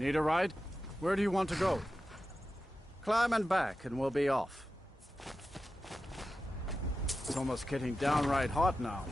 Need a ride? Where do you want to go? Climb and back and we'll be off. It's almost getting downright hot now.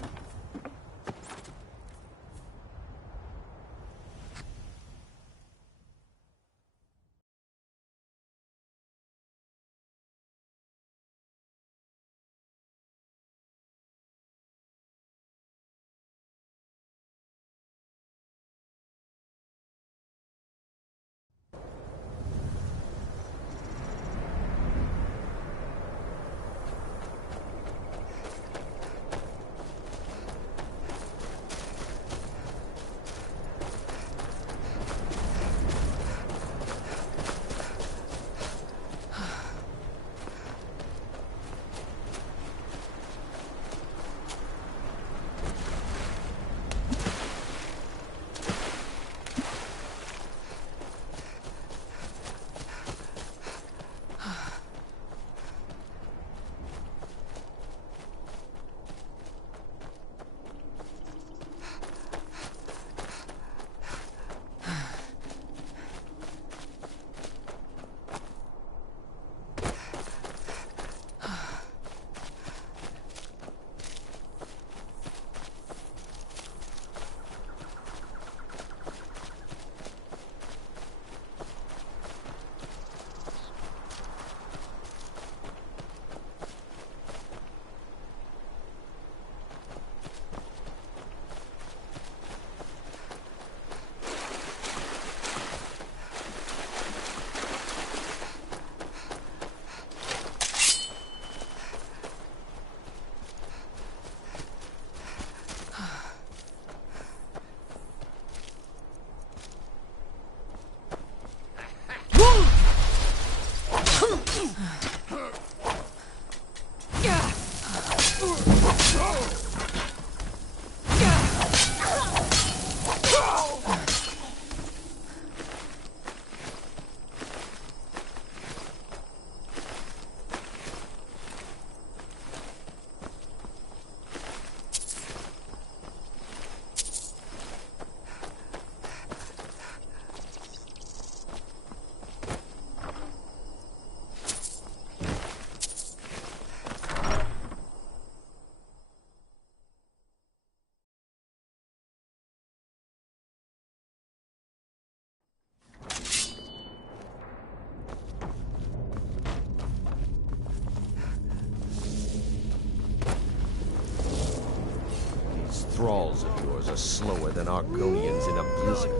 Thralls of yours are slower than Argonians in a blizzard.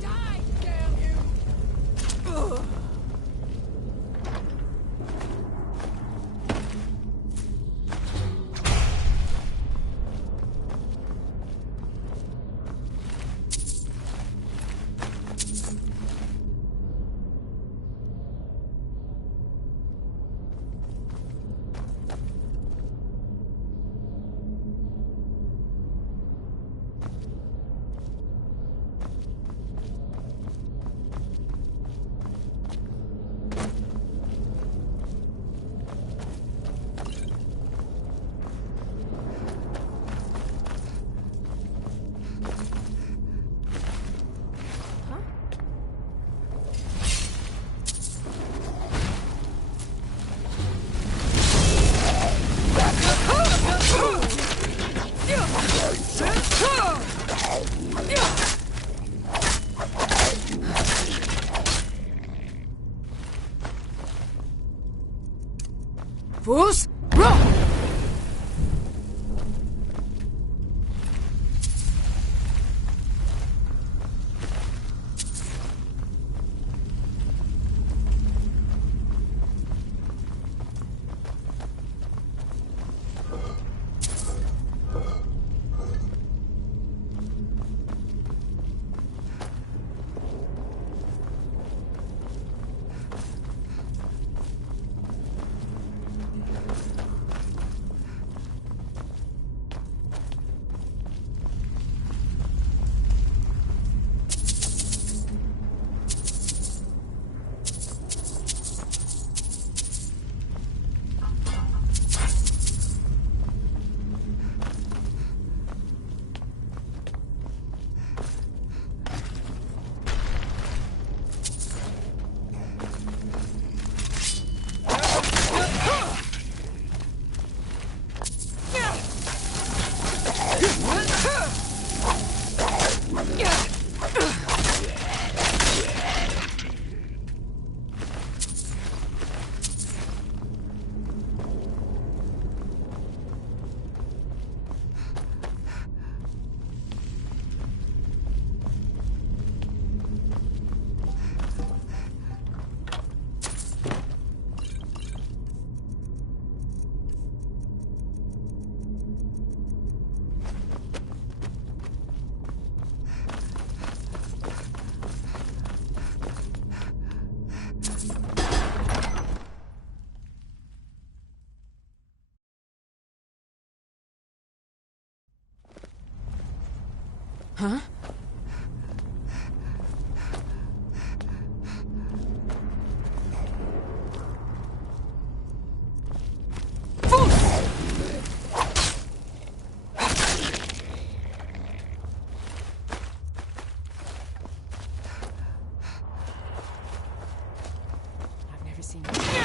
Die, damn you! Fools, run! Huh? I've never seen it.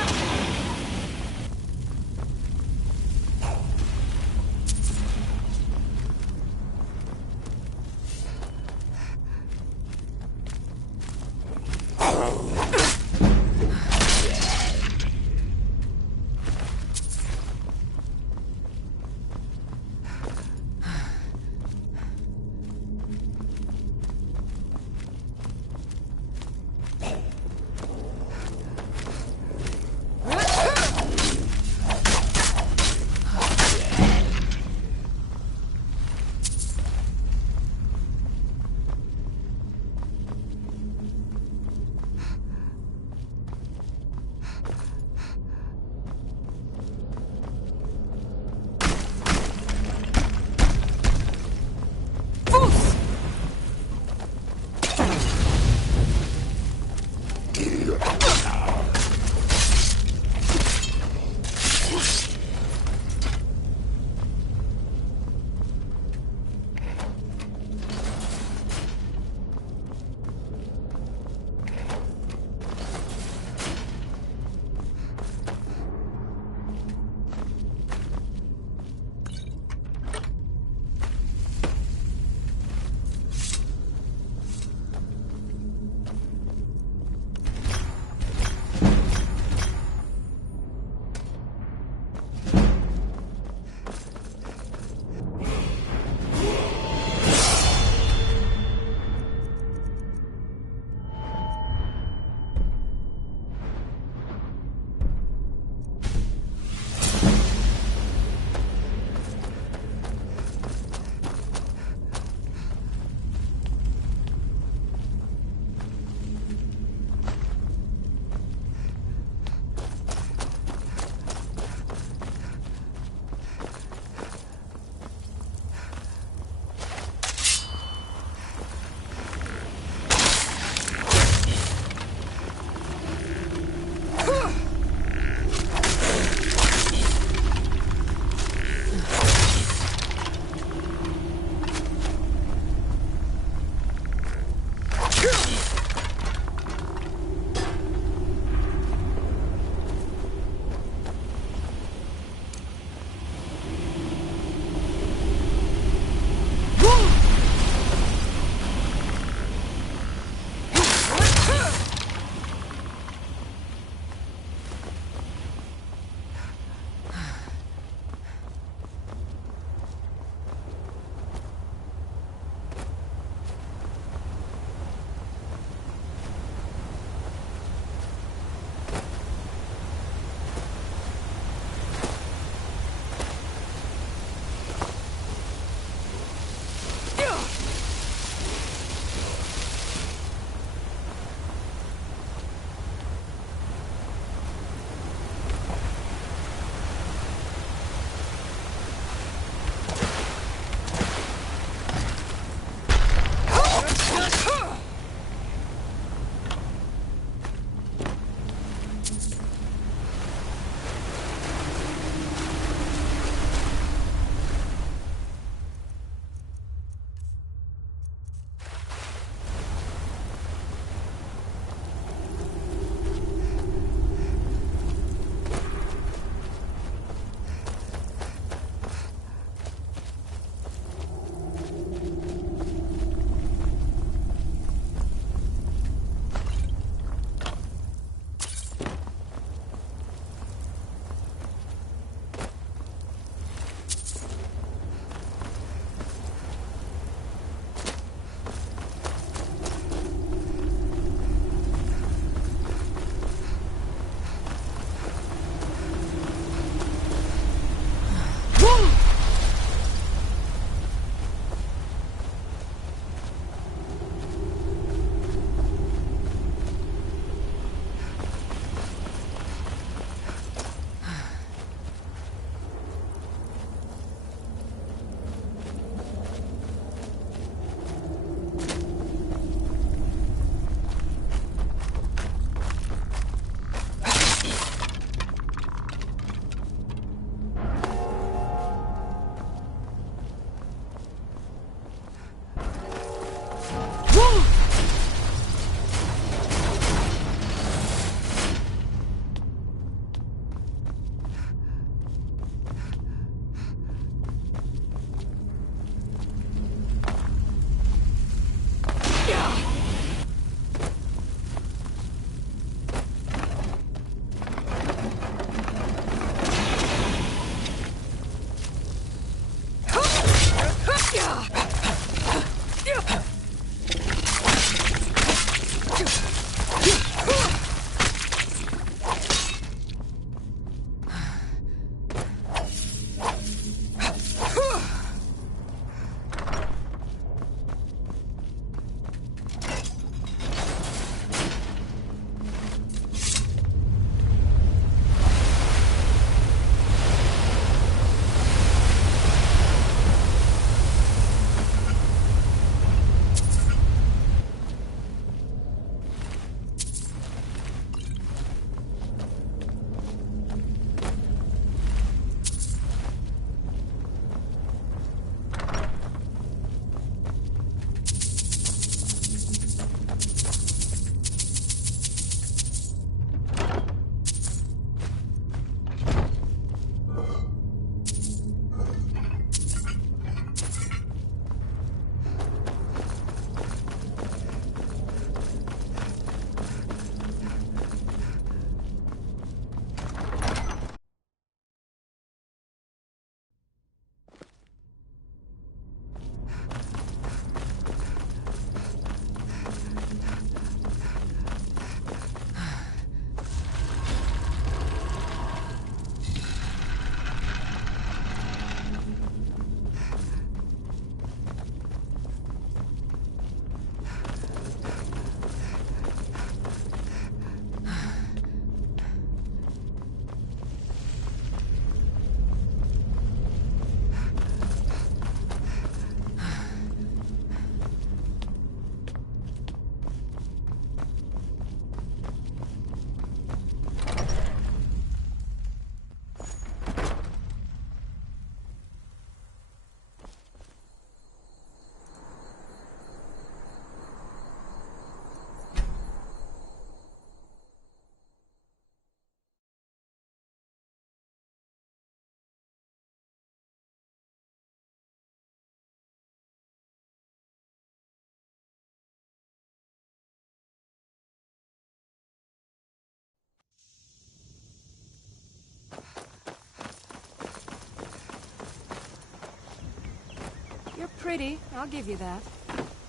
pretty, I'll give you that.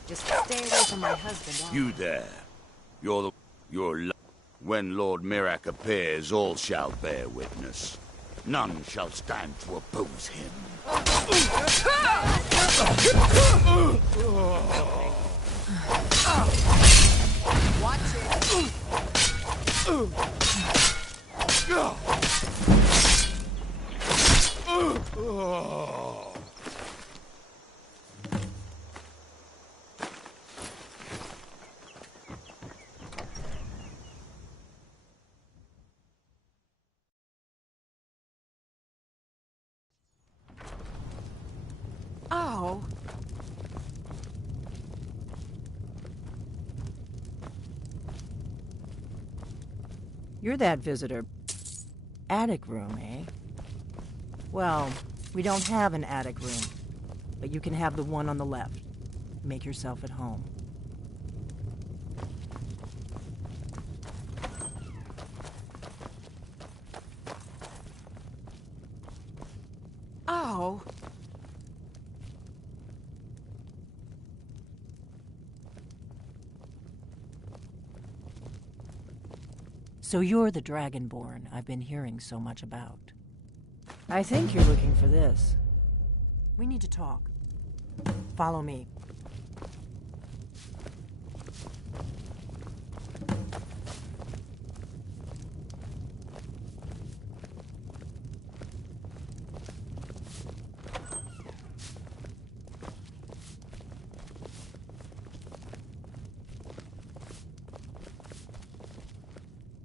Just stay away from my husband. You there. When Lord Mirak appears, all shall bear witness. None shall stand to oppose him. Watch it. Oh. You're that visitor. Attic room, eh? Well, we don't have an attic room, but you can have the one on the left. Make yourself at home. Oh. So you're the Dragonborn I've been hearing so much about. I think you're looking for this. We need to talk. Follow me.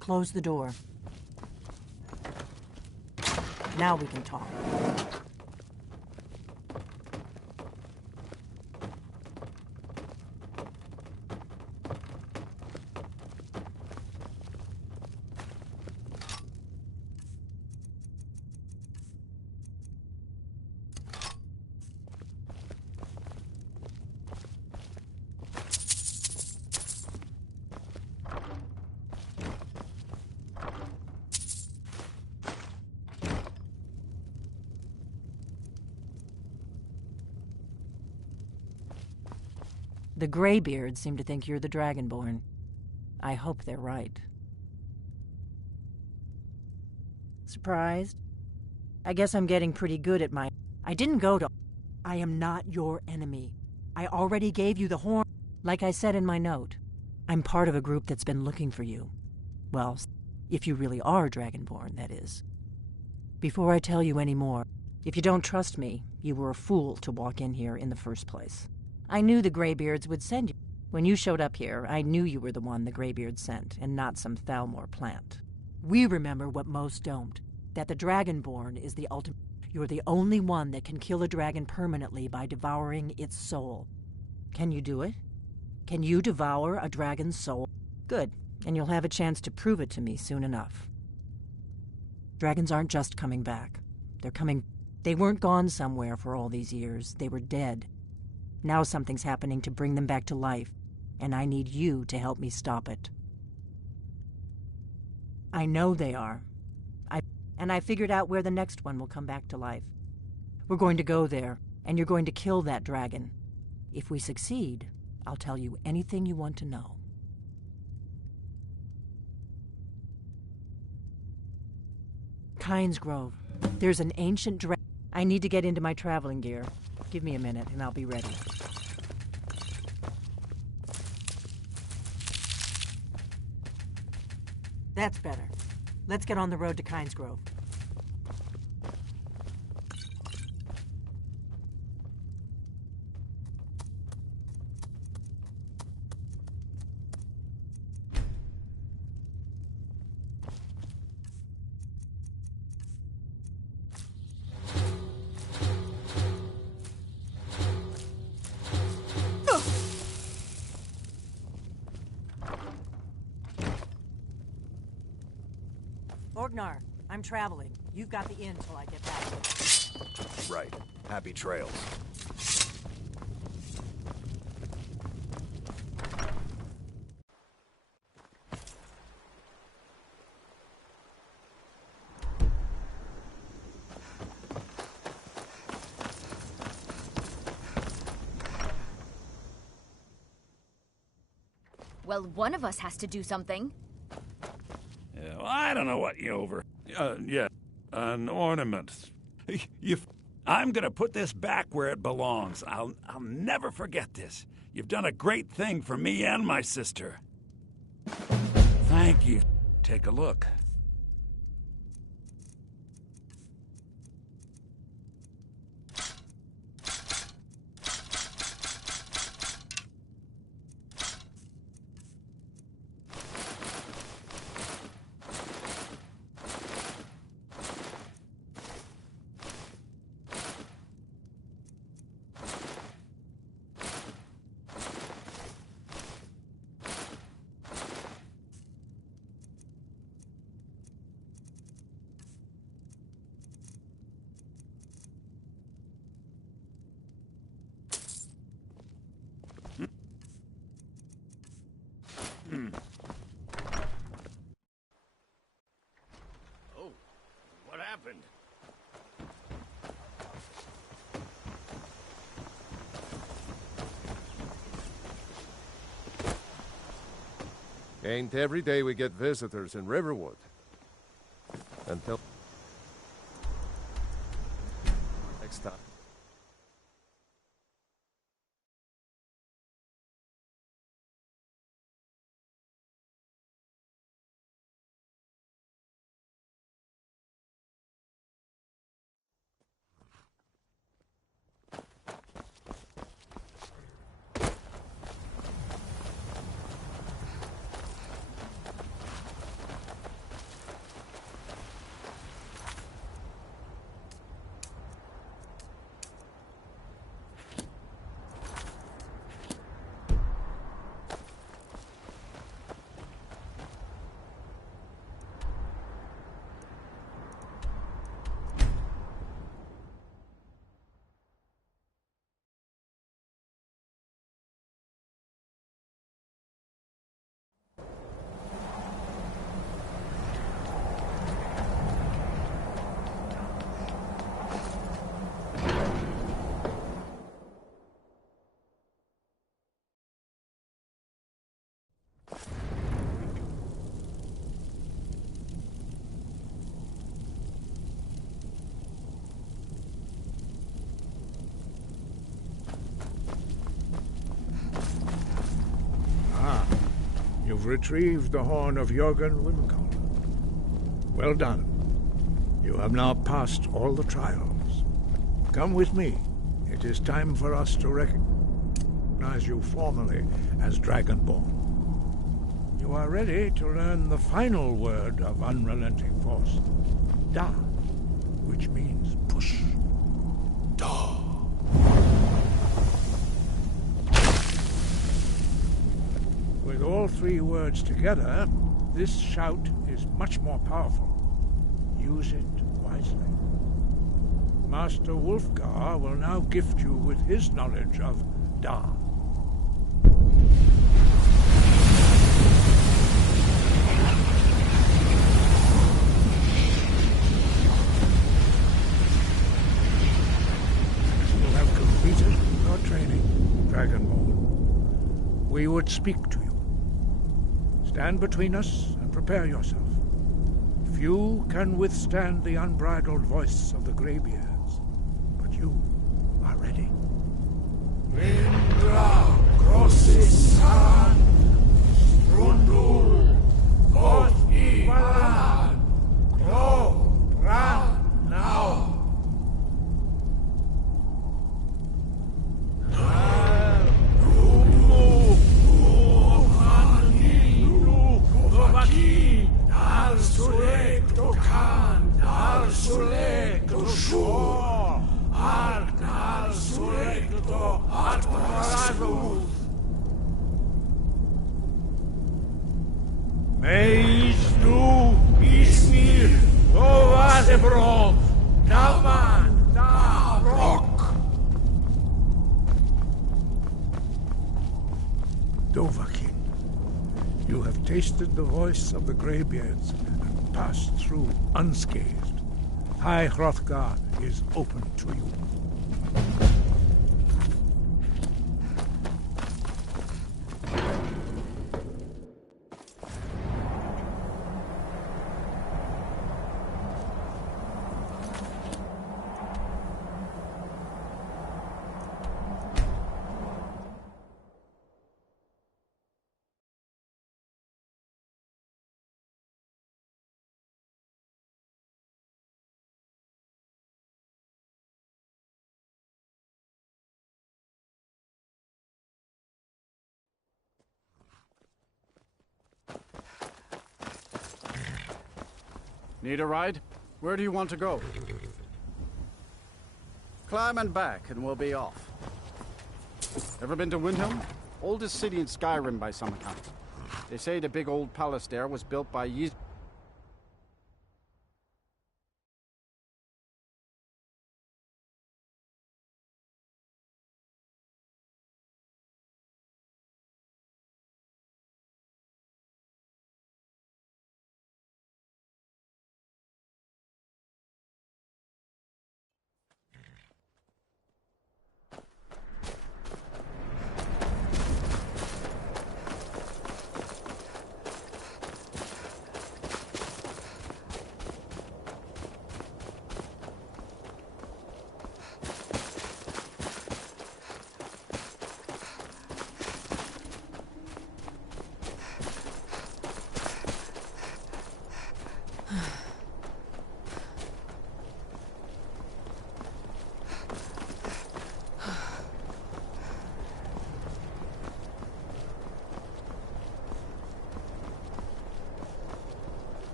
Close the door. Now we can talk. The Greybeards seem to think you're the Dragonborn. I hope they're right. Surprised? I guess I'm getting pretty good at my... I didn't go to... I am not your enemy. I already gave you the horn. Like I said in my note, I'm part of a group that's been looking for you. Well, if you really are Dragonborn, that is. Before I tell you any more, if you don't trust me, you were a fool to walk in here in the first place. I knew the Greybeards would send you. When you showed up here, I knew you were the one the Greybeards sent, and not some Thalmor plant. We remember what most don't, that the Dragonborn is the ultimate. You're the only one that can kill a dragon permanently by devouring its soul. Can you do it? Can you devour a dragon's soul? Good, and you'll have a chance to prove it to me soon enough. Dragons aren't just coming back. They're coming... They weren't gone somewhere for all these years. They were dead. Now something's happening to bring them back to life, and I need you to help me stop it. I know they are. I figured out where the next one will come back to life. We're going to go there, and you're going to kill that dragon. If we succeed, I'll tell you anything you want to know. Kynes Grove. There's an ancient dragon. I need to get into my traveling gear. Give me a minute, and I'll be ready. That's better. Let's get on the road to Kynes Grove. Orgnar, I'm traveling. You've got the inn till I get back. Right. Happy trails. Well, one of us has to do something. Yeah, well, I don't know what you over... yeah, an ornament. I'm gonna put this back where it belongs. I'll never forget this. You've done a great thing for me and my sister. Thank you. Take a look. Oh, what happened? Ain't every day we get visitors in Riverwood. Until next time. You've retrieved the horn of Jürgen Wimkel. Well done. You have now passed all the trials. Come with me. It is time for us to recognize you formally as Dragonborn. You are ready to learn the final word of unrelenting force. Da, which means push. Da. With all three words together, this shout is much more powerful. Use it wisely. Master Wulfgar will now gift you with his knowledge of Da. You have completed your training, Dragonborn. We would speak to you. Stand between us and prepare yourself. Few can withstand the unbridled voice of the Greybeards, but you are ready. Indra Grossisan Strundul Ivan Kro Bran now. Dovahkiin, you have tasted the voice of the Greybeards and passed through unscathed. High Hrothgar is open to you. Need a ride? Where do you want to go? Climb and back, and we'll be off. Ever been to Windhelm? Oldest city in Skyrim by some account. They say the big old palace there was built by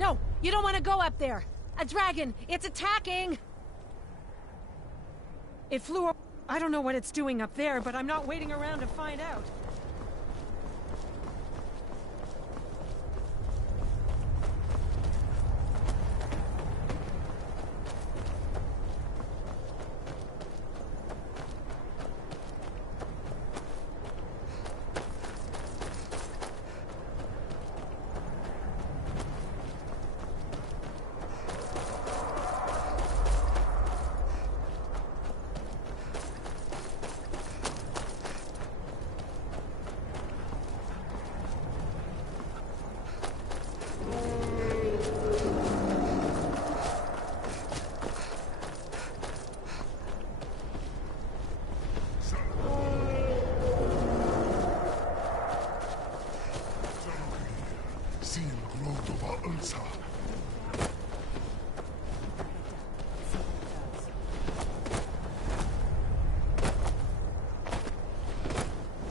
No, you don't want to go up there. A dragon, it's attacking. It flew. I don't know what it's doing up there, but I'm not waiting around to find out.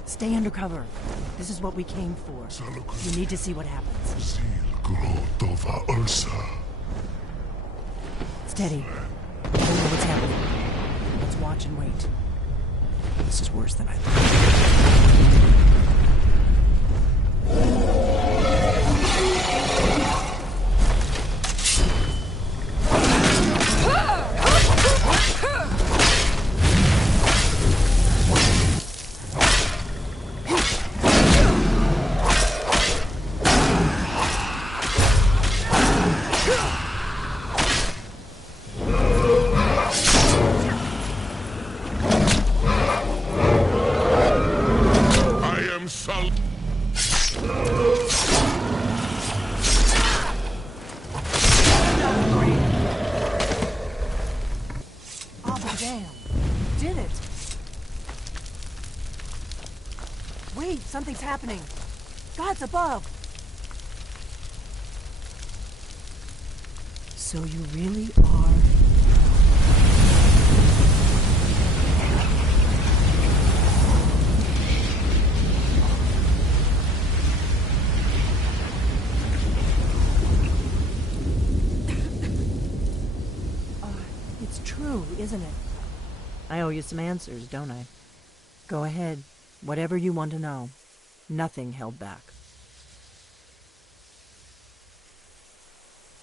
Stay undercover. This is what we came for. You need to see what happens. Steady. I don't know what's happening. Let's watch and wait. This is worse than I thought. Wait, something's happening. God's above. So you really are... It's true, isn't it? I owe you some answers, don't I? Go ahead. Whatever you want to know. Nothing held back.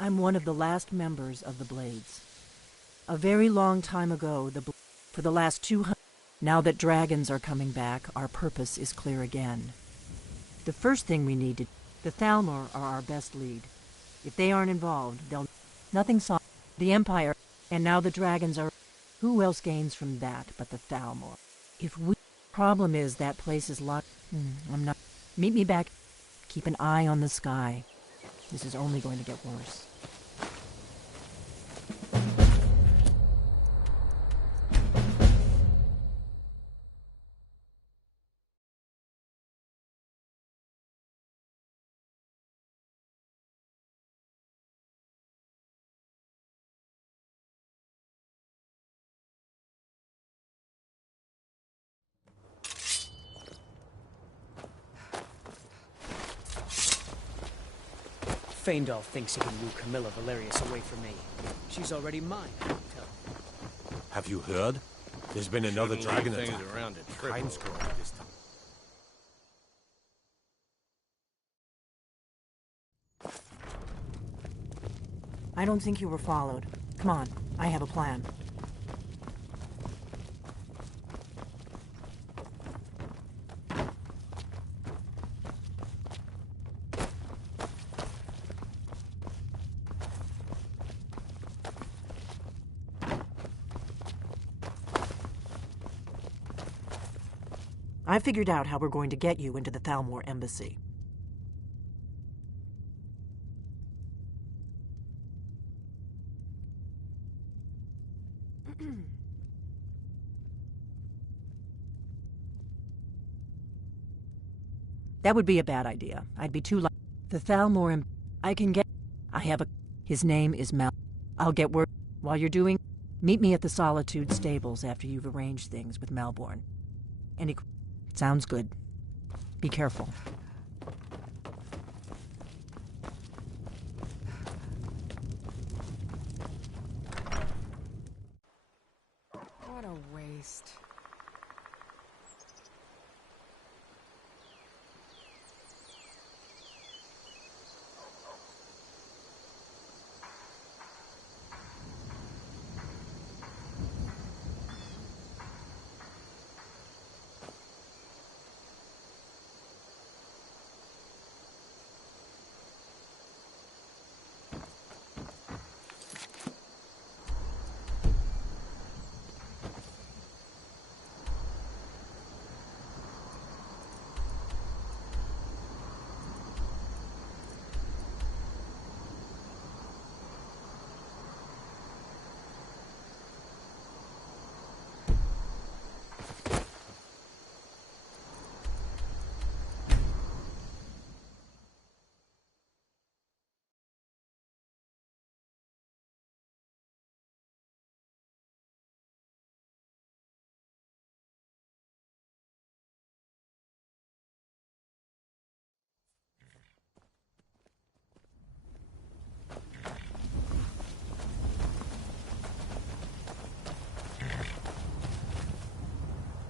I'm one of the last members of the Blades. A very long time ago, for the last 200... Now that dragons are coming back, our purpose is clear again. The first thing we need to... The Thalmor are our best lead. If they aren't involved, they'll... Nothing saw... The Empire... And now the dragons are... Who else gains from that but the Thalmor? If we... Problem is that place is locked. I'm not... Meet me back. Keep an eye on the sky. This is only going to get worse. Faendal thinks he can woo Camilla Valerius away from me. She's already mine, I can tell. Have you heard? There's been another dragon things attack. around it. Time's correct this time. I don't think you were followed. Come on, I have a plan. I figured out how we're going to get you into the Thalmor embassy. That would be a bad idea. I'd be too The Thalmor I can get... I have a... His name is Mal... I'll get word... While you're doing... Meet me at the Solitude stables after you've arranged things with Malborn. Any... Sounds good. Be careful. What a waste.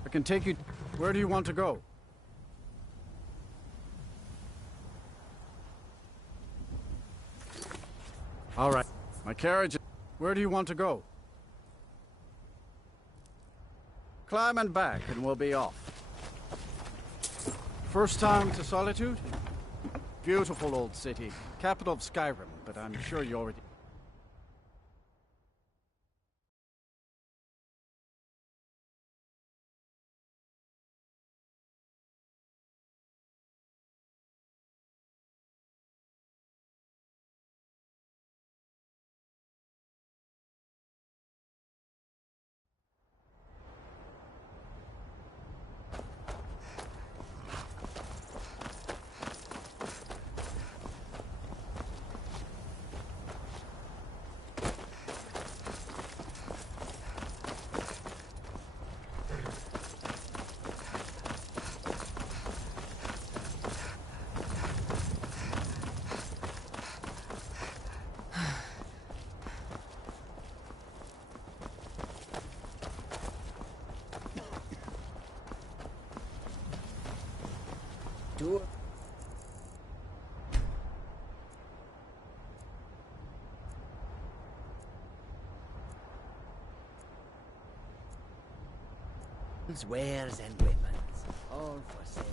I can take you... Where do you want to go? All right. My carriage... Where do you want to go? Climb and back, and we'll be off. First time to Solitude? Beautiful old city. Capital of Skyrim, but I'm sure you already... Do it. Wares and weapons, all for sale.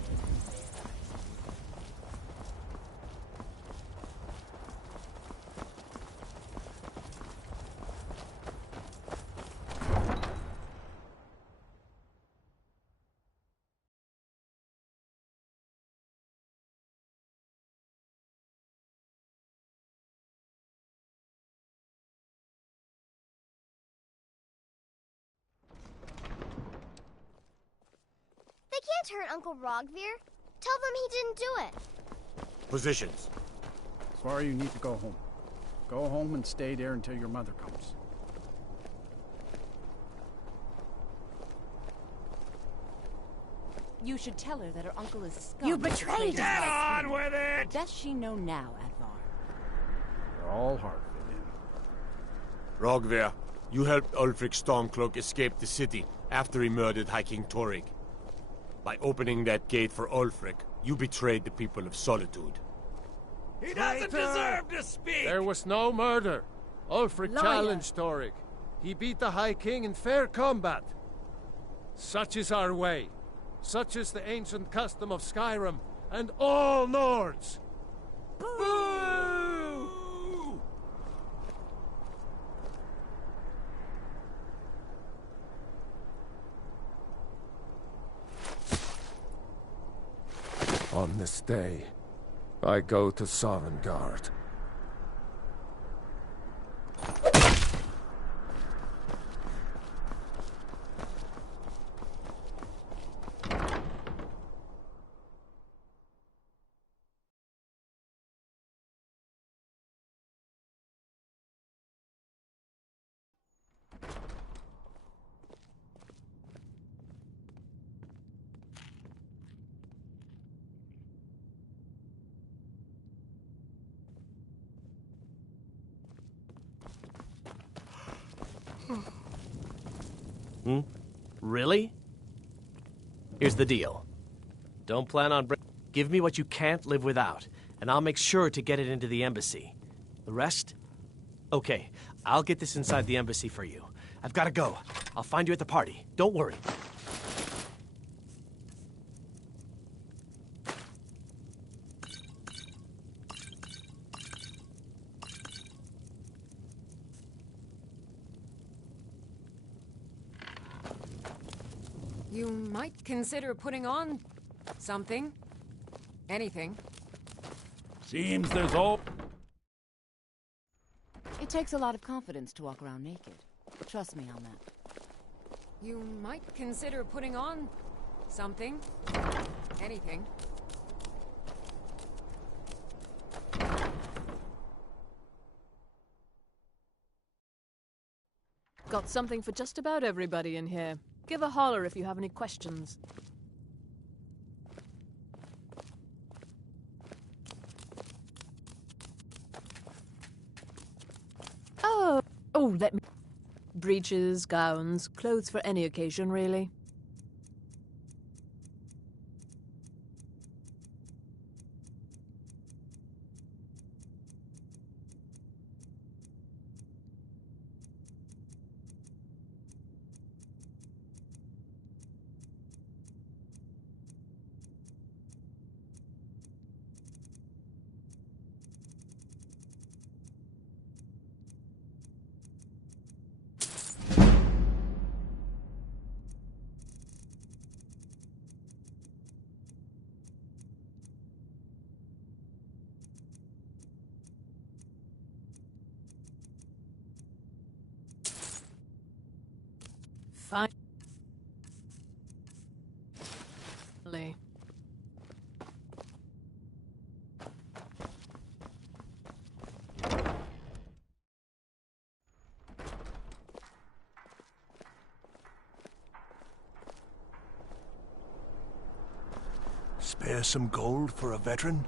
They can't hurt Uncle Rogvir. Tell them he didn't do it. Positions. Sorry, you need to go home. Go home and stay there until your mother comes. You should tell her that her uncle is scum. You betrayed Get on with it! Does she know now, Advar? They're all hard to fit in. Rogver, you helped Ulfric Stormcloak escape the city after he murdered High King Torrig. By opening that gate for Ulfric, you betrayed the people of Solitude. He doesn't deserve to speak! There was no murder. Ulfric challenged Torrig. He beat the High King in fair combat. Such is our way. Such is the ancient custom of Skyrim and all Nords. Boo! On this day, I go to Sovngarde. Really? Here's the deal. Don't plan on give me what you can't live without, and I'll make sure to get it into the embassy. The rest? Okay, I'll get this inside the embassy for you. I've got to go. I'll find you at the party. Don't worry. You might consider putting on something. Anything. Seems there's all... It takes a lot of confidence to walk around naked. Trust me on that. You might consider putting on something. Anything. Got something for just about everybody in here. Give a holler if you have any questions. Oh, let me... Breeches, gowns, clothes for any occasion, really. Finally. Spare some gold for a veteran?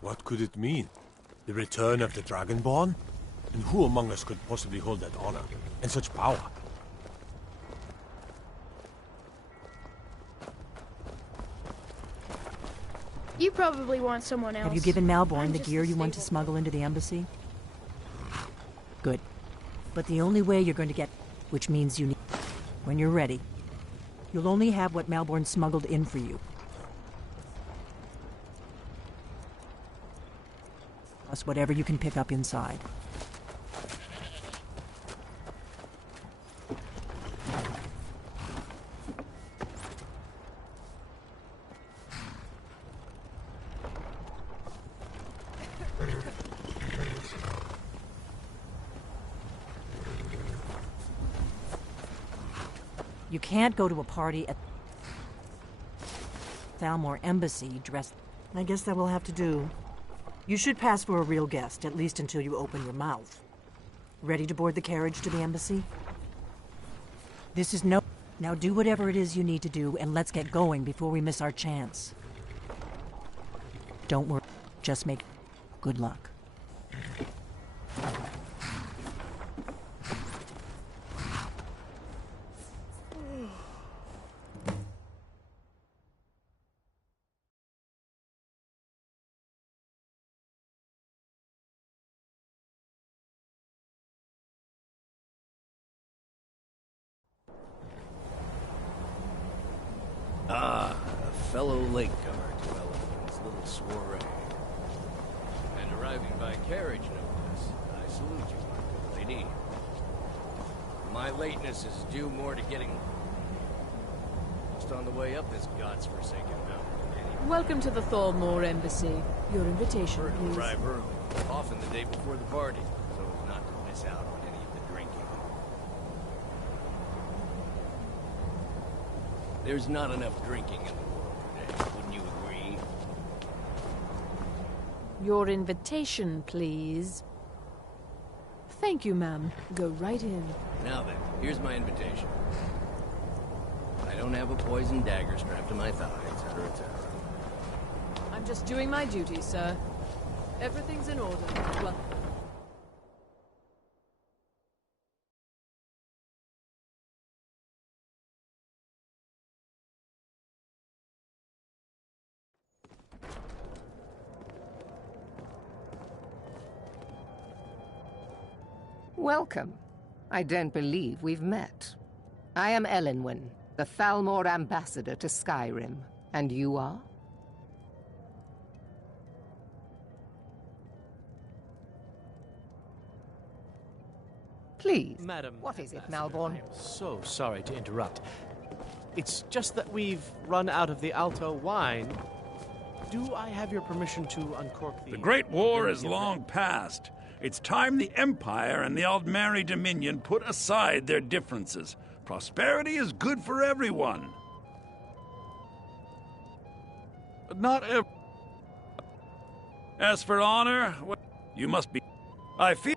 What could it mean? The return of the Dragonborn? And who among us could possibly hold that honor and such power? You probably want someone else. Have you given Malborn the gear you want to smuggle into the embassy? Good. But the only way you're going to get, which means you need, when you're ready, you'll only have what Malborn smuggled in for you. Plus whatever you can pick up inside. You can't go to a party at Thalmor Embassy dressed... I guess that will have to do. You should pass for a real guest, at least until you open your mouth. Ready to board the carriage to the embassy? This is no... Now do whatever it is you need to do, and let's get going before we miss our chance. Don't worry. Just make... Good luck. Ah, a fellow late comer to Elephant's little soiree. And arriving by carriage, no less. I salute you, my good lady. My lateness is due more to getting just on the way up this god's-forsaken mountain. Welcome to the Thalmor Embassy. Your invitation, please. Arrive early, often the day before the party, so as not to miss out on any of the drinking. There's not enough drinking in the world today, wouldn't you agree? Your invitation, please. Thank you, ma'am. Go right in. Now then, here's my invitation. I don't have a poisoned dagger strapped to my thigh, etc., etc. I'm just doing my duty, sir. Everything's in order. Well, welcome. I don't believe we've met. I am Elenwen, the Thalmor ambassador to Skyrim. And you are? Please. Madam, what is it, Malborn? I am so sorry to interrupt. It's just that we've run out of the Alto wine. Do I have your permission to uncork the... The Great War is long past. It's time the Empire and the Aldmeri Dominion put aside their differences. Prosperity is good for everyone. But not every... As for honor, well, you must be... I feel...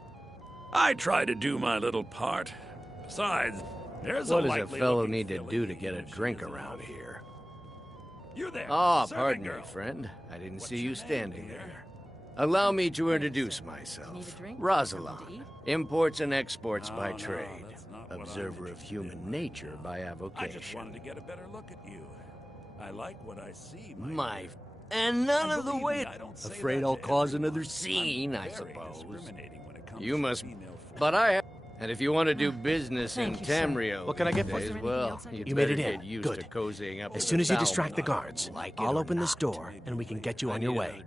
I try to do my little part. Besides, there's what a does a fellow need to do to get a drink around here? You're there. Ah, pardon me, friend. I didn't see you standing there. Allow me to introduce myself. Rosalind, imports and exports by trade. Observer of human nature by avocation. I just wanted to get a better look at you. I like what I see, my... And none of the way... Afraid I'll cause another scene, I suppose. You must... But I... And if you want to do business in Tamriel... What can I get for you? Well, you made it in. Good. As soon as you distract the guards, I'll open this door, and we can get you on your way.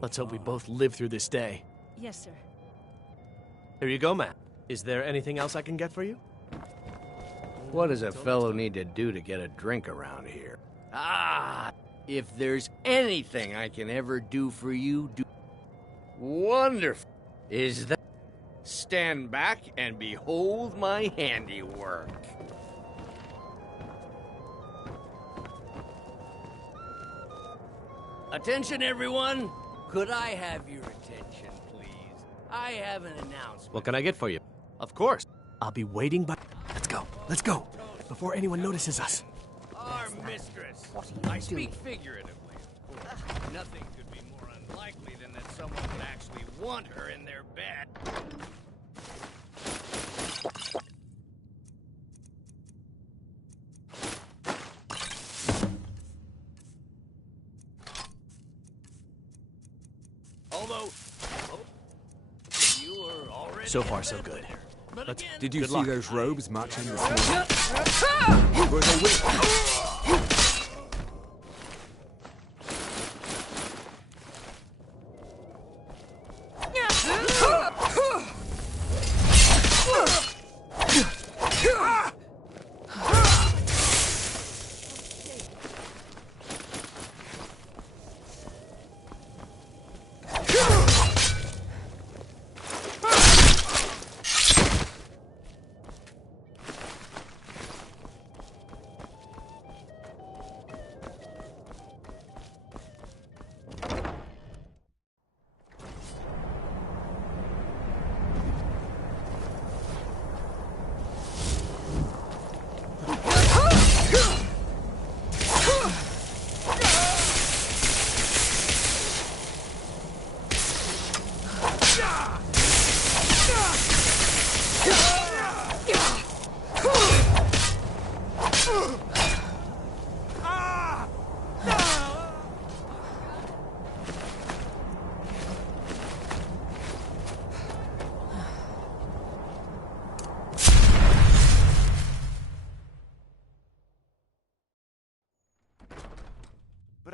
Let's hope we both live through this day. yes, sir. Here you go, ma'am. Is there anything else I can get for you? What does a fellow need to do to get a drink around here? Ah, if there's anything I can ever do for you, do... Wonderful. Is that... Stand back and behold my handiwork. Attention, everyone. Could I have your attention, please? I have an announcement. What can I get for you? Of course. I'll be waiting by... Let's go. Let's go. Before anyone notices us. Our mistress. I speak figuratively, of course. Nothing could be more unlikely than that someone would actually want her in their bed. Although, you are already... So far, so good. Let's... Did you good see luck. those robes marching this morning? Were they with...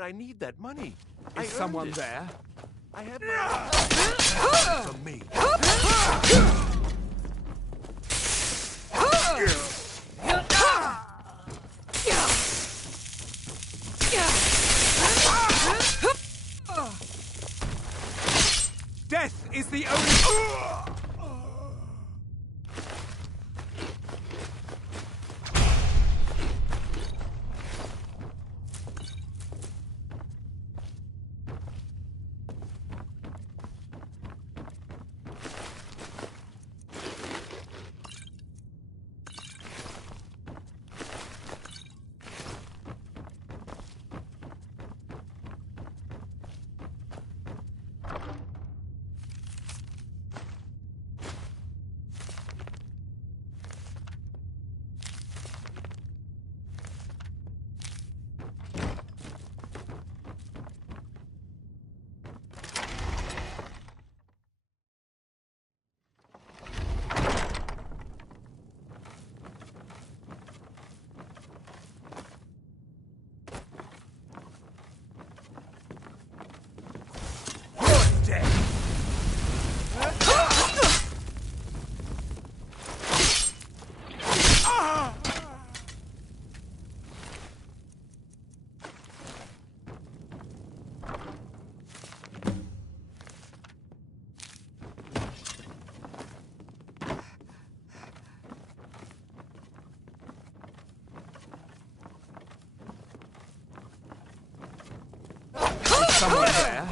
I need that money. Is someone there? I have my for me. Death is the only... Someone there?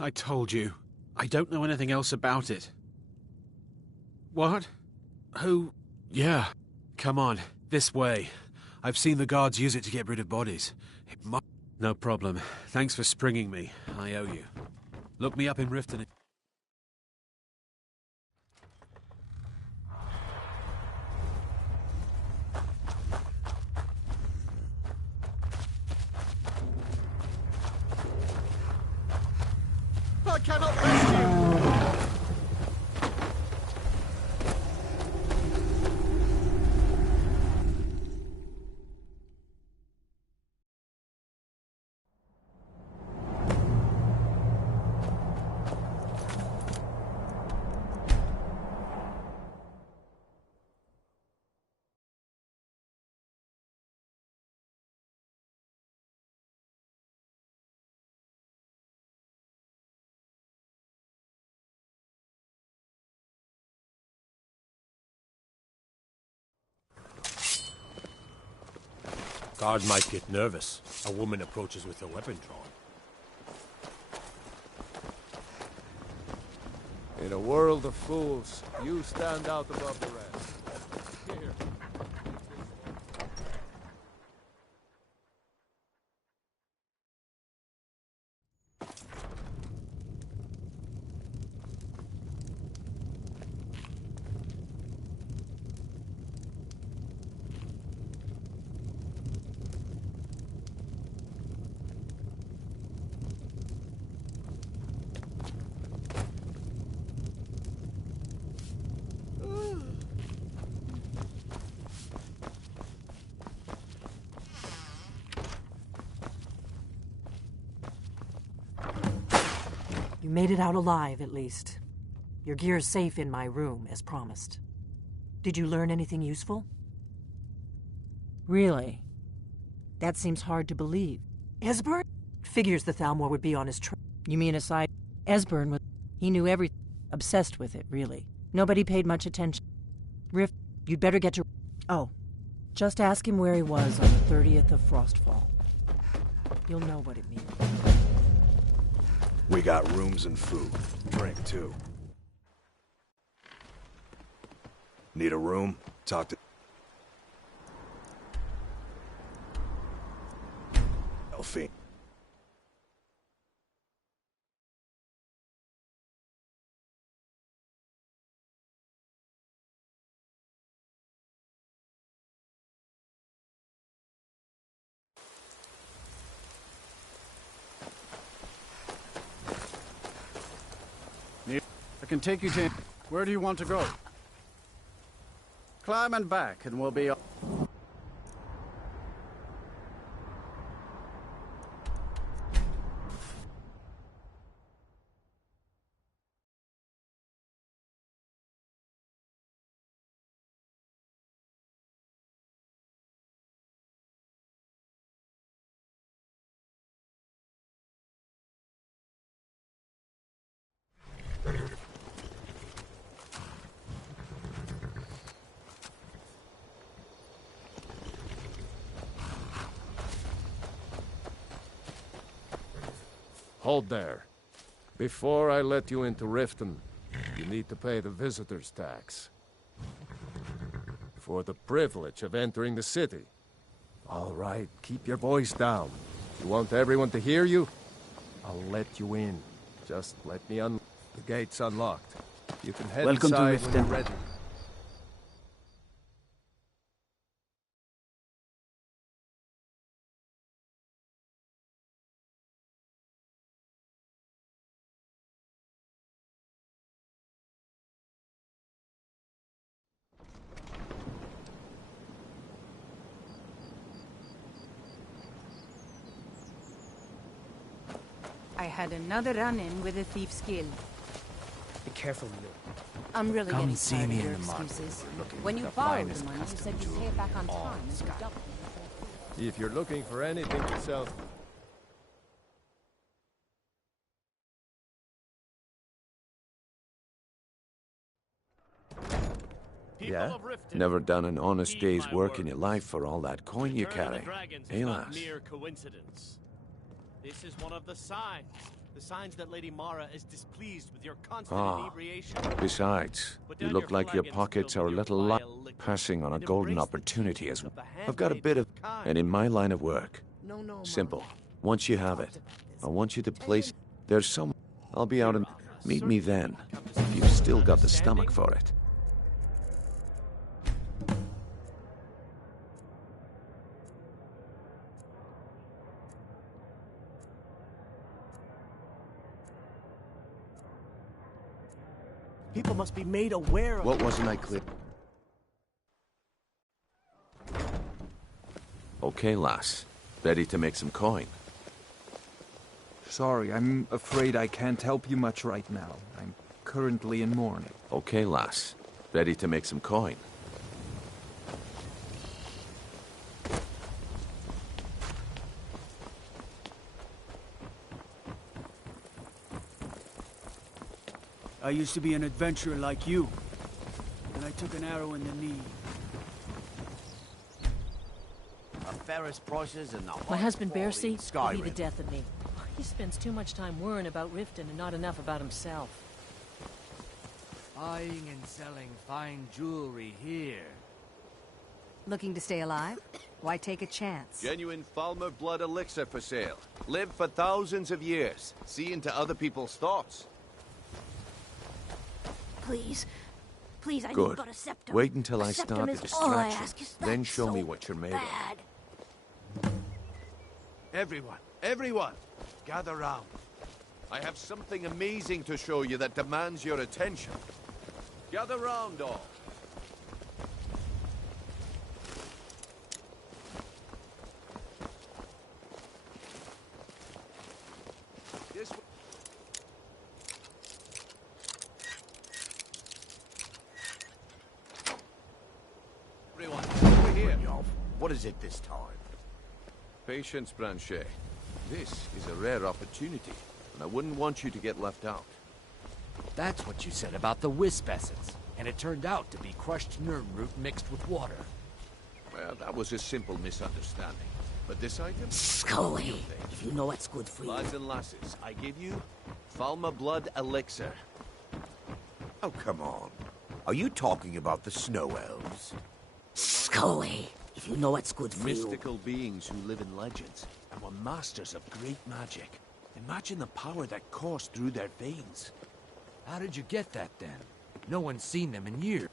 I told you. I don't know anything else about it. What? Who? Yeah. Come on, this way. I've seen the guards use it to get rid of bodies. It might... No problem. Thanks for springing me. I owe you. Look me up in Riften. I cannot rescue you! Guard might get nervous. A woman approaches with a weapon drawn. In a world of fools, you stand out above the rest. Here. You made it out alive, at least. Your gear's safe in my room, as promised. Did you learn anything useful? Really? That seems hard to believe. Esbern? Figures the Thalmor would be on his trail. You mean aside? Esbern was... He knew everything. Obsessed with it, really. Nobody paid much attention. Rift, you'd better get to... Oh. Just ask him where he was on the 30th of Frostfall. You'll know what it means. We got rooms and food. Drink, too. Need a room? Talk to... fiend. I can take you to... Where do you want to go? Climb and back, and we'll be off. Hold there. Before I let you into Riften, you need to pay the visitor's tax. For the privilege of entering the city. All right, keep your voice down. You want everyone to hear you? I'll let you in. Just let me The gate's unlocked. You can head Welcome to inside when you're Riften. ready. I had another run-in with a thief's guild. Be careful, Lou. I'm really Come getting see tired me of your in the market. excuses. Looking When for you the borrowed the finest money, you custom said you'd pay jewelry it back on all time. in and you Skyrim. doubled. If you're looking for anything to sell... Yeah? Never done an honest day's work in your life for all that coin you carry. Hey, lass. Mere coincidence. This is one of the signs. The signs that Lady Mara is displeased with your constant inebriation. Besides, you look like your pockets are a little light, passing on a golden opportunity as well. I've got a bit of... And in my line of work, simple. Once you have it, I want you to place... There's some... I'll be out and... Meet me then, if you've still got the stomach for it. People must be made aware of... What wasn't I clear? Okay, lass. Ready to make some coin. Sorry, I'm afraid I can't help you much right now. I'm currently in mourning. Okay, lass. Ready to make some coin. I used to be an adventurer like you, and I took an arrow in the knee. Fairest prices and the My husband highest Bercy quality will be in the death of me. He spends too much time worrying about Riften and not enough about himself. Buying and selling fine jewelry here. Looking to stay alive? Why take a chance? Genuine Falmer blood elixir for sale. Live for thousands of years. See into other people's thoughts. Please. Please, I Good. need but a septum. Wait until A I septum start the is all I distraction. ask. Is Then that show so me what you're made of. bad? Everyone, gather round. I have something amazing to show you that demands your attention. Gather round, all. This way. Everyone, over here. What is it this time? Patience, Branchet. This is a rare opportunity, and I wouldn't want you to get left out. That's what you said about the wisp essence, and it turned out to be crushed nerm root mixed with water. Well, that was a simple misunderstanding. But this item? Go away, if you know what's good for you. Lads and lasses, I give you Falma Blood Elixir. Oh, come on. Are you talking about the Snow Elves? Go away, if you know what's good for you. Mystical beings who live in legends. and were masters of great magic. Imagine the power that coursed through their veins. How did you get that, then? No one's seen them in years.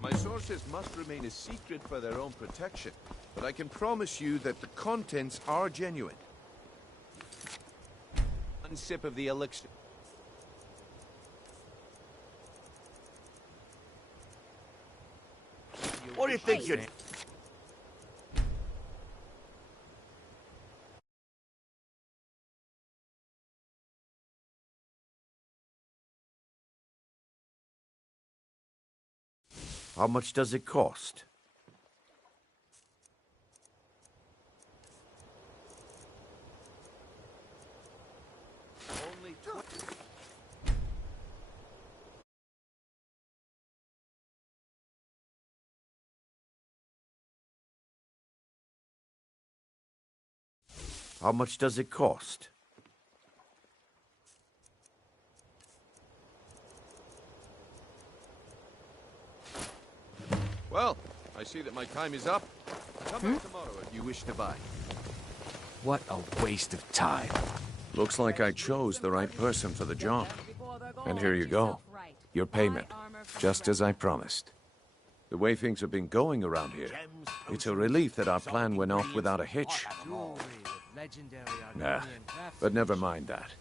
My sources must remain a secret for their own protection, but I can promise you that the contents are genuine. One sip of the elixir. What do you think you're... How much does it cost? Only How much does it cost? Well, I see that my time is up. Come back tomorrow if you wish to buy. What a waste of time. Looks like I chose the right person for the job. And here you go. Your payment. Just as I promised. The way things have been going around here, it's a relief that our plan went off without a hitch. Nah, but never mind that.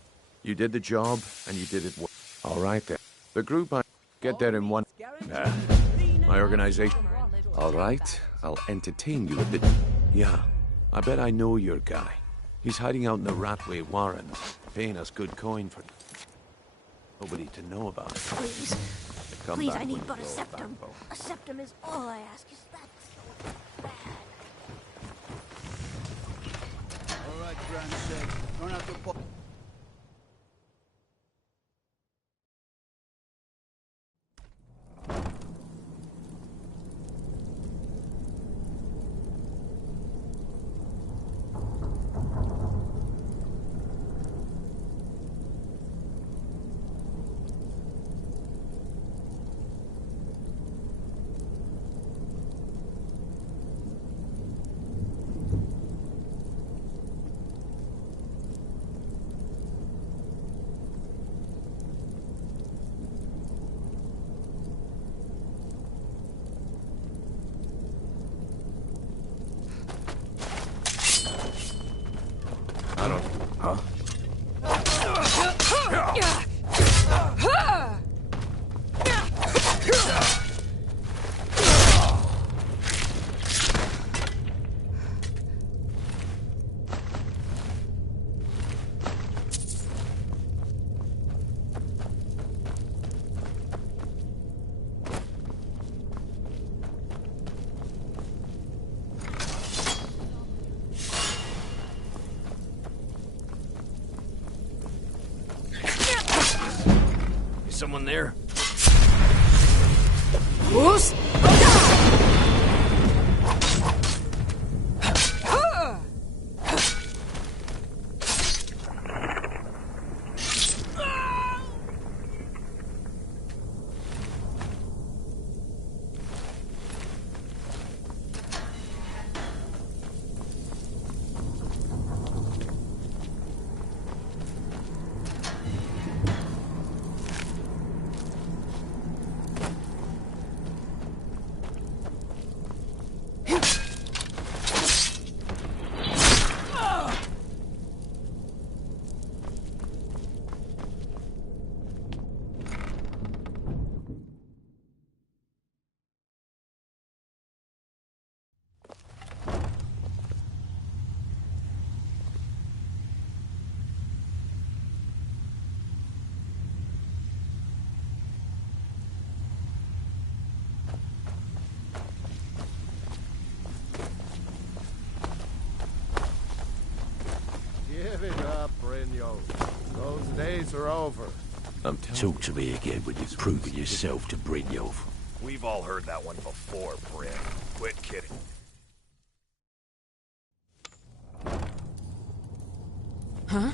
You did the job, and you did it well. All right, then. The group I get there in one... Nah, my organization... All right, I'll entertain you a bit. Yeah, I bet I know your guy. He's hiding out in the Ratway Warrens, paying us good coin for... Nobody to know about it. Please. Come Please, back I need when but a you're septum. back, A septum is all I ask. Is that so bad? All right, Brandon. Don't have to... Huh? Someone there? Who's? Give it up, Brynjo. Those days are over. Talk to me again when you've proven yourself to Brynjolf. We've all heard that one before, Bryn. Quit kidding. Huh?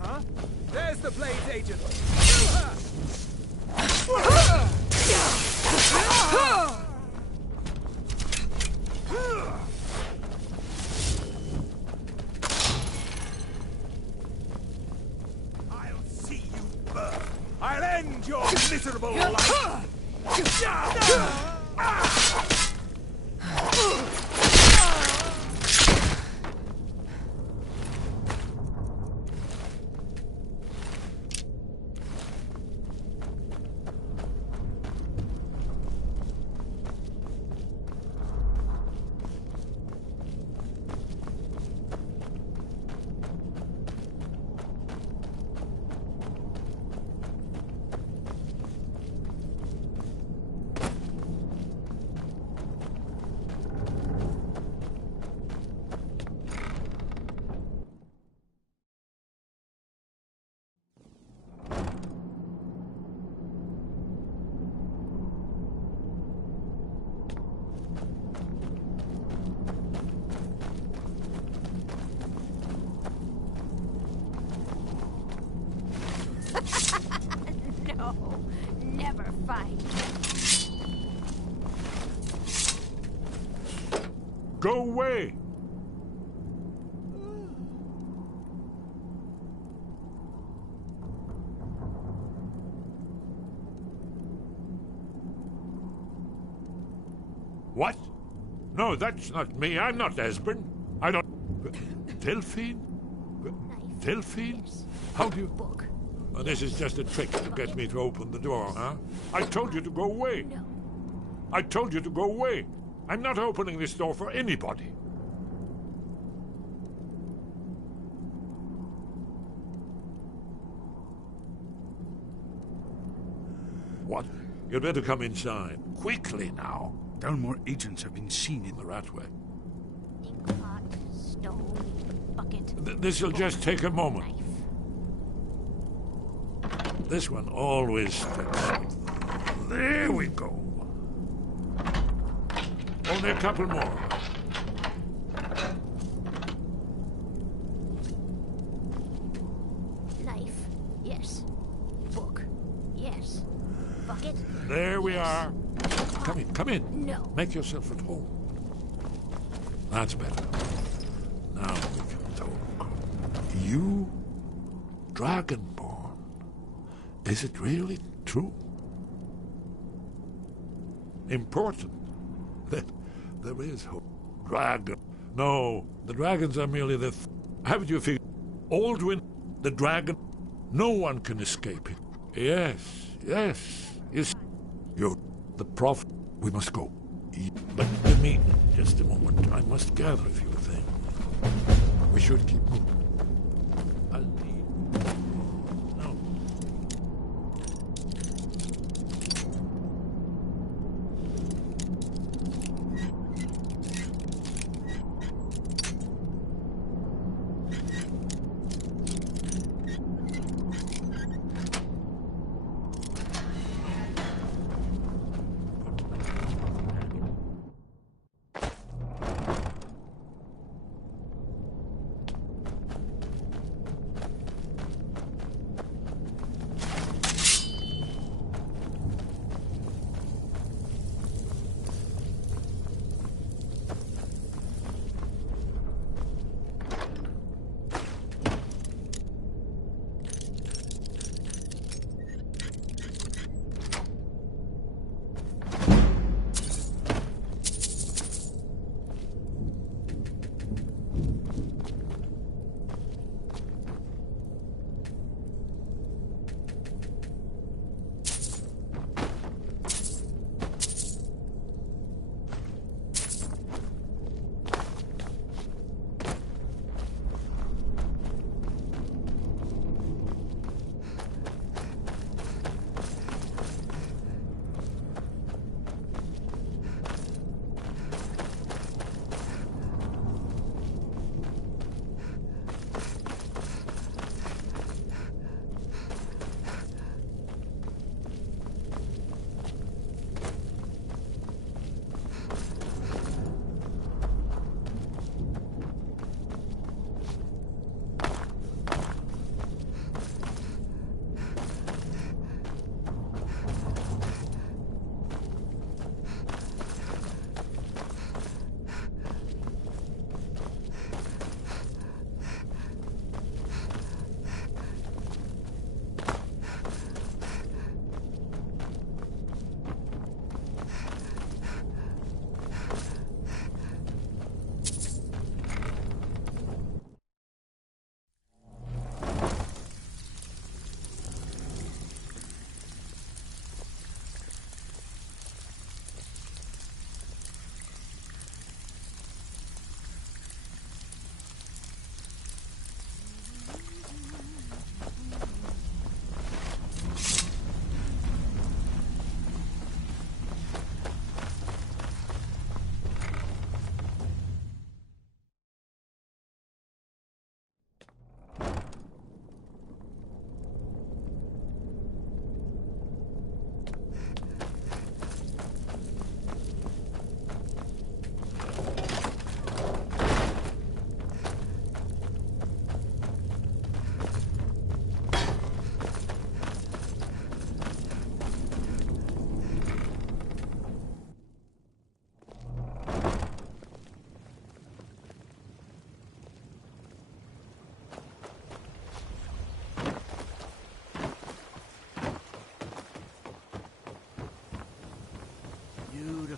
Huh? There's the Blades agent! I'll see you burn! I'll end your miserable life! No, never fight. Go away! What? No, that's not me. I'm not Esbern. I don't... Delphine? Delphine? How do you... Oh, this is just a trick to get me to open the door, huh? I told you to go away. No. I told you to go away. I'm not opening this door for anybody. What? You'd better come inside. Quickly now. Dalmor agents have been seen in the Ratway. Inkpot, stone, bucket. This'll just take a moment. This one always sticks. There we go. Only a couple more. Knife, yes. Book, yes. Bucket. There we are. Come in, come in. No. Make yourself at home. That's better. Now we can talk. You, Dragonborn. Is it really true? Important. There is hope. Dragon. No, the dragons are merely the... Haven't you figured? Aldwin, the dragon, no one can escape it. Yes, yes. You're the prophet. We must go. But give me just a moment. I must gather a few things. We should keep moving. I'll leave. No.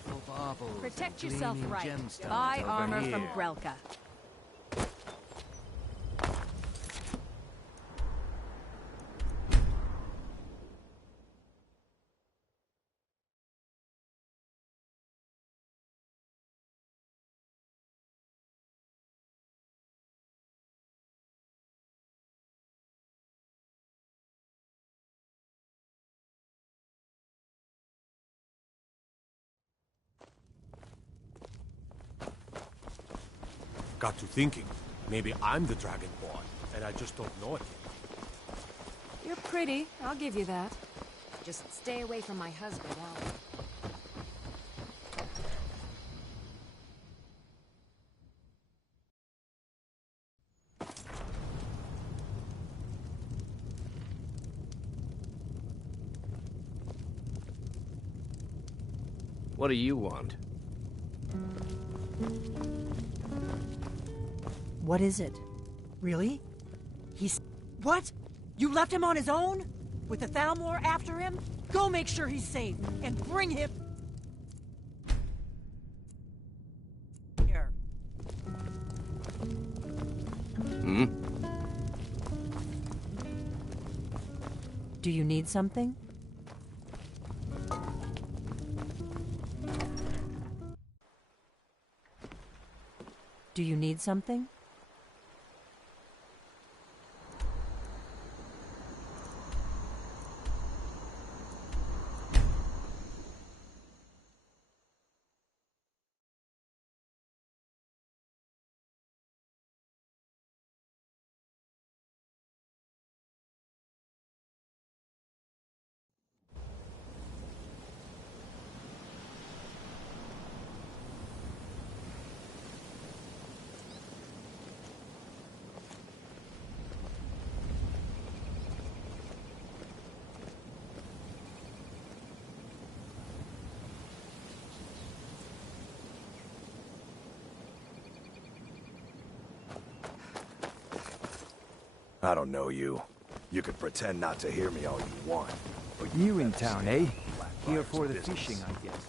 Beautiful baubles. Protect and yourself gleaming right. gemstones Buy over armor here. from Grelka. Got to thinking. Maybe I'm the Dragonborn, and I just don't know it. You're pretty, I'll give you that. Just stay away from my husband, Albert. What do you want? What is it? Really? He's... What? You left him on his own? With the Thalmor after him? Go make sure he's safe, and bring him... here. Hmm? Do you need something? Do you need something? I don't know you. You could pretend not to hear me all you want. But New in town, eh? Here for the fishing, I guess.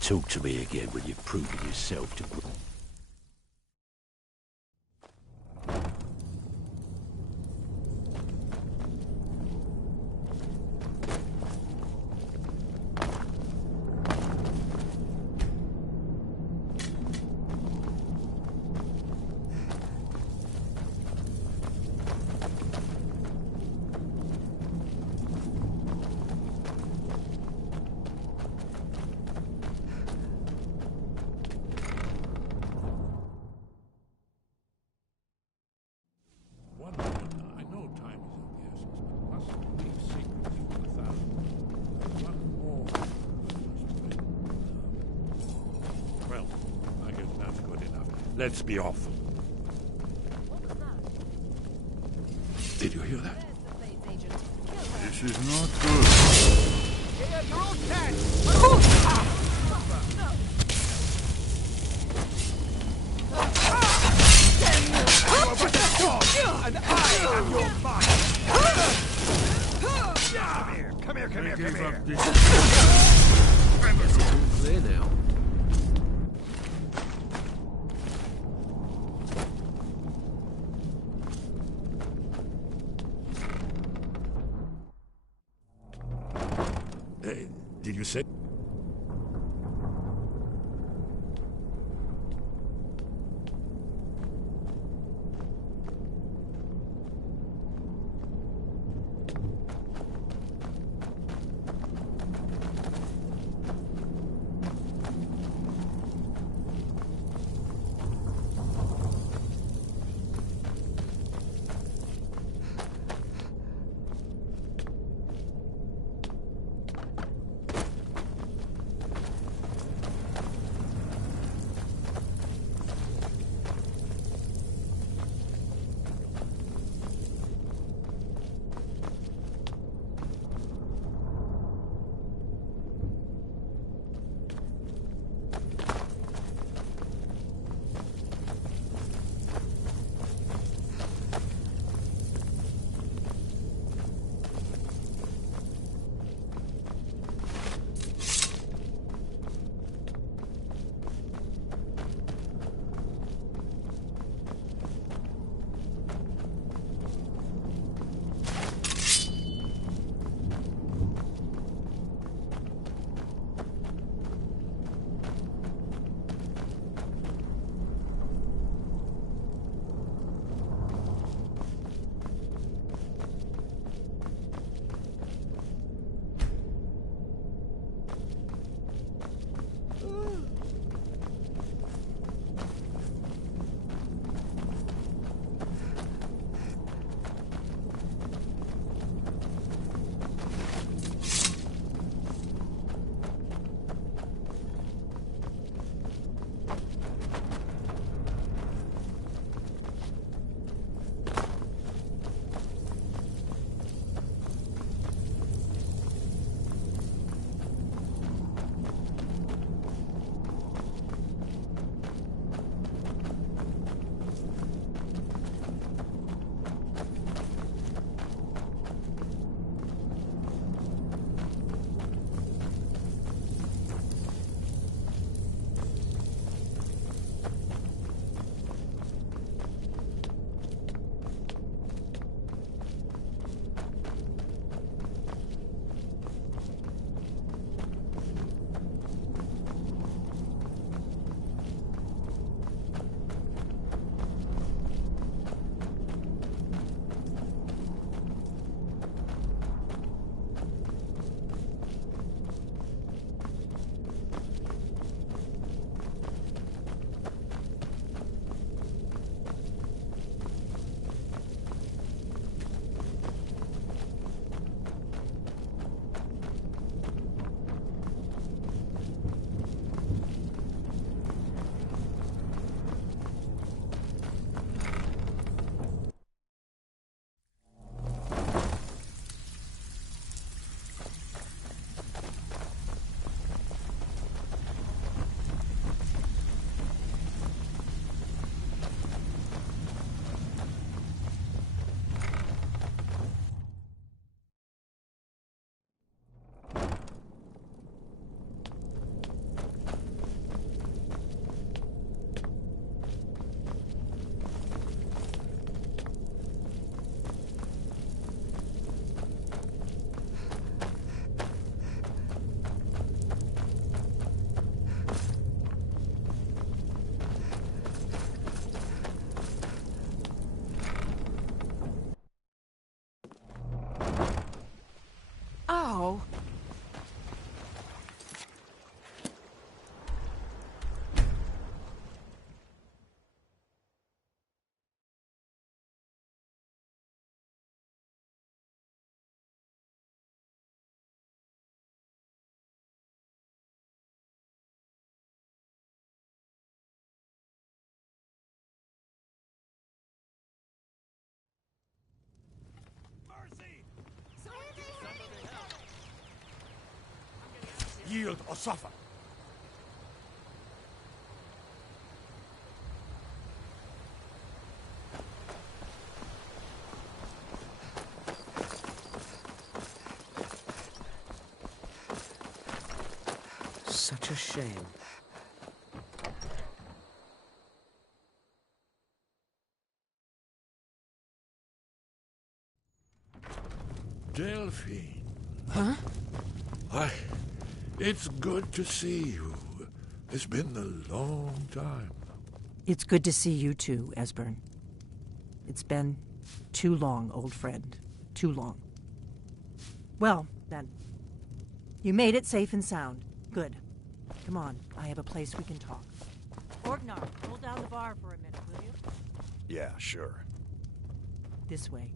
Talk to me again when you've proven yourself to... Let's be off. Did you hear that? This is not good. You're all dead! And I am your master! Come here, come here, come here! Clear now. Did you say? yield or suffer. Such a shame. Delphine. Huh? It's good to see you. It's been a long time. It's good to see you too, Esbern. It's been too long, old friend. Too long. Well, then. You made it safe and sound. Good. Come on, I have a place we can talk. Orgnar, hold down the bar for a minute, will you? Yeah, sure. This way.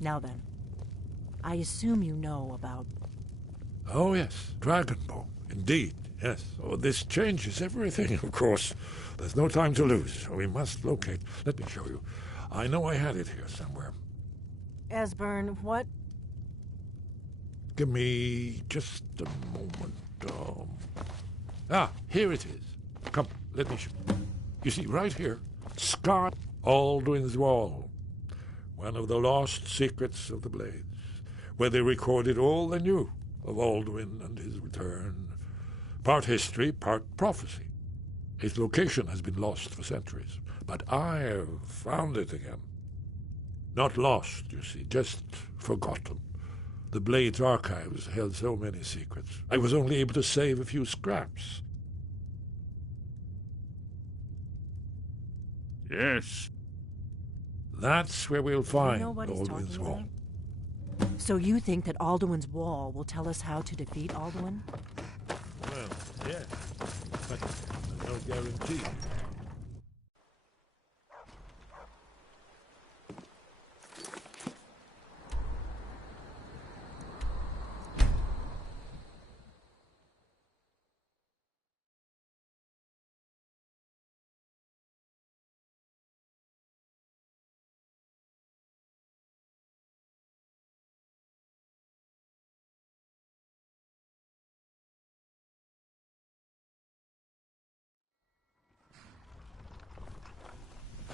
Now then, I assume you know about... Oh, yes, Dragonbone. Indeed, yes. Oh, this changes everything, of course. There's no time to lose. We must locate. Let me show you. I know I had it here somewhere. Esbern, what? Give me just a moment. Here it is. Come, let me show you. You see, right here, Scott Alduin's Wall. One of the lost secrets of the Blades, where they recorded all they knew of Alduin and his return. Part history, part prophecy. Its location has been lost for centuries, but I have found it again. Not lost, you see, just forgotten. The Blades archives held so many secrets. I was only able to save a few scraps. Yes. That's where we'll find Alduin's Wall. So you think that Alduin's Wall will tell us how to defeat Alduin? Well, yes, but no guarantee.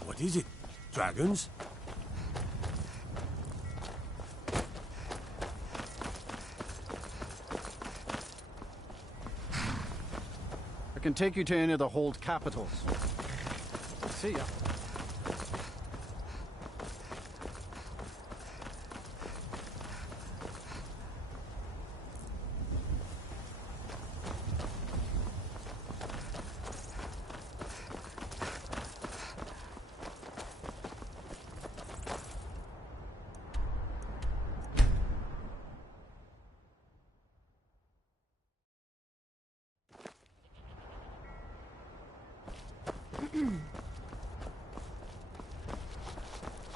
What is it? Dragons? I can take you to any of the hold capitals. See ya.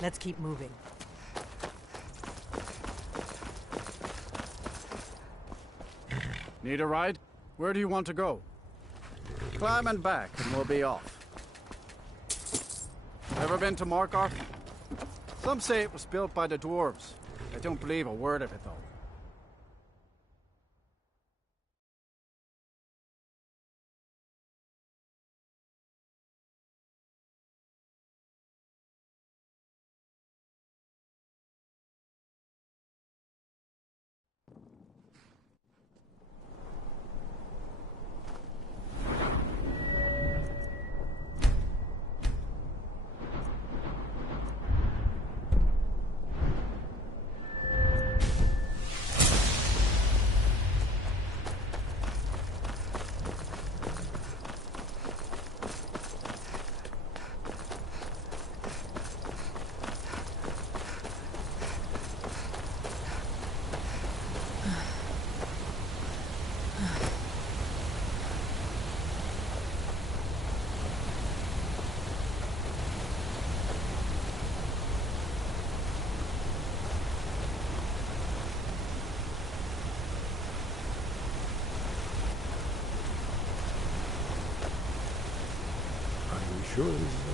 Let's keep moving. Need a ride? Where do you want to go? Climb and back, and we'll be off. Ever been to Markarth? Some say it was built by the dwarves. I don't believe a word of it, though. sure this is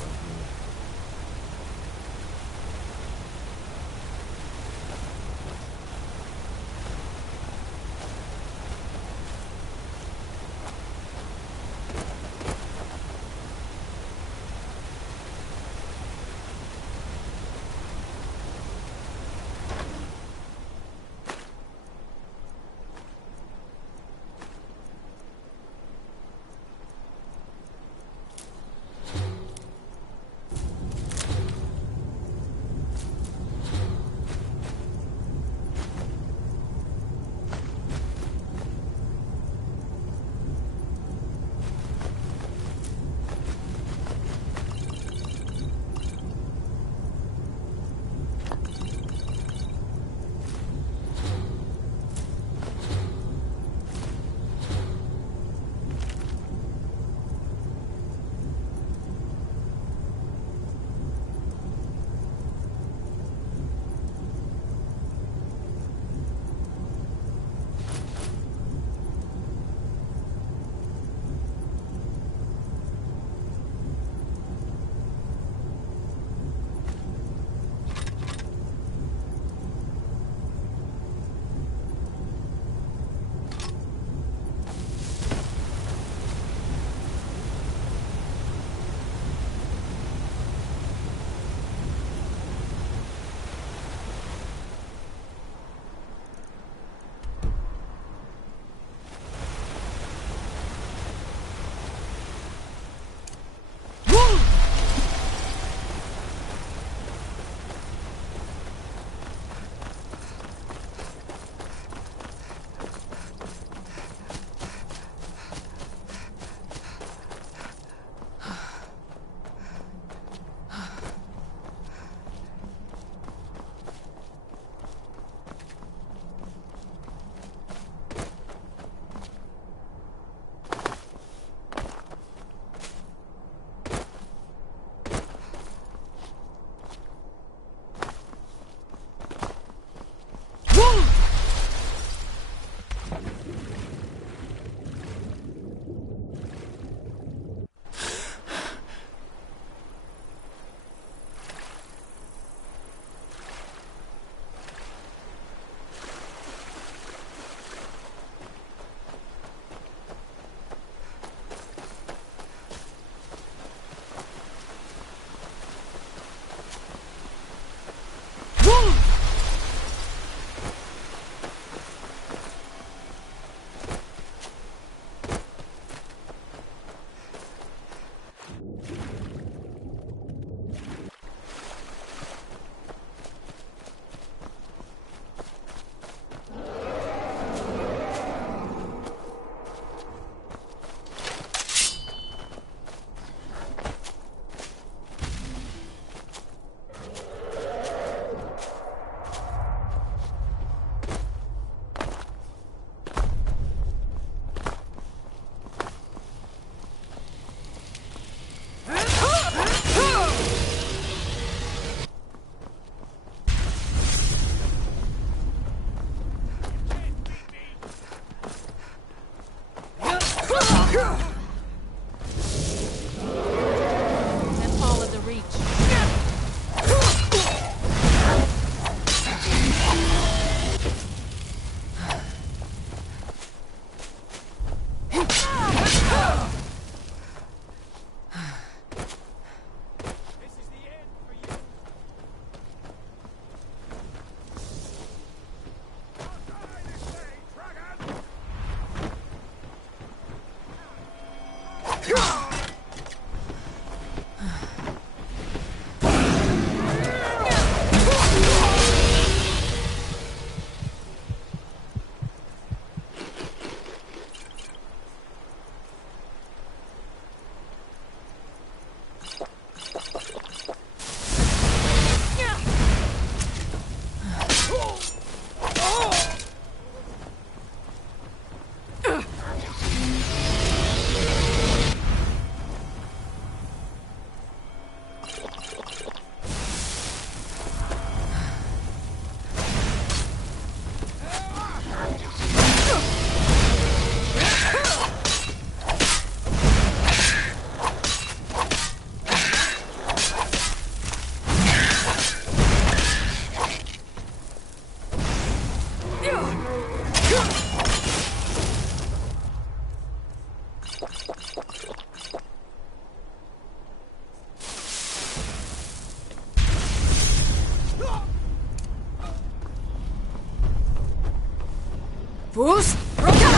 Boost! Roka!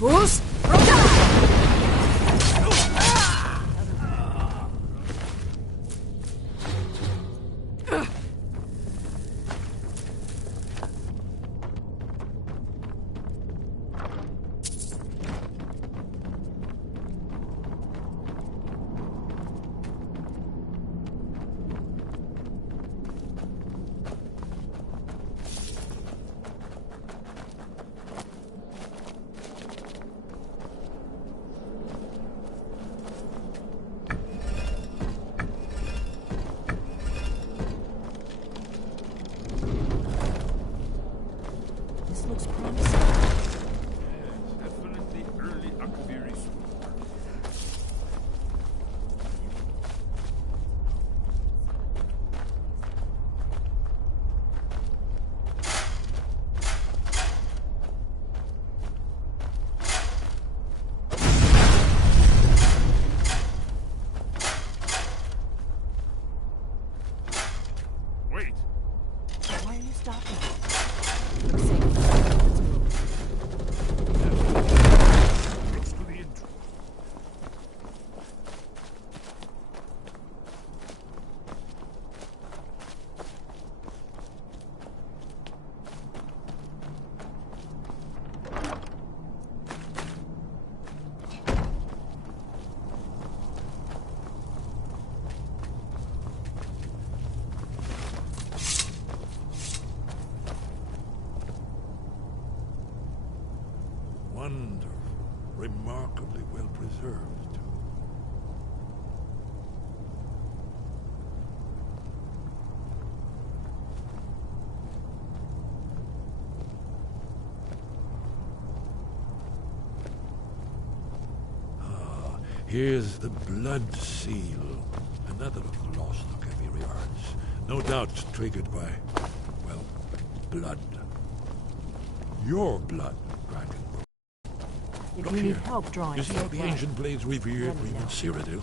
Boost! Wonderful, remarkably well preserved, too. Here's the blood seal, another of the lost Kaviri arts. No doubt triggered by, well, blood. Your blood, Dragon. If Look you here. need help drawing, You see how the ancient blades revered in Cyrodiil?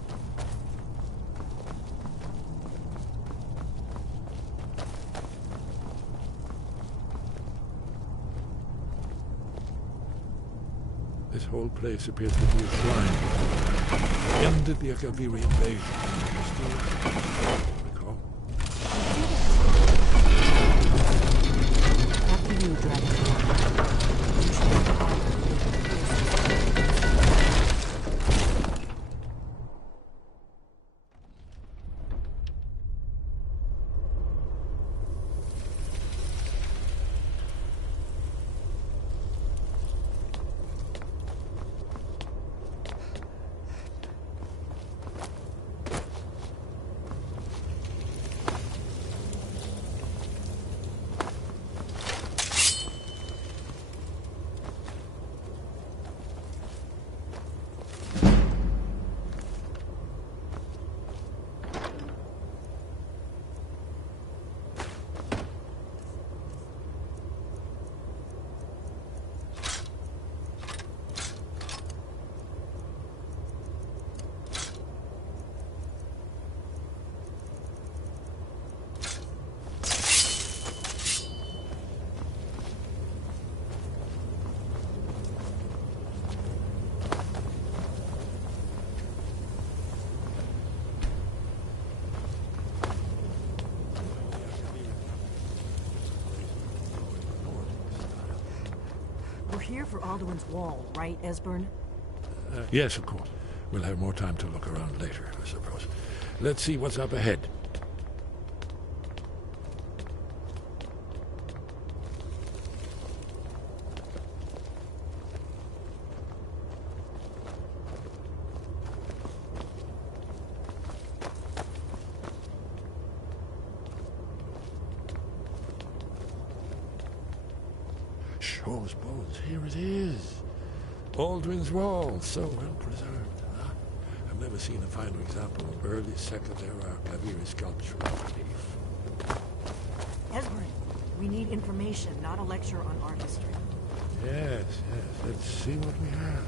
This whole place appears to be a shrine. Ended the Akaviri invasion. Recall? After you, Dragon. We're here for Alduin's Wall, right, Esbern? Yes, of course. We'll have more time to look around later, I suppose. Let's see what's up ahead. Shaw's bones, here it is. Alduin's Wall, so well preserved. Huh? I've never seen a finer example of early Second Era Kaviri sculpture relief. Esbern, we need information, not a lecture on art history. Yes. Let's see what we have.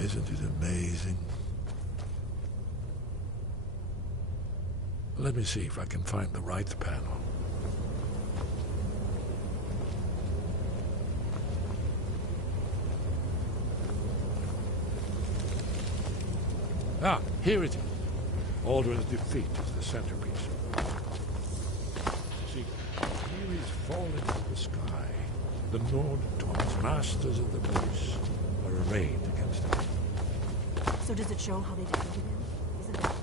Isn't it amazing? Let me see if I can find the right panel. Ah, here it is. Alduin's defeat is the centerpiece. See, here he's falling from the sky. The Nord Tons, masters of the place, are arrayed against him. So does it show how they defeated him? Isn't that...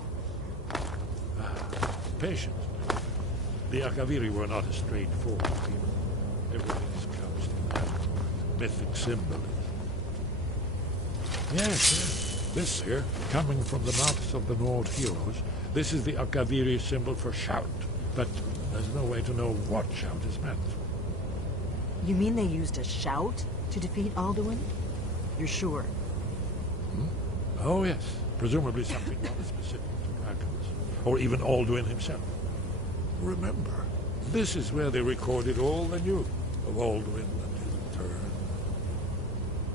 Patience. The Akaviri were not a straightforward people. Everything is couched in that mythic symbolism. Yes. This here, coming from the mouths of the Nord heroes, this is the Akaviri symbol for shout. But there's no way to know what shout is meant. You mean they used a shout to defeat Alduin? You're sure? Oh, yes. Presumably something rather specific to dragons, or even Alduin himself. Remember, this is where they recorded all they knew of Alduin and his return.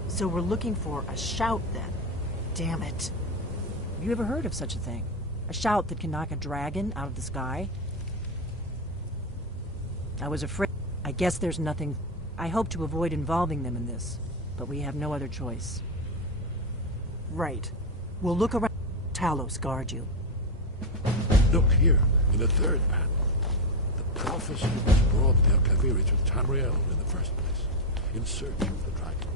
So we're looking for a shout, then? Damn it. Have you ever heard of such a thing? A shout that can knock a dragon out of the sky? I was afraid. I guess there's nothing... I hope to avoid involving them in this, but we have no other choice. Right. We'll look around. Talos guard you. Look here, in the third panel. The prophecy which brought the Akaviri to Tamriel in the first place, in search of the dragon.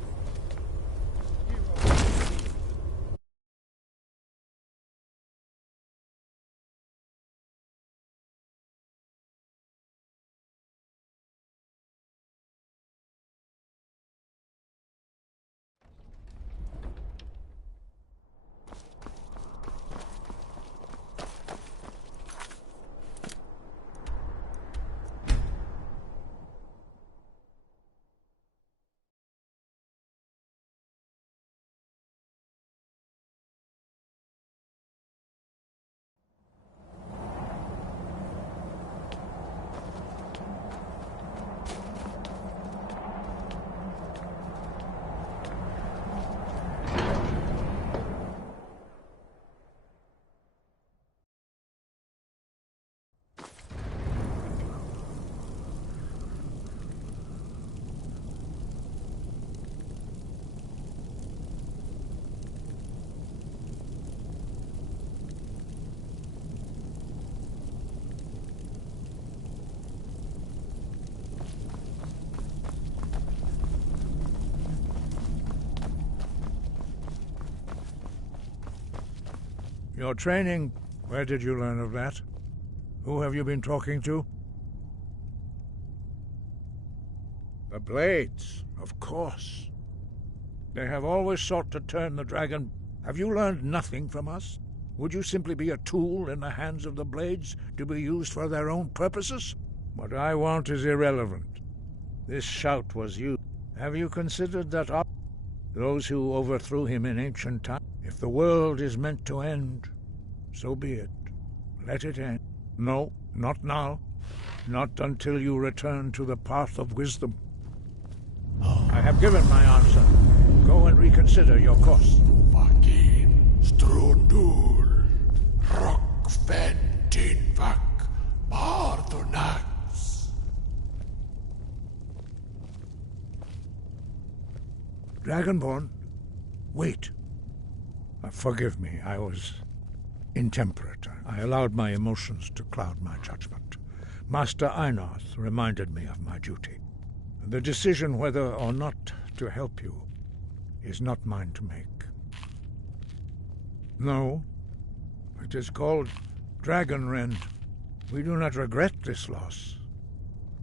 Your training, where did you learn of that? Who have you been talking to? The Blades, of course. They have always sought to turn the dragon. Have you learned nothing from us? Would you simply be a tool in the hands of the Blades to be used for their own purposes? What I want is irrelevant. This shout was used. Have you considered that those who overthrew him in ancient times? If the world is meant to end, so be it. Let it end. No, not now. Not until you return to the path of wisdom. I have given my answer. Go and reconsider your course. Strundur, Rockventinvak, Bardonax. Dragonborn, wait. Forgive me, I was intemperate. I allowed my emotions to cloud my judgment. Master Einarth reminded me of my duty. The decision whether or not to help you is not mine to make. No, it is called Dragonrend. We do not regret this loss.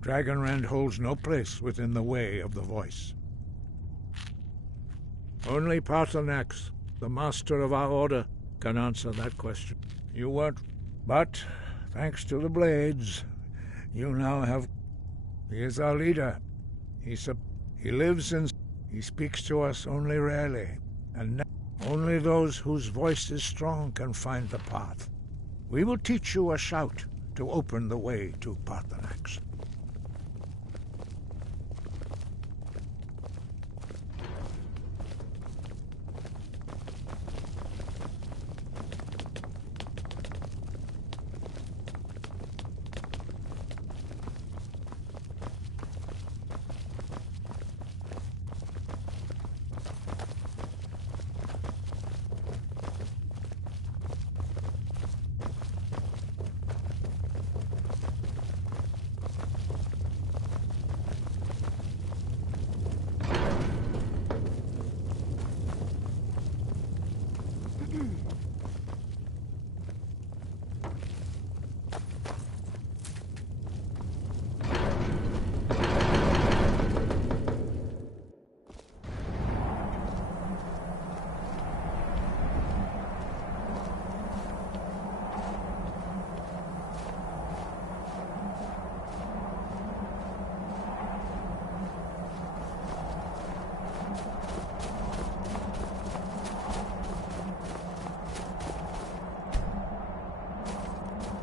Dragonrend holds no place within the way of the voice. Only Paarthurnax, the master of our order, can answer that question. You weren't, but thanks to the blades, you now have... He is our leader. He lives in... He speaks to us only rarely, and only those whose voice is strong can find the path. We will teach you a shout to open the way to Paarthurnax.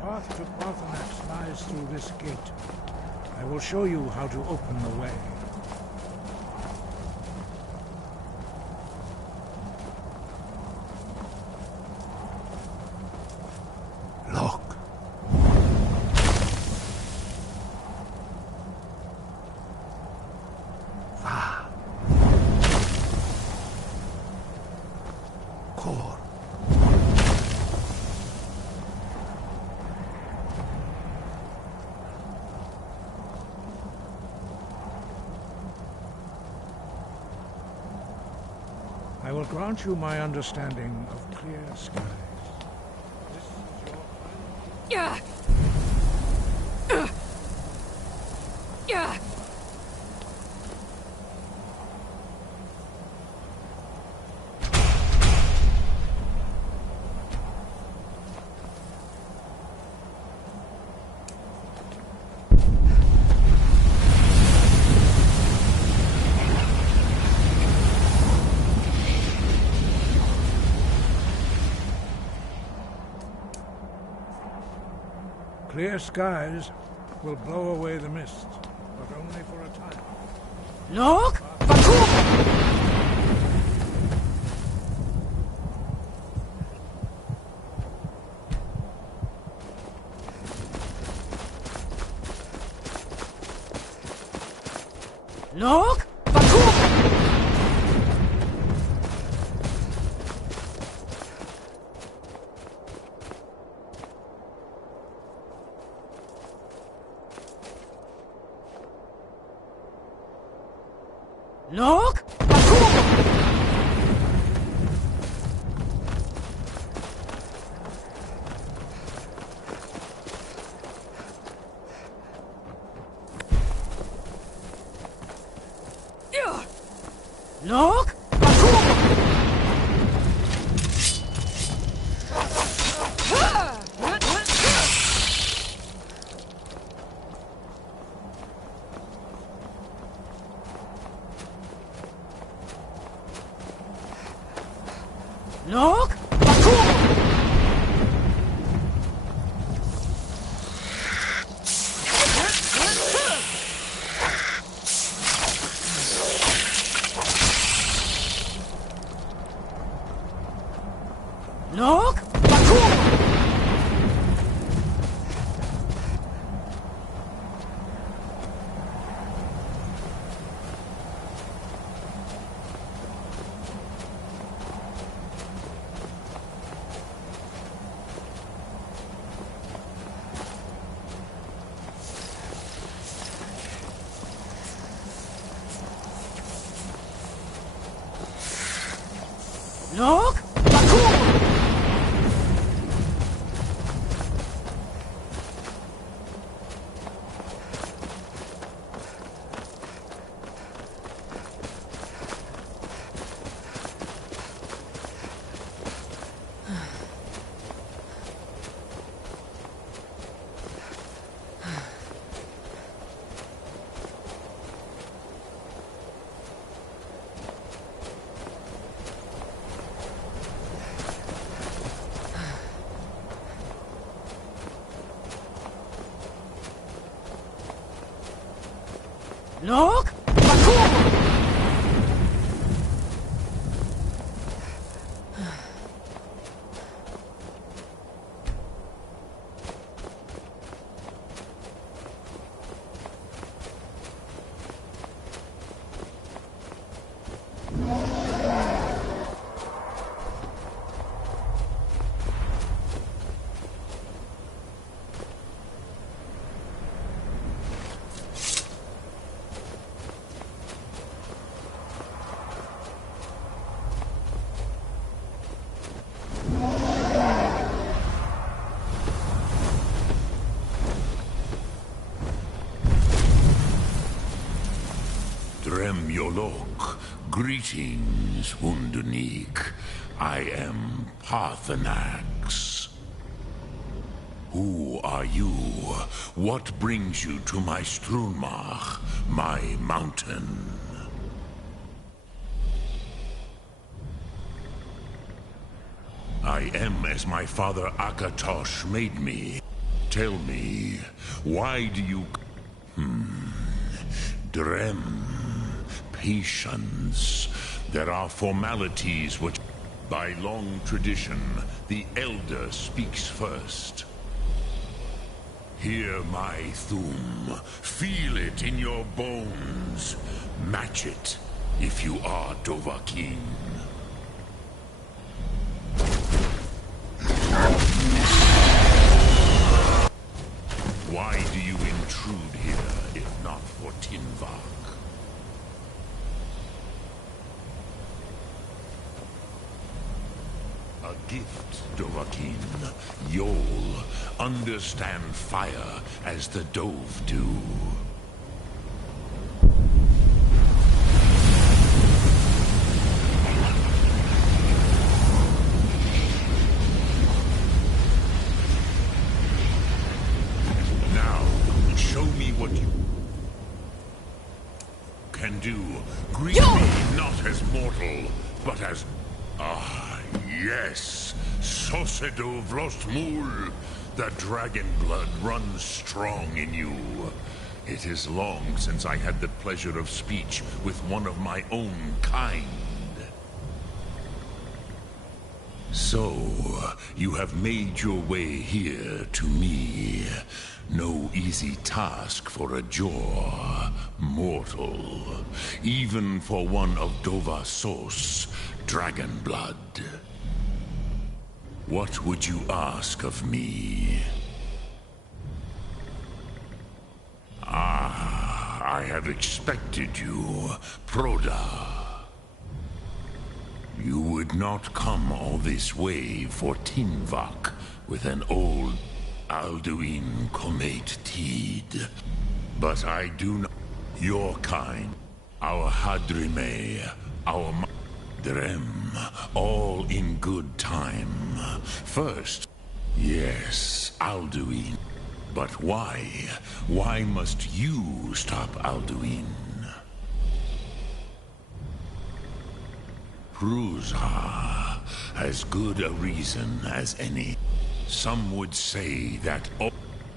The path to Paarthurnax lies through this gate. I will show you how to open the way. Look. Kor. I will grant you my understanding of clear skies. This is your final... Clear skies will blow away the mist, but only for a time. Look! Look! Look! Look! Look! Look! Look! Drem Yolok, greetings, Undunik. I am Parthenax. Who are you? What brings you to my Strunmach, my mountain? I am as my father Akatosh made me. Tell me, why do you... Drem. Patience. There are formalities which, by long tradition, the Elder speaks first. Hear my thum. Feel it in your bones. Match it, if you are Dovahkiin. Why do you intrude here, if not for Tinvak? A gift, Dovahkiin. You'll understand fire as the Dove do. Now, show me what you can do. Greet me not as mortal, but as... yes, Sosedo Vrostmul. The dragon blood runs strong in you. It is long since I had the pleasure of speech with one of my own kind. So, you have made your way here to me. No easy task for a Jor, mortal. Even for one of Dovahsos, dragon blood. What would you ask of me? I have expected you, Proda. You would not come all this way for Tinvak with an old Alduin Comate Teed. But I do not... Your kind, our Hadrime, our Drem, all in good time. First, yes, Alduin. But why? Why must you stop Alduin? Pruzha, as good a reason as any. Some would say that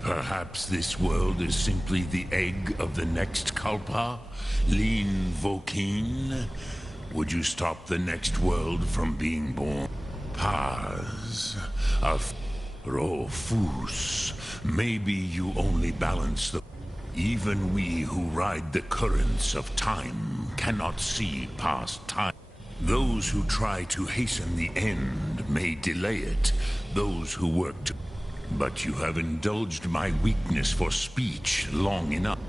perhaps this world is simply the egg of the next Kalpa, Lin Vokin. Would you stop the next world from being born? Paz, of Rofus. Maybe you only balance the... Even we who ride the currents of time cannot see past time. Those who try to hasten the end may delay it. Those who work to... But you have indulged my weakness for speech long enough.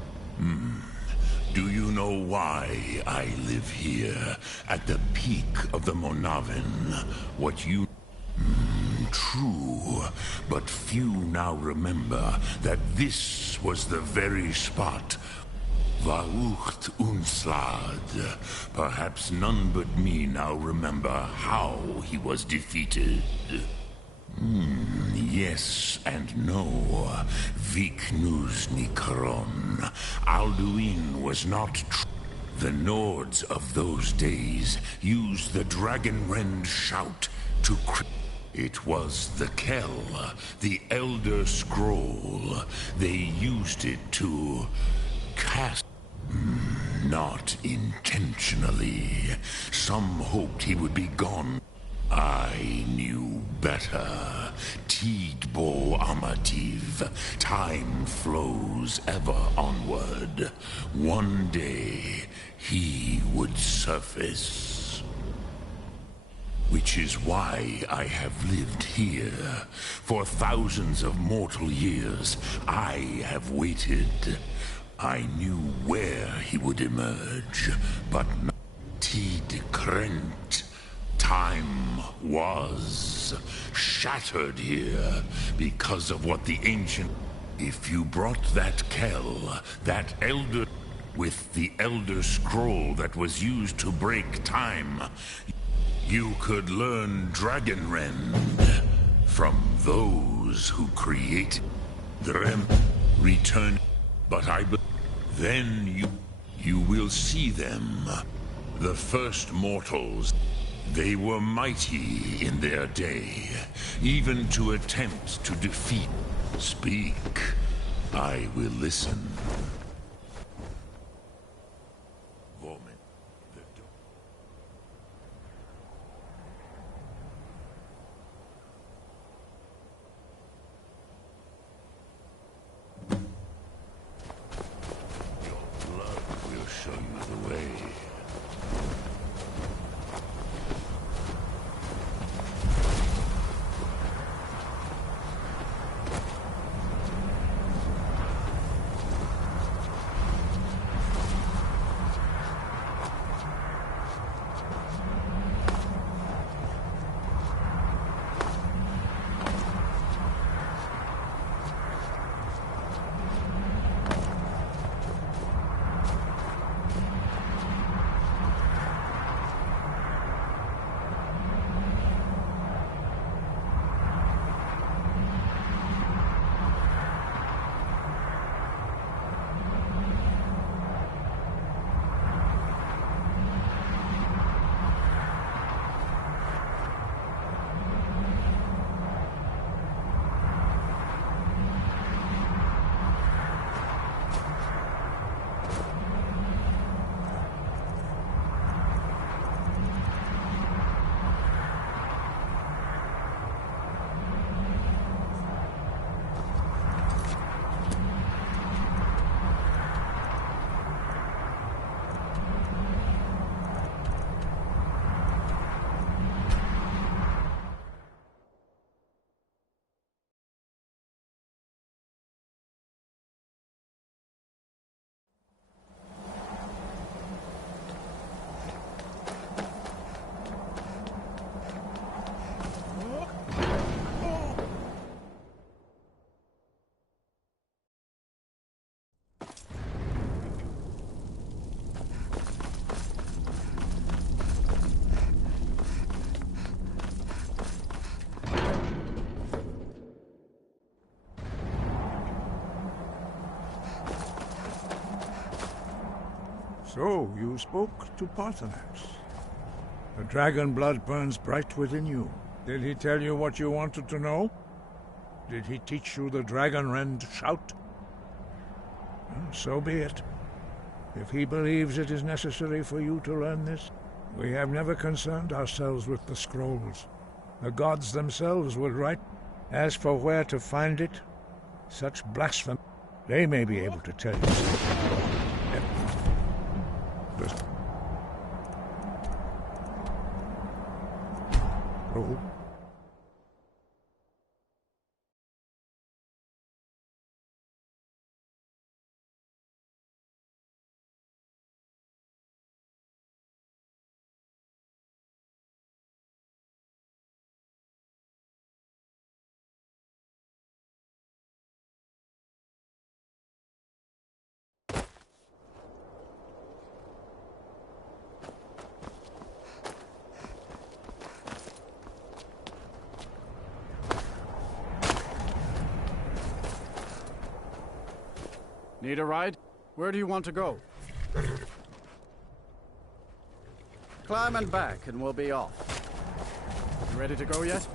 Do you know why I live here, at the peak of the Monavin? What you... True, but few now remember that this was the very spot Vaucht Unslad. Perhaps none but me now remember how he was defeated. Yes and no. Viknus Nikron. Alduin was not true. The Nords of those days used the Dragonrend shout to... It was the Kell, the Elder Scroll. They used it to cast... Not intentionally. Some hoped he would be gone. I knew better. Tidbo Amativ. Time flows ever onward. One day, he would surface. Which is why I have lived here. For thousands of mortal years, I have waited. I knew where he would emerge, but not Tid Krent. Time was shattered here because of what the ancient... If you brought that Kell, that Elder... with the Elder Scroll that was used to break time, you could learn Dragonrend from those who created them. Return... But then you will see them. The first mortals. They were mighty in their day, even to attempt to defeat. Speak. I will listen. So, you spoke to Paarthurnax. The dragon blood burns bright within you. Did he tell you what you wanted to know? Did he teach you the Dragonrend shout? Well, so be it. If he believes it is necessary for you to learn this, we have never concerned ourselves with the scrolls. The gods themselves will write. As for where to find it, such blasphemy, they may be able to tell you something. Oh. Need a ride? Where do you want to go? Climb and back, and we'll be off. You ready to go yet?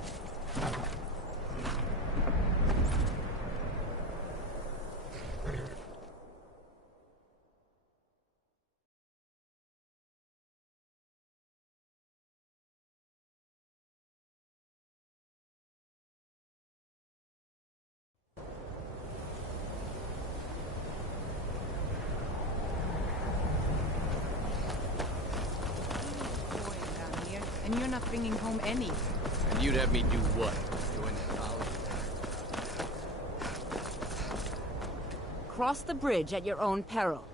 And you're not bringing home any. And you'd have me do what? Join the college? Cross the bridge at your own peril.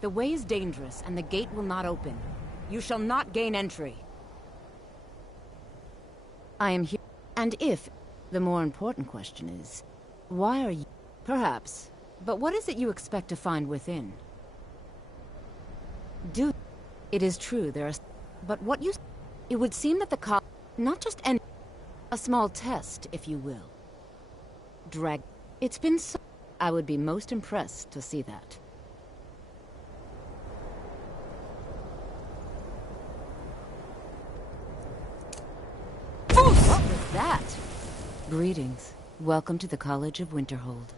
The way is dangerous, and the gate will not open. You shall not gain entry. I am here. And if... The more important question is... Why are you... Perhaps. But what is it you expect to find within? It is true, there are... But what you... It would seem that the not just any... A small test, if you will. It's been so... I would be most impressed to see that. What was that? Greetings. Welcome to the College of Winterhold.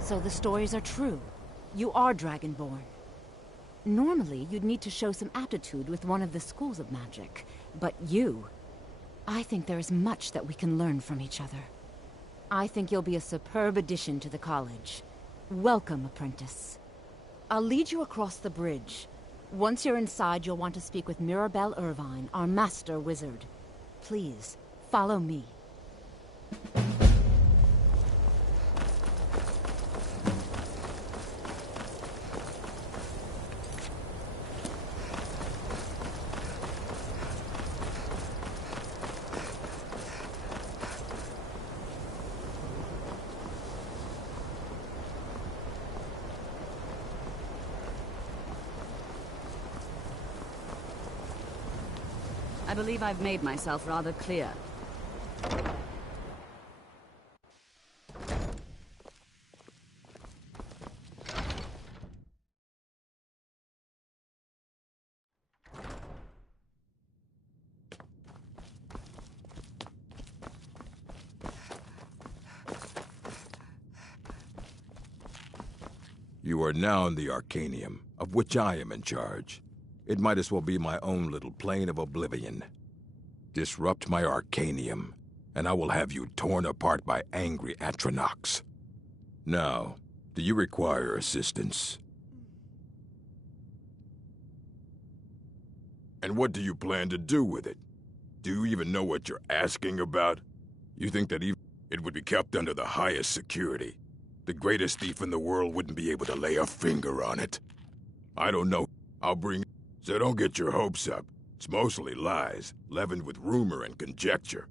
So the stories are true. You are Dragonborn. Normally, you'd need to show some aptitude with one of the schools of magic. But you... I think there is much that we can learn from each other. I think you'll be a superb addition to the college. Welcome, apprentice. I'll lead you across the bridge. Once you're inside, you'll want to speak with Mirabelle Irvine, our master wizard. Please, follow me. I believe I've made myself rather clear. You are now in the Arcanium, of which I am in charge. It might as well be my own little plane of oblivion. Disrupt my Arcanium, and I will have you torn apart by angry Atronachs. Now, do you require assistance? And what do you plan to do with it? Do you even know what you're asking about? You think that even it would be kept under the highest security? The greatest thief in the world wouldn't be able to lay a finger on it. I don't know. I'll bring... So don't get your hopes up. It's mostly lies, leavened with rumor and conjecture.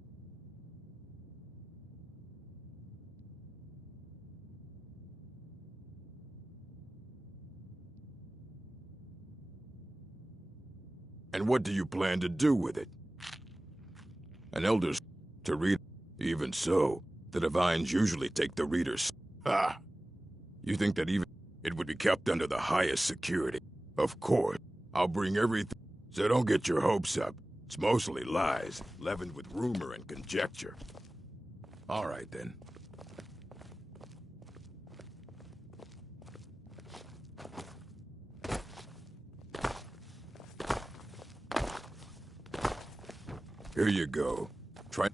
And what do you plan to do with it? An elder's to read. Even so, the divines usually take the reader's. Ah! You think that even it would be kept under the highest security? Of course. I'll bring everything. So don't get your hopes up. It's mostly lies, leavened with rumor and conjecture. All right, then. Here you go. Try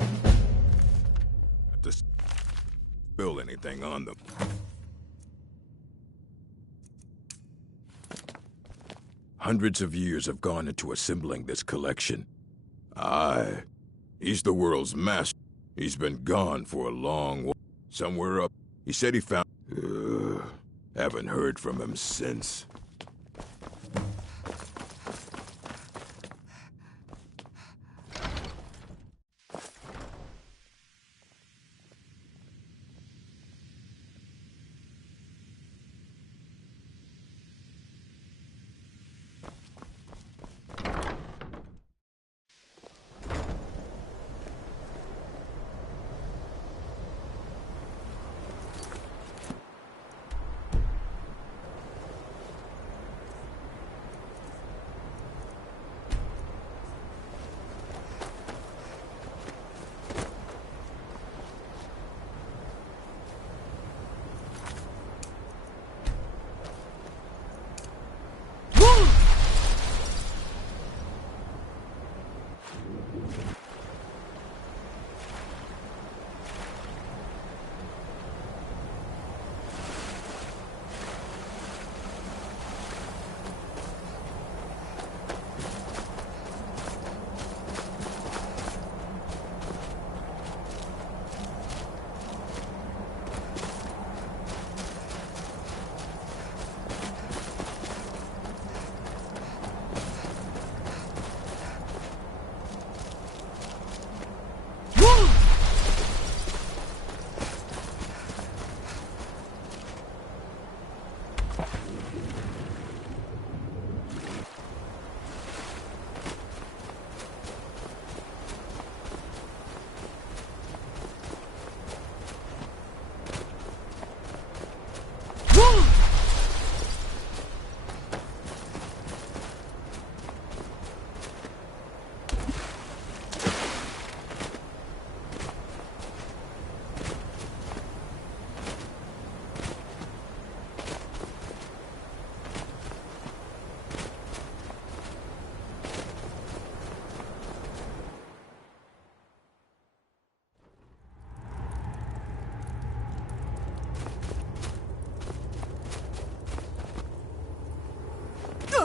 not to spill anything on them. Hundreds of years have gone into assembling this collection. Aye. He's the world's master. He's been gone for a long while. Somewhere up. He said he found... haven't heard from him since.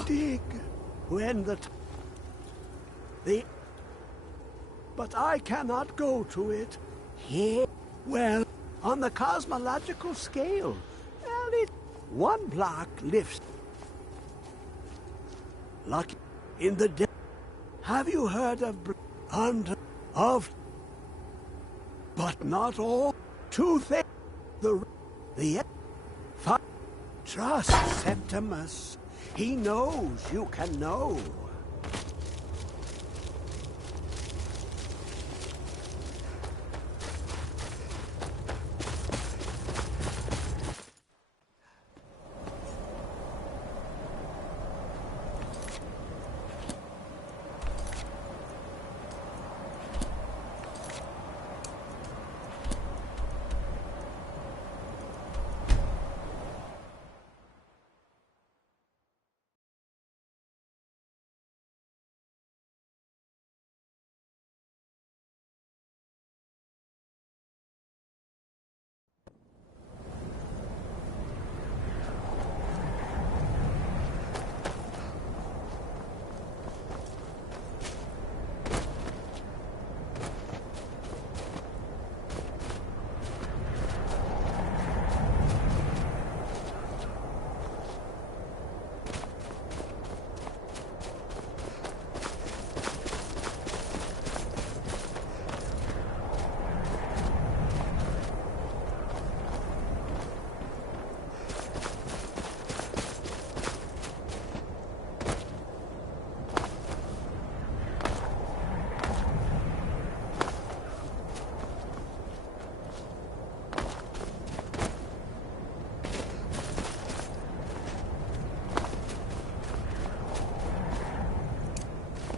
dig when but I cannot go to it here. Well, on the cosmological scale, well, one block lifts. Lucky in the day. Have you heard of but not all? Two things. The trust Septimus. He knows you can know.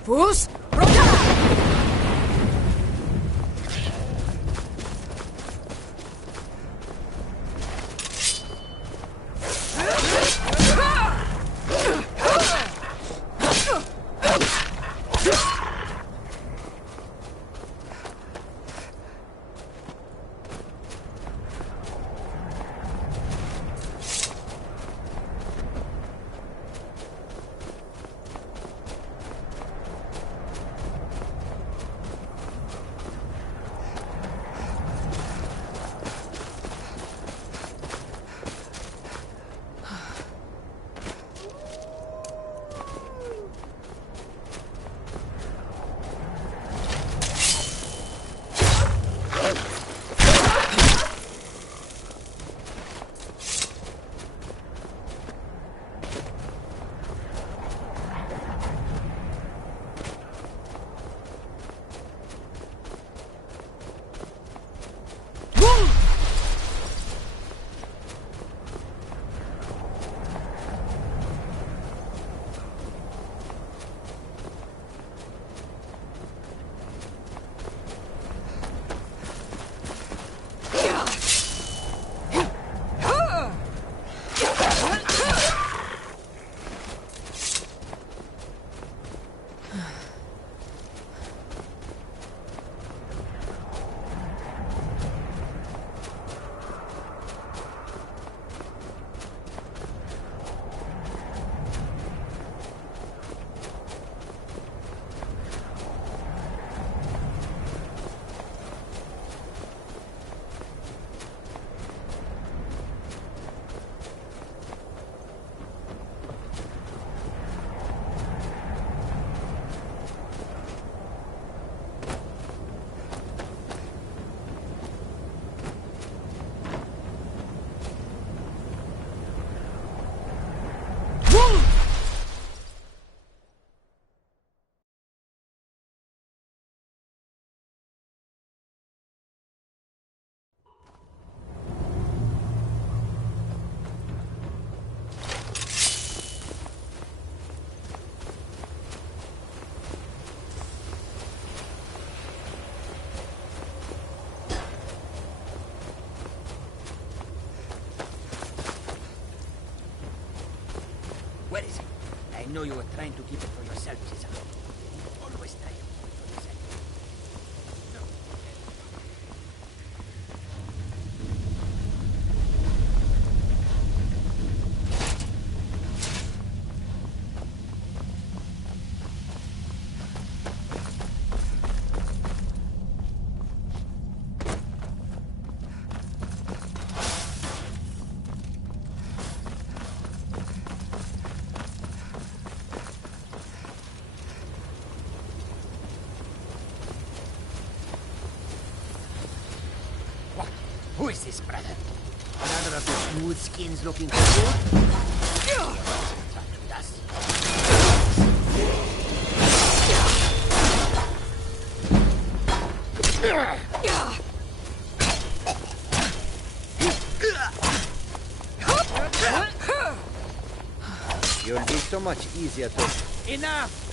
Fus! Where is it? I know you were trying to keep it for yourself, Cesar. Always try to keep it for yourself. No. Who is this, brother? Another of the smooth skins looking for you? You'll be so much easier to... Enough!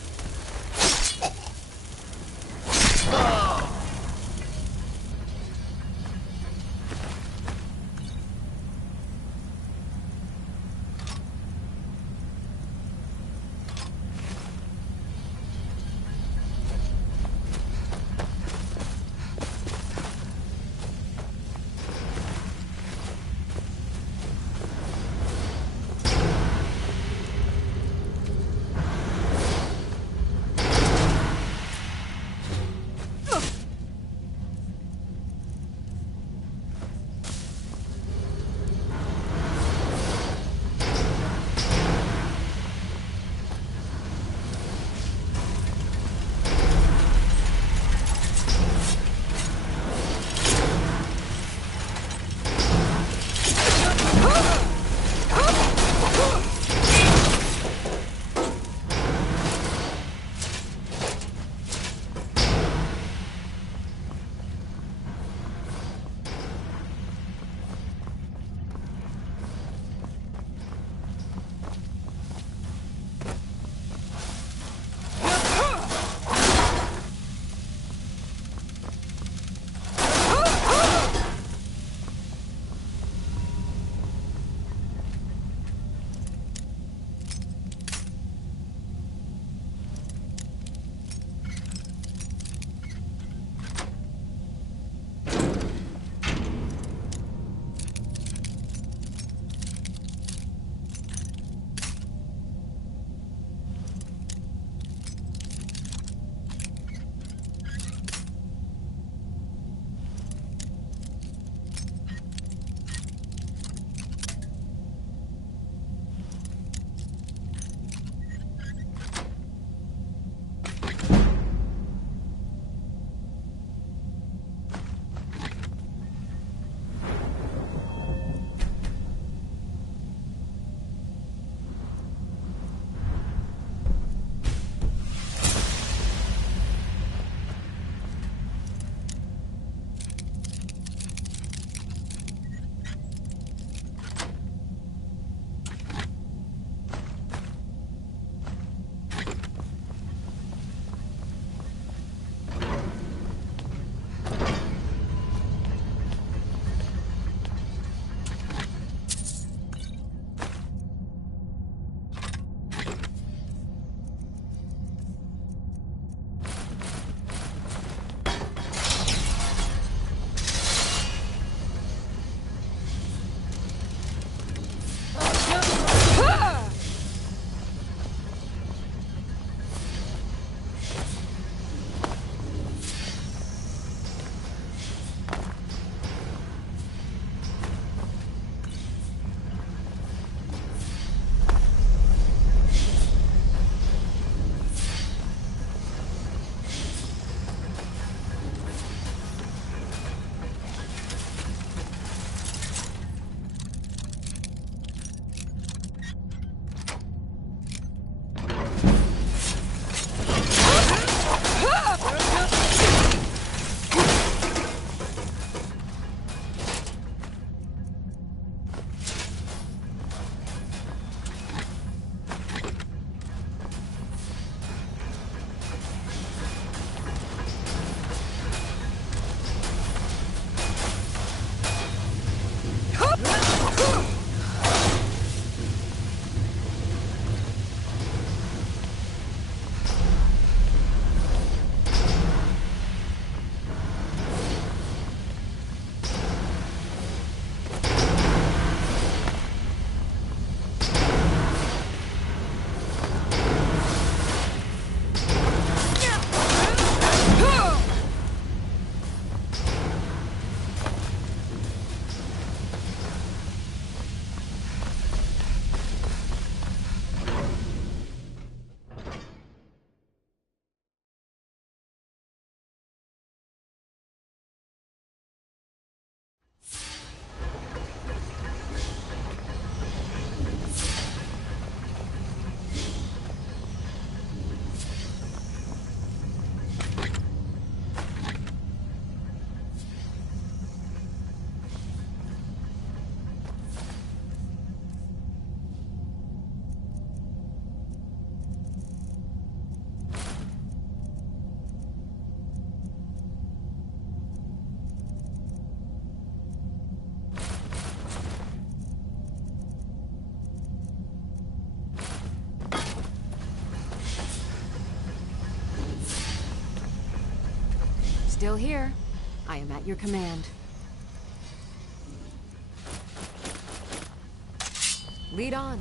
Still here. I am at your command. Lead on.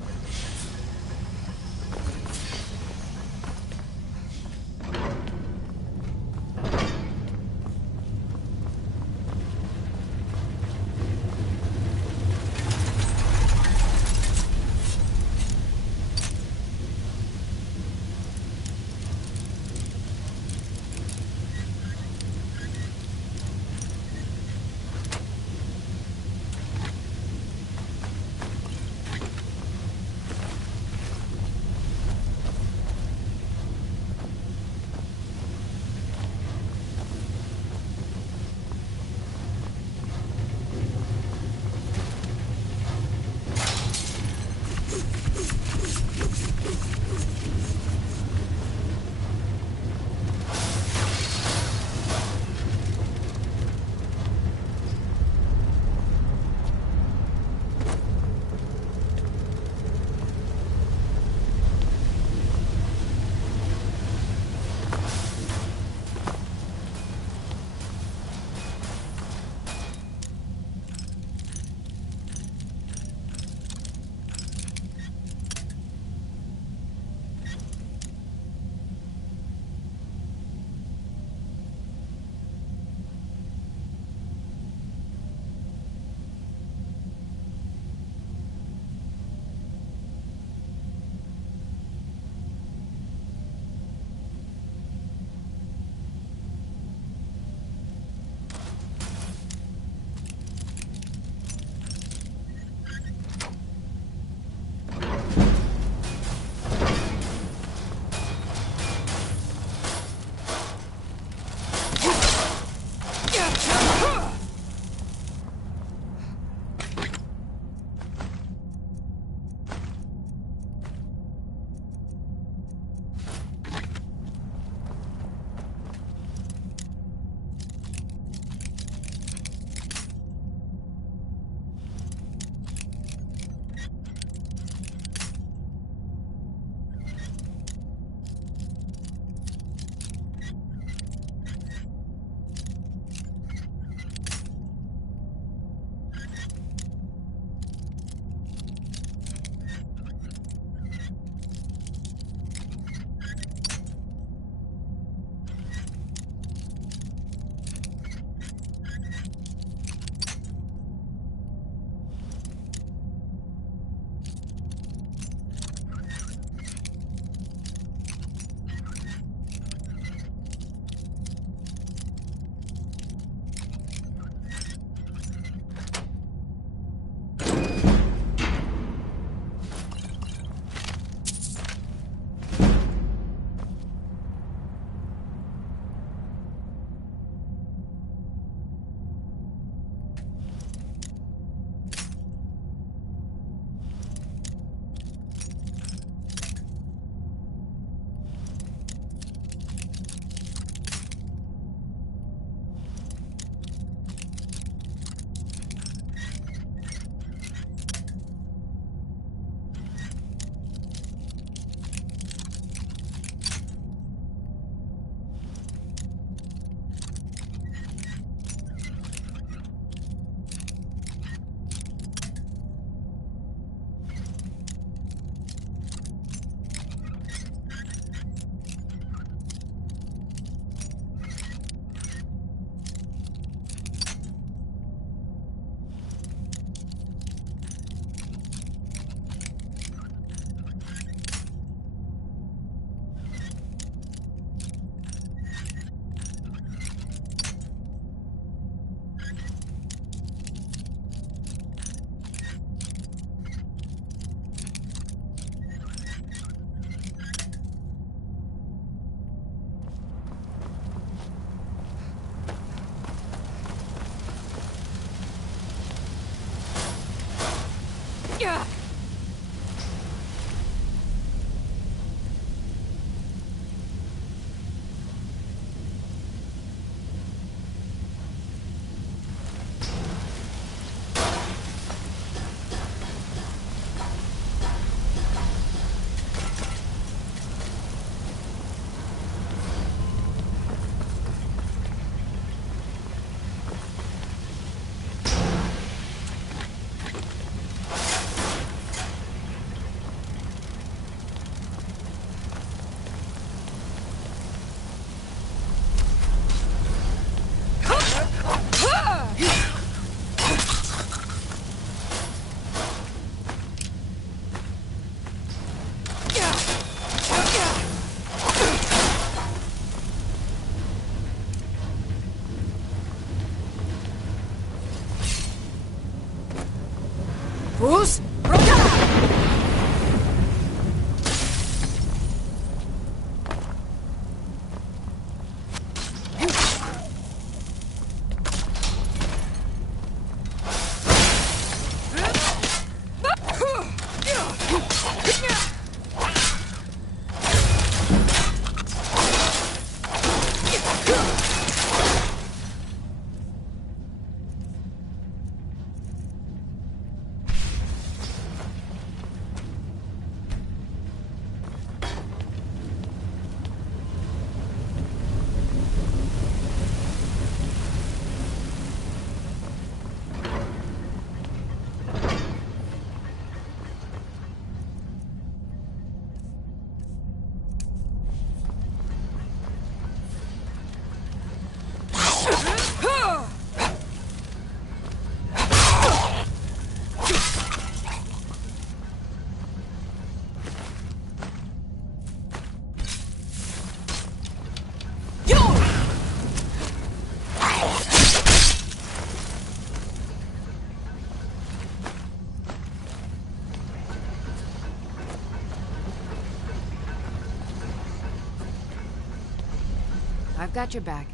I've got your back.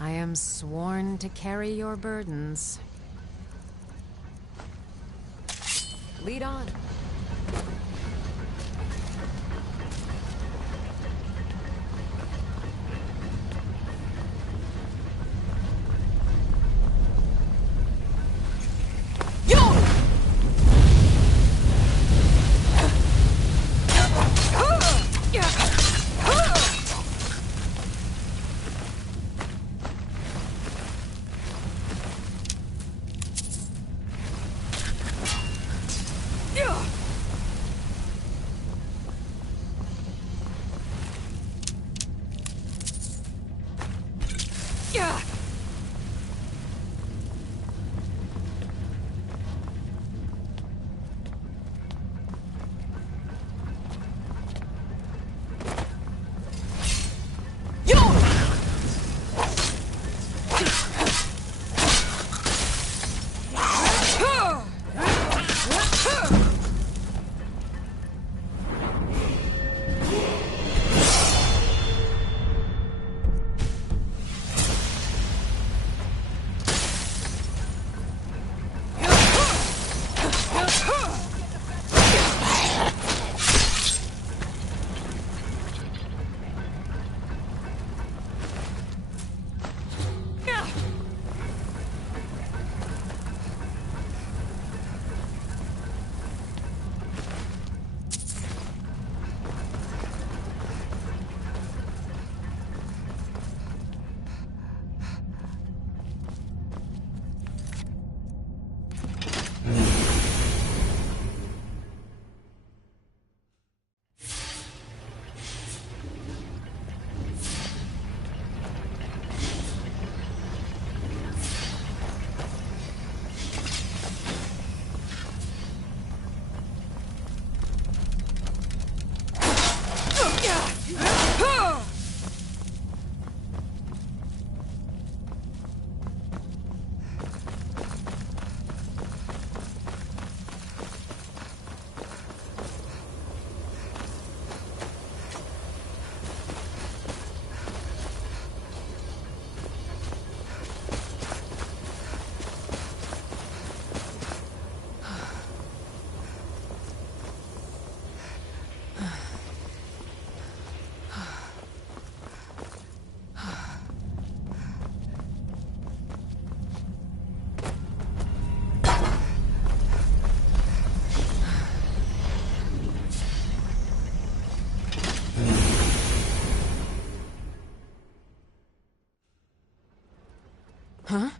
I am sworn to carry your burdens. Lead on. Huh?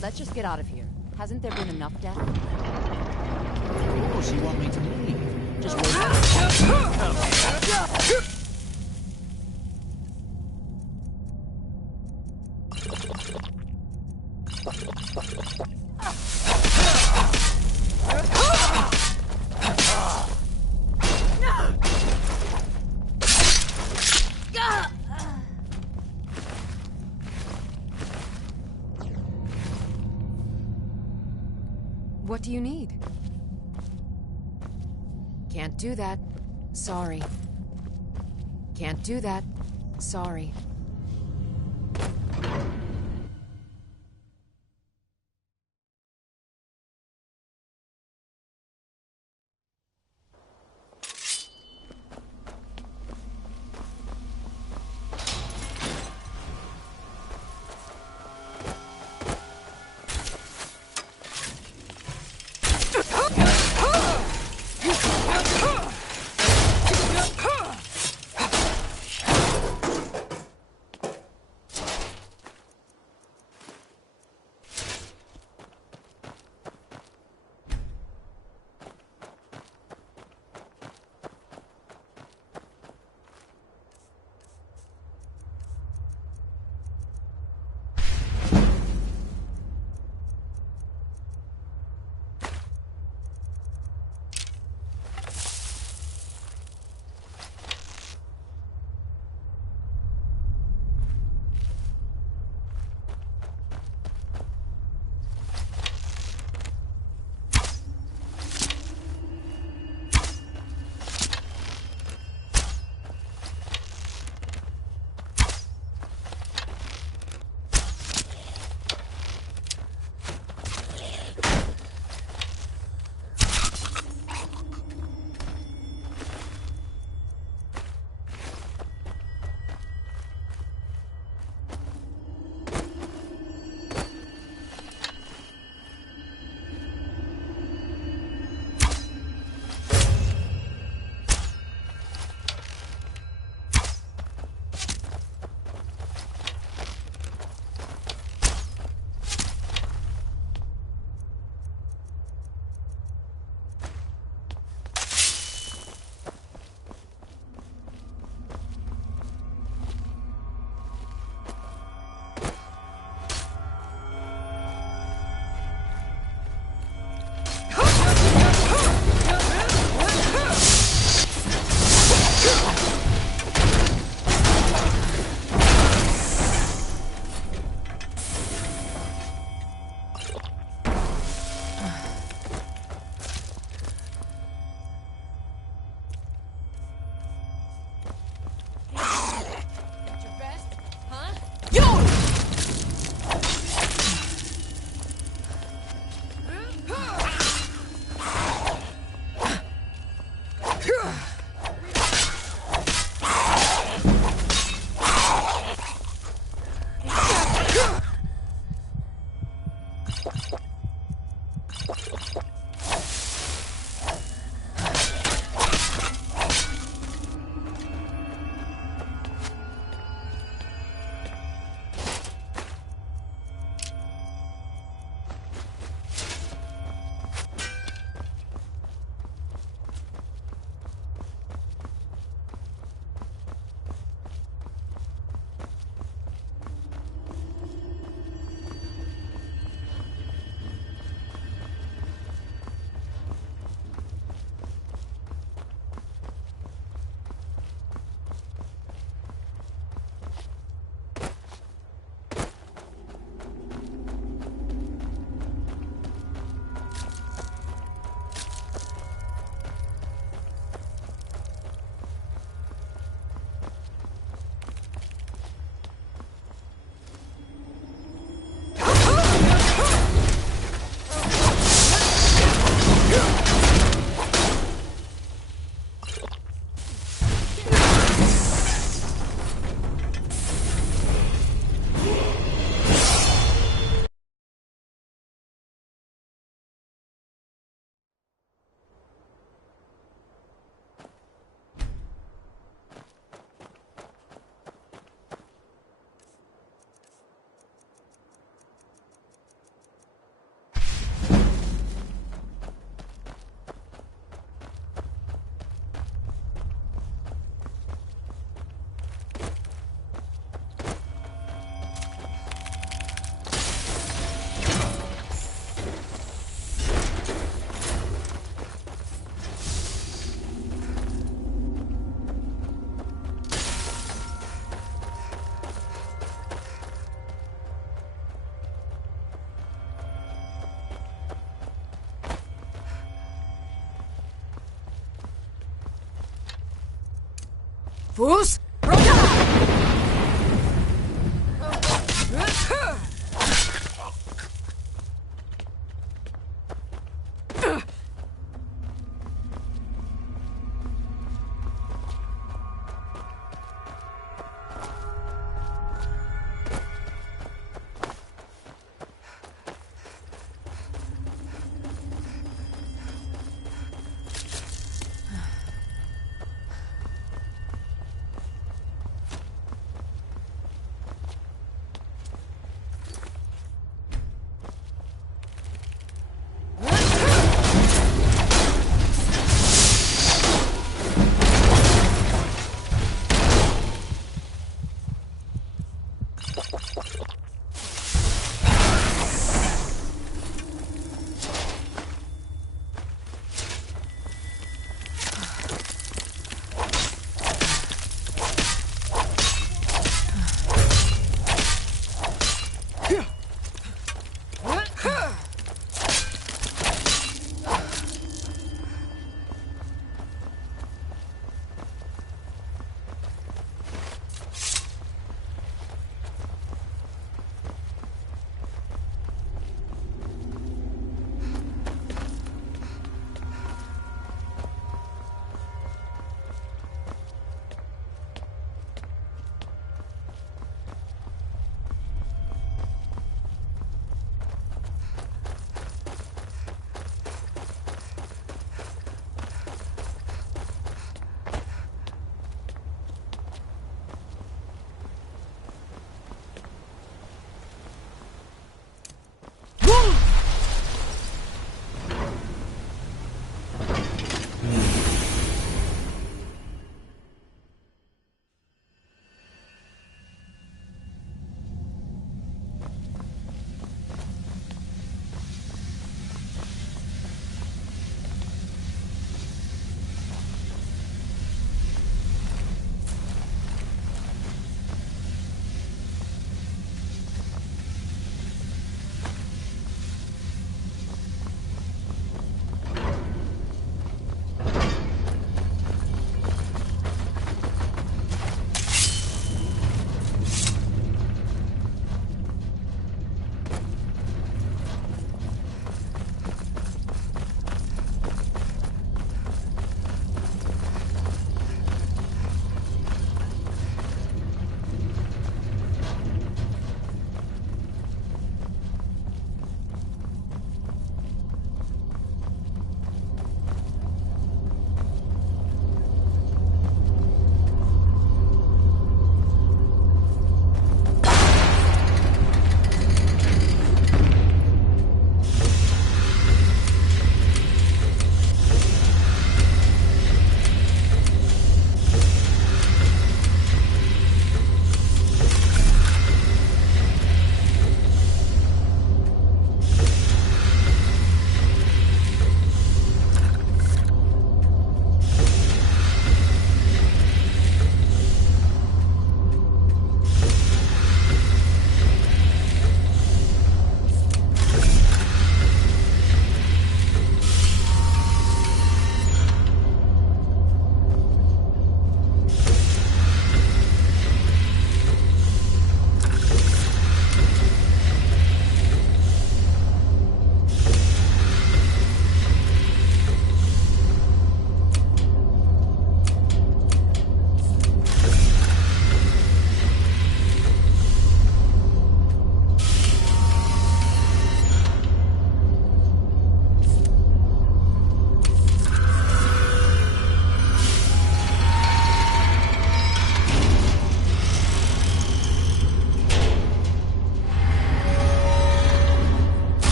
Let's just get out of here. Hasn't there been enough death? Of course you want me to leave. Just wait. What do you need? Can't do that. Sorry. Can't do that. Sorry. Fus!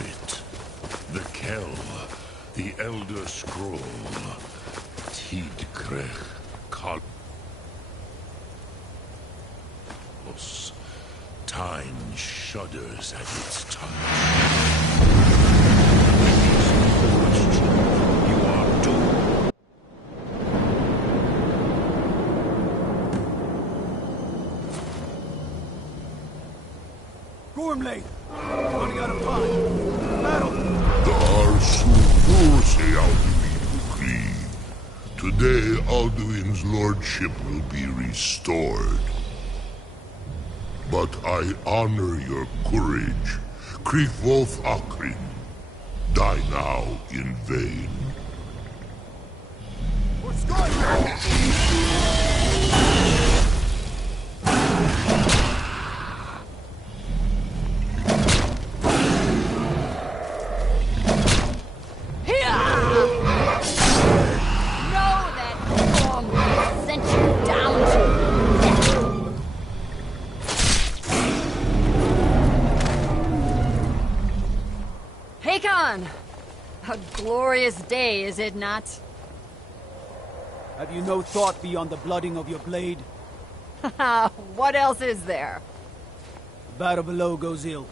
it. The Kell, the Elder Scroll, Tidgrech Kalos. Time shudders at its touch. You are doomed. Gormley! Running out of time! Battle! Today, Alduin's lordship will be restored. But I honor your courage. Krifwolf Akrin. Die now in vain. For Skyrim! A glorious day, is it not? Have you no thought beyond the blooding of your blade? What else is there? The battle below goes ill.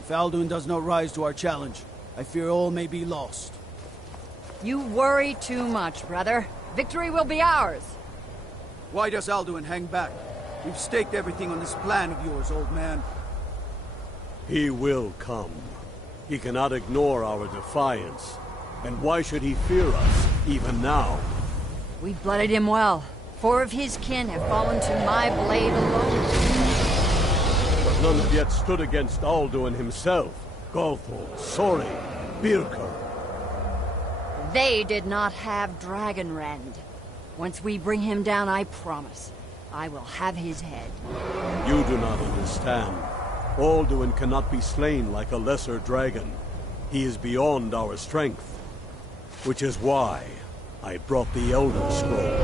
If Alduin does not rise to our challenge, I fear all may be lost. You worry too much, brother. Victory will be ours. Why does Alduin hang back? We've staked everything on this plan of yours, old man. He will come. He cannot ignore our defiance. And why should he fear us, even now? We blooded him well. 4 of his kin have fallen to my blade alone. But none have yet stood against Alduin himself. Galthor, Sori, Birker. They did not have Dragonrend. Once we bring him down, I promise, I will have his head. You do not understand. Alduin cannot be slain like a lesser dragon. He is beyond our strength. Which is why I brought the Elder Scroll.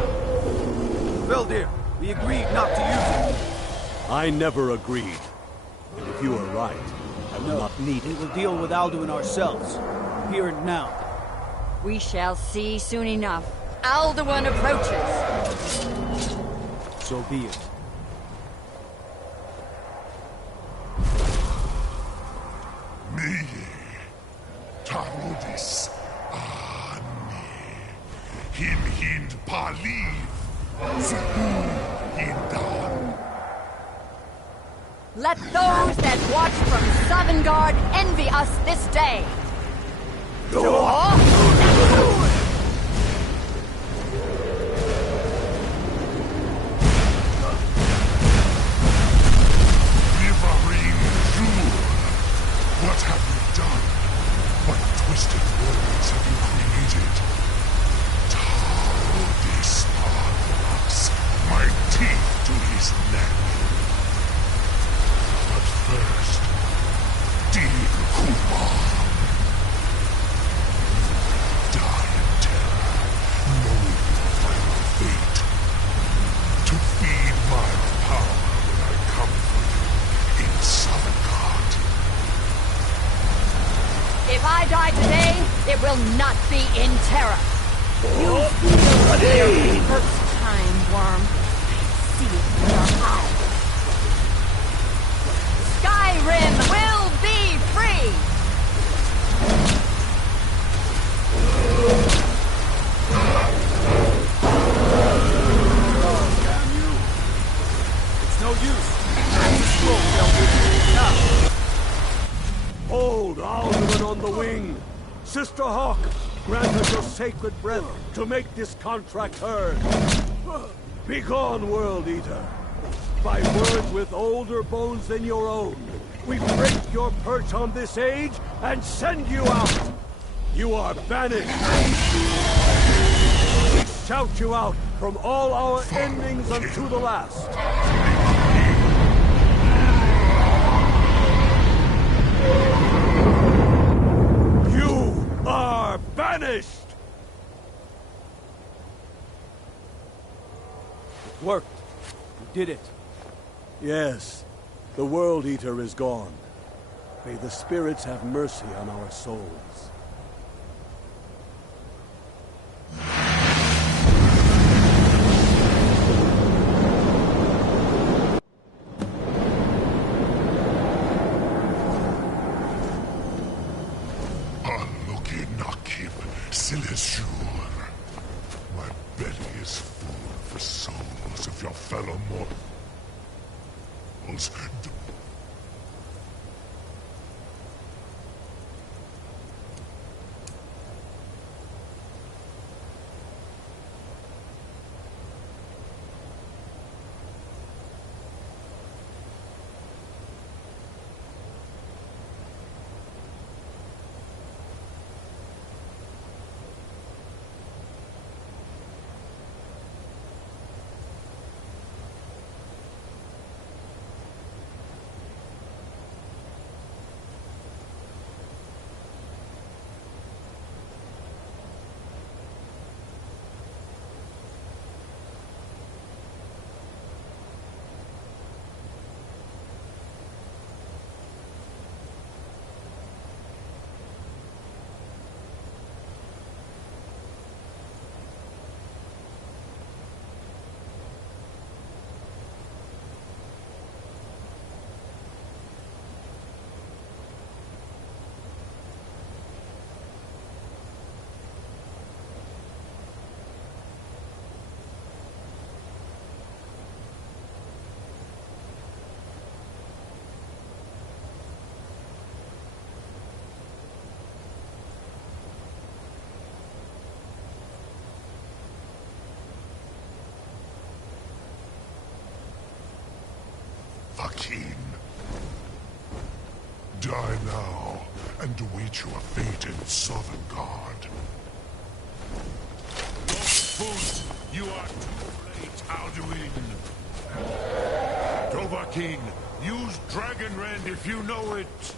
Veldir, we agreed not to use it. I never agreed. And if you are right, I will not need it. We will deal with Alduin ourselves. Here and now. We shall see soon enough. Alduin approaches. So be it. Me, Tarudis, Him hind paliv, Zuhu hindan. Let those that watch from Sovngarde envy us this day. What have you done? What twisted worlds have you created? Tarudis locks my teeth to his neck. But first, Dig Kumar. Die in terror, knowing your final fate. To feed my power when I come for you in Sovngarde. If I die today, it will not be in terror. You feel fear for the first time, Worm. I see it in your eyes. Skyrim will be free! Damn you! It's no use. Grab the scroll, Veldir. Now! Hold Alduin on the wing! Sister Hawk, grant us your sacred breath to make this contract heard. Begone, World Eater. By words with older bones than your own, we break your perch on this age and send you out. You are banished. We shout you out from all our endings unto the last. You are banished! It worked. You did it. Yes, the World Eater is gone. May the spirits have mercy on our souls. Loki Nakib Silishur. My belly is full for souls of your fellow mortals. Hakim. Die now, and await your fate in Sovngarde. You are too late, Alduin. Dovahkiin, use Dragon Rend if you know it.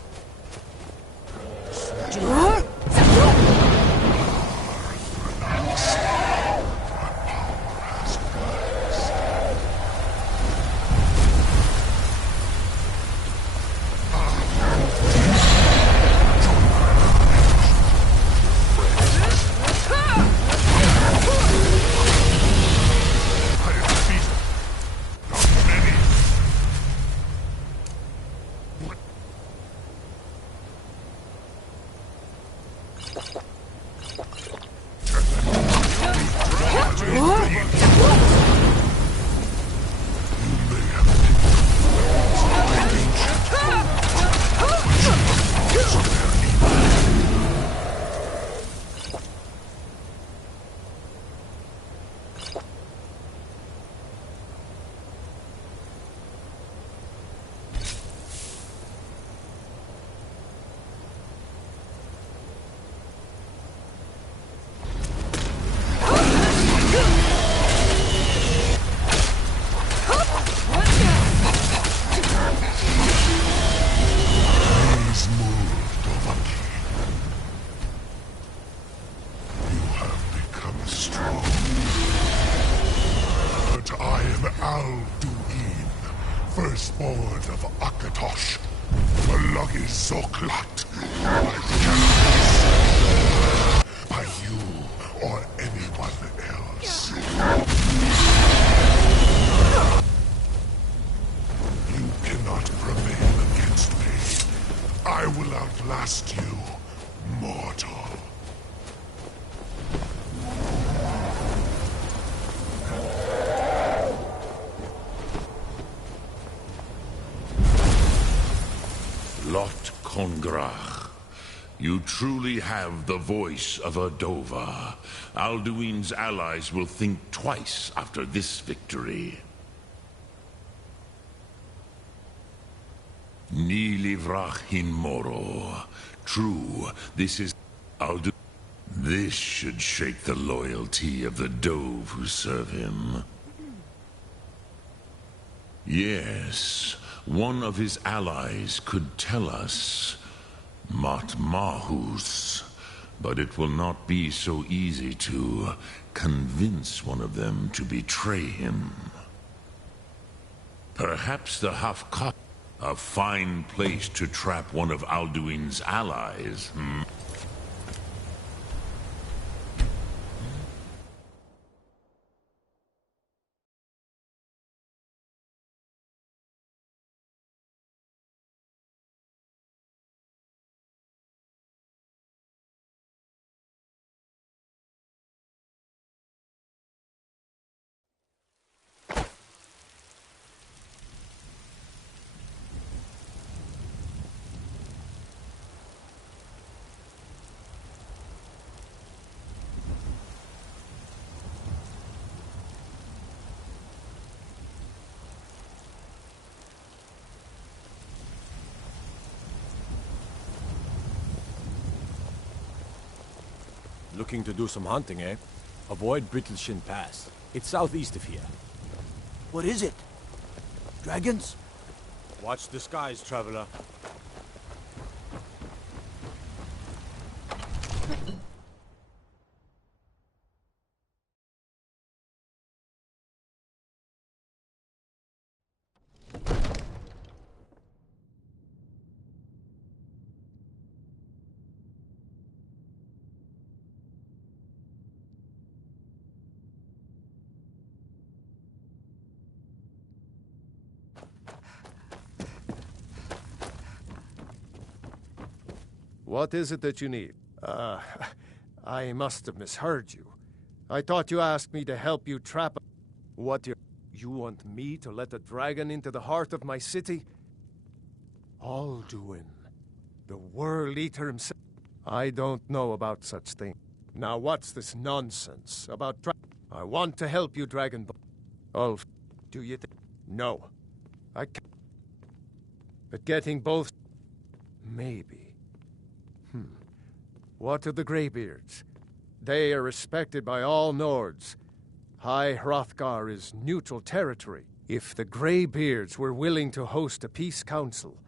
Firstborn of Akatosh, Malagi Zoklat. I cannot be by you or anyone else. You cannot prevail against me. I will outlast you, mortal. Lot Kongrach, you truly have the voice of a Dova. Alduin's allies will think twice after this victory. Nilivrach hin moro. True, this is Alduin. This should shake the loyalty of the Dove who serve him. Yes, one of his allies could tell us Matmahus, but it will not be so easy to convince one of them to betray him. Perhaps the Hafkat. A fine place to trap one of Alduin's allies, hmm? Looking to do some hunting, eh? Avoid Brittleshin Pass. It's southeast of here. What is it? Dragons? Watch the skies, traveler. What is it that you need? I must have misheard you. I thought you asked me to help you trap... What, you want me to let a dragon into the heart of my city? Alduin, the World Eater himself. I don't know about such things. Now what's this nonsense about I want to help you, Dragonborn. Ulf, do you think... No. I can't. But getting both... Maybe. What of the Greybeards? They are respected by all Nords. High Hrothgar is neutral territory. If the Greybeards were willing to host a peace council,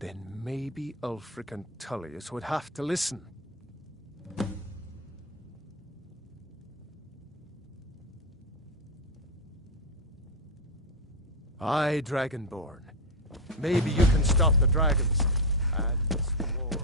then maybe Ulfric and Tullius would have to listen. Aye, Dragonborn. Maybe you can stop the dragons. And this war...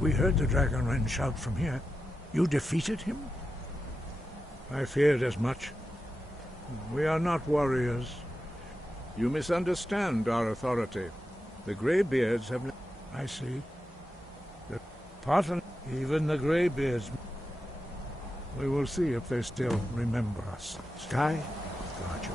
We heard the Dragonren shout from here. You defeated him? I feared as much. We are not warriors. You misunderstand our authority. The Greybeards have... I see. The Potten... Even the Greybeards... We will see if they still remember us. Sky, guard you.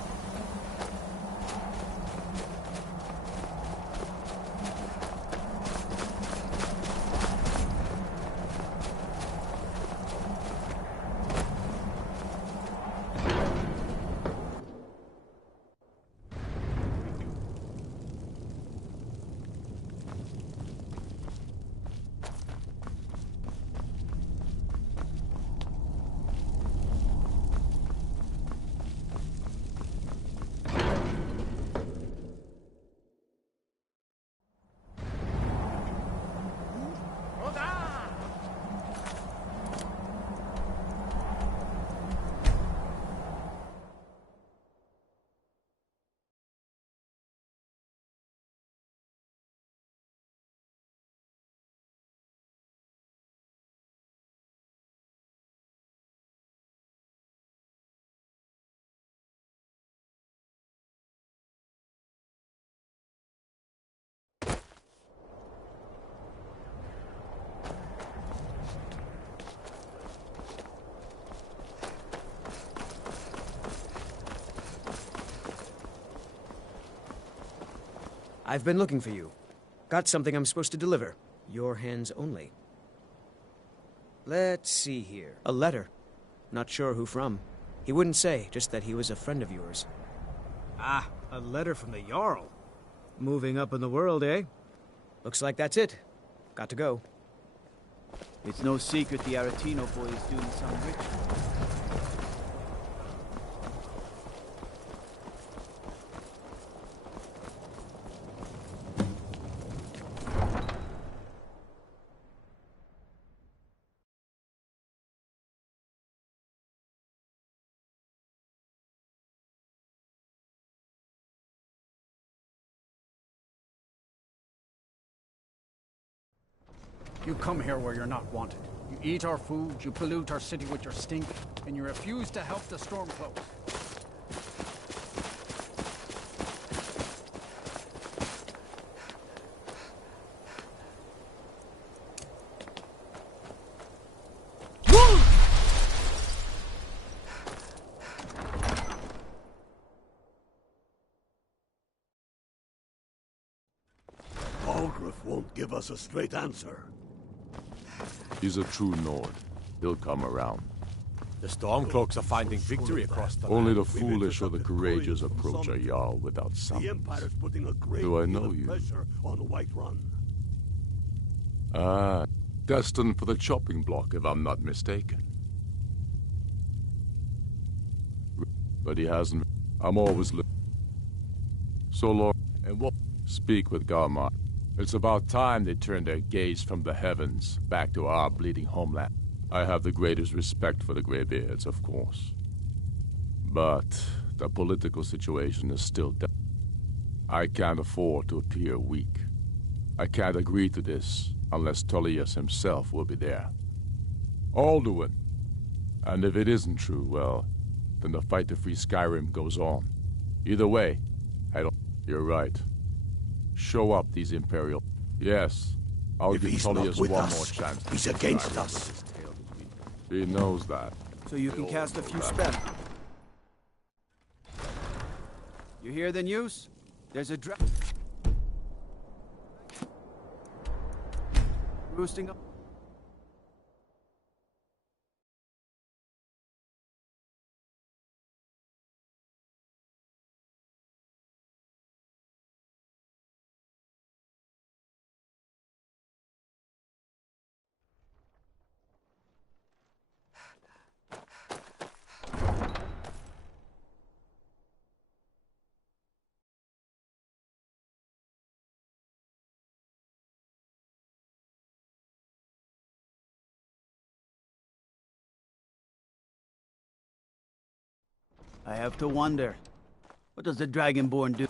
I've been looking for you. Got something I'm supposed to deliver. Your hands only. Let's see here. A letter. Not sure who from. He wouldn't say, just that he was a friend of yours. Ah, a letter from the Jarl. Moving up in the world, eh? Looks like that's it. Got to go. It's no secret the Aretino boy is doing some ritual. You come here where you're not wanted. You eat our food, you pollute our city with your stink, and you refuse to help the Stormcloaks. Algrif won't give us a straight answer. He's a true Nord. He'll come around. The Stormcloaks are finding victory across the Only land. the foolish or the courageous approach a Jarl without summons. The Empire's putting a great Do I deal know of you? pressure on Whiterun. Ah, destined for the chopping block, if I'm not mistaken. But he hasn't. I'm always So, Lord, and what? Speak with Garmar. It's about time they turned their gaze from the heavens back to our bleeding homeland. I have the greatest respect for the Greybeards, of course. But the political situation is still I can't afford to appear weak. I can't agree to this unless Tullius himself will be there. Alduin. And if it isn't true, well, then the fight to free Skyrim goes on. Either way, I don't... You're right. Show up these Imperial... Yes, I'll give Tullius one more chance. He's against us. He knows that. So you can cast a few spells. You hear the news? There's a roosting up. I have to wonder, what does the Dragonborn do?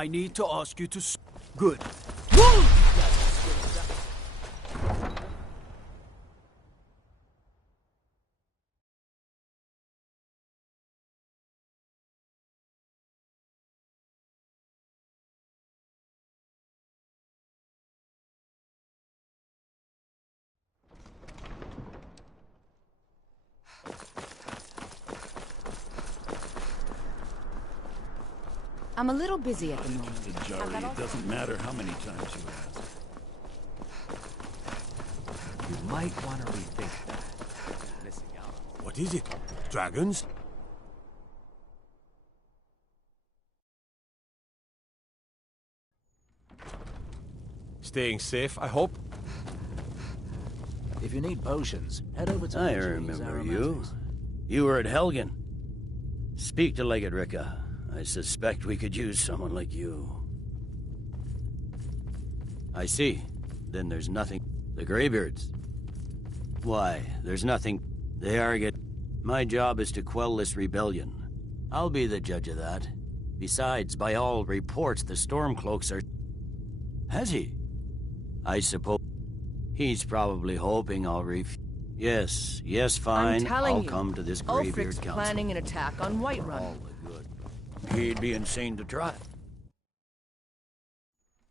I need to ask you to Good. I'm a little busy at the moment. Jari, it doesn't matter how many times you ask. You might want to rethink that. Missing out. What is it? Dragons? Staying safe, I hope? If you need potions, head over to I remember you. You were at Helgen. Speak to Legate Ricca. I suspect we could use someone like you. I see. Then there's nothing. The Greybeards. Why, there's nothing. They argue. My job is to quell this rebellion. I'll be the judge of that. Besides, by all reports, the Stormcloaks are... Has he? I suppose... He's probably hoping I'll Yes, fine. I'm telling I'll you, come to this Greybeard Ulfric's Council. planning an attack on Whiterun. All the good. He'd be insane to try.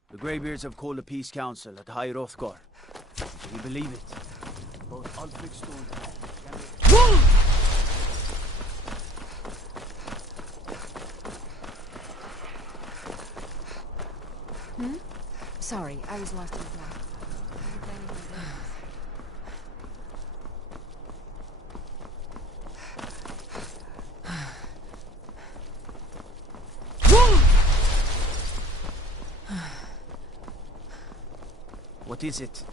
The Greybeards have called a peace council at High Hrothgar. Can you believe it? Both Ulfric Stone... Sorry, I was lost in thought. What is it?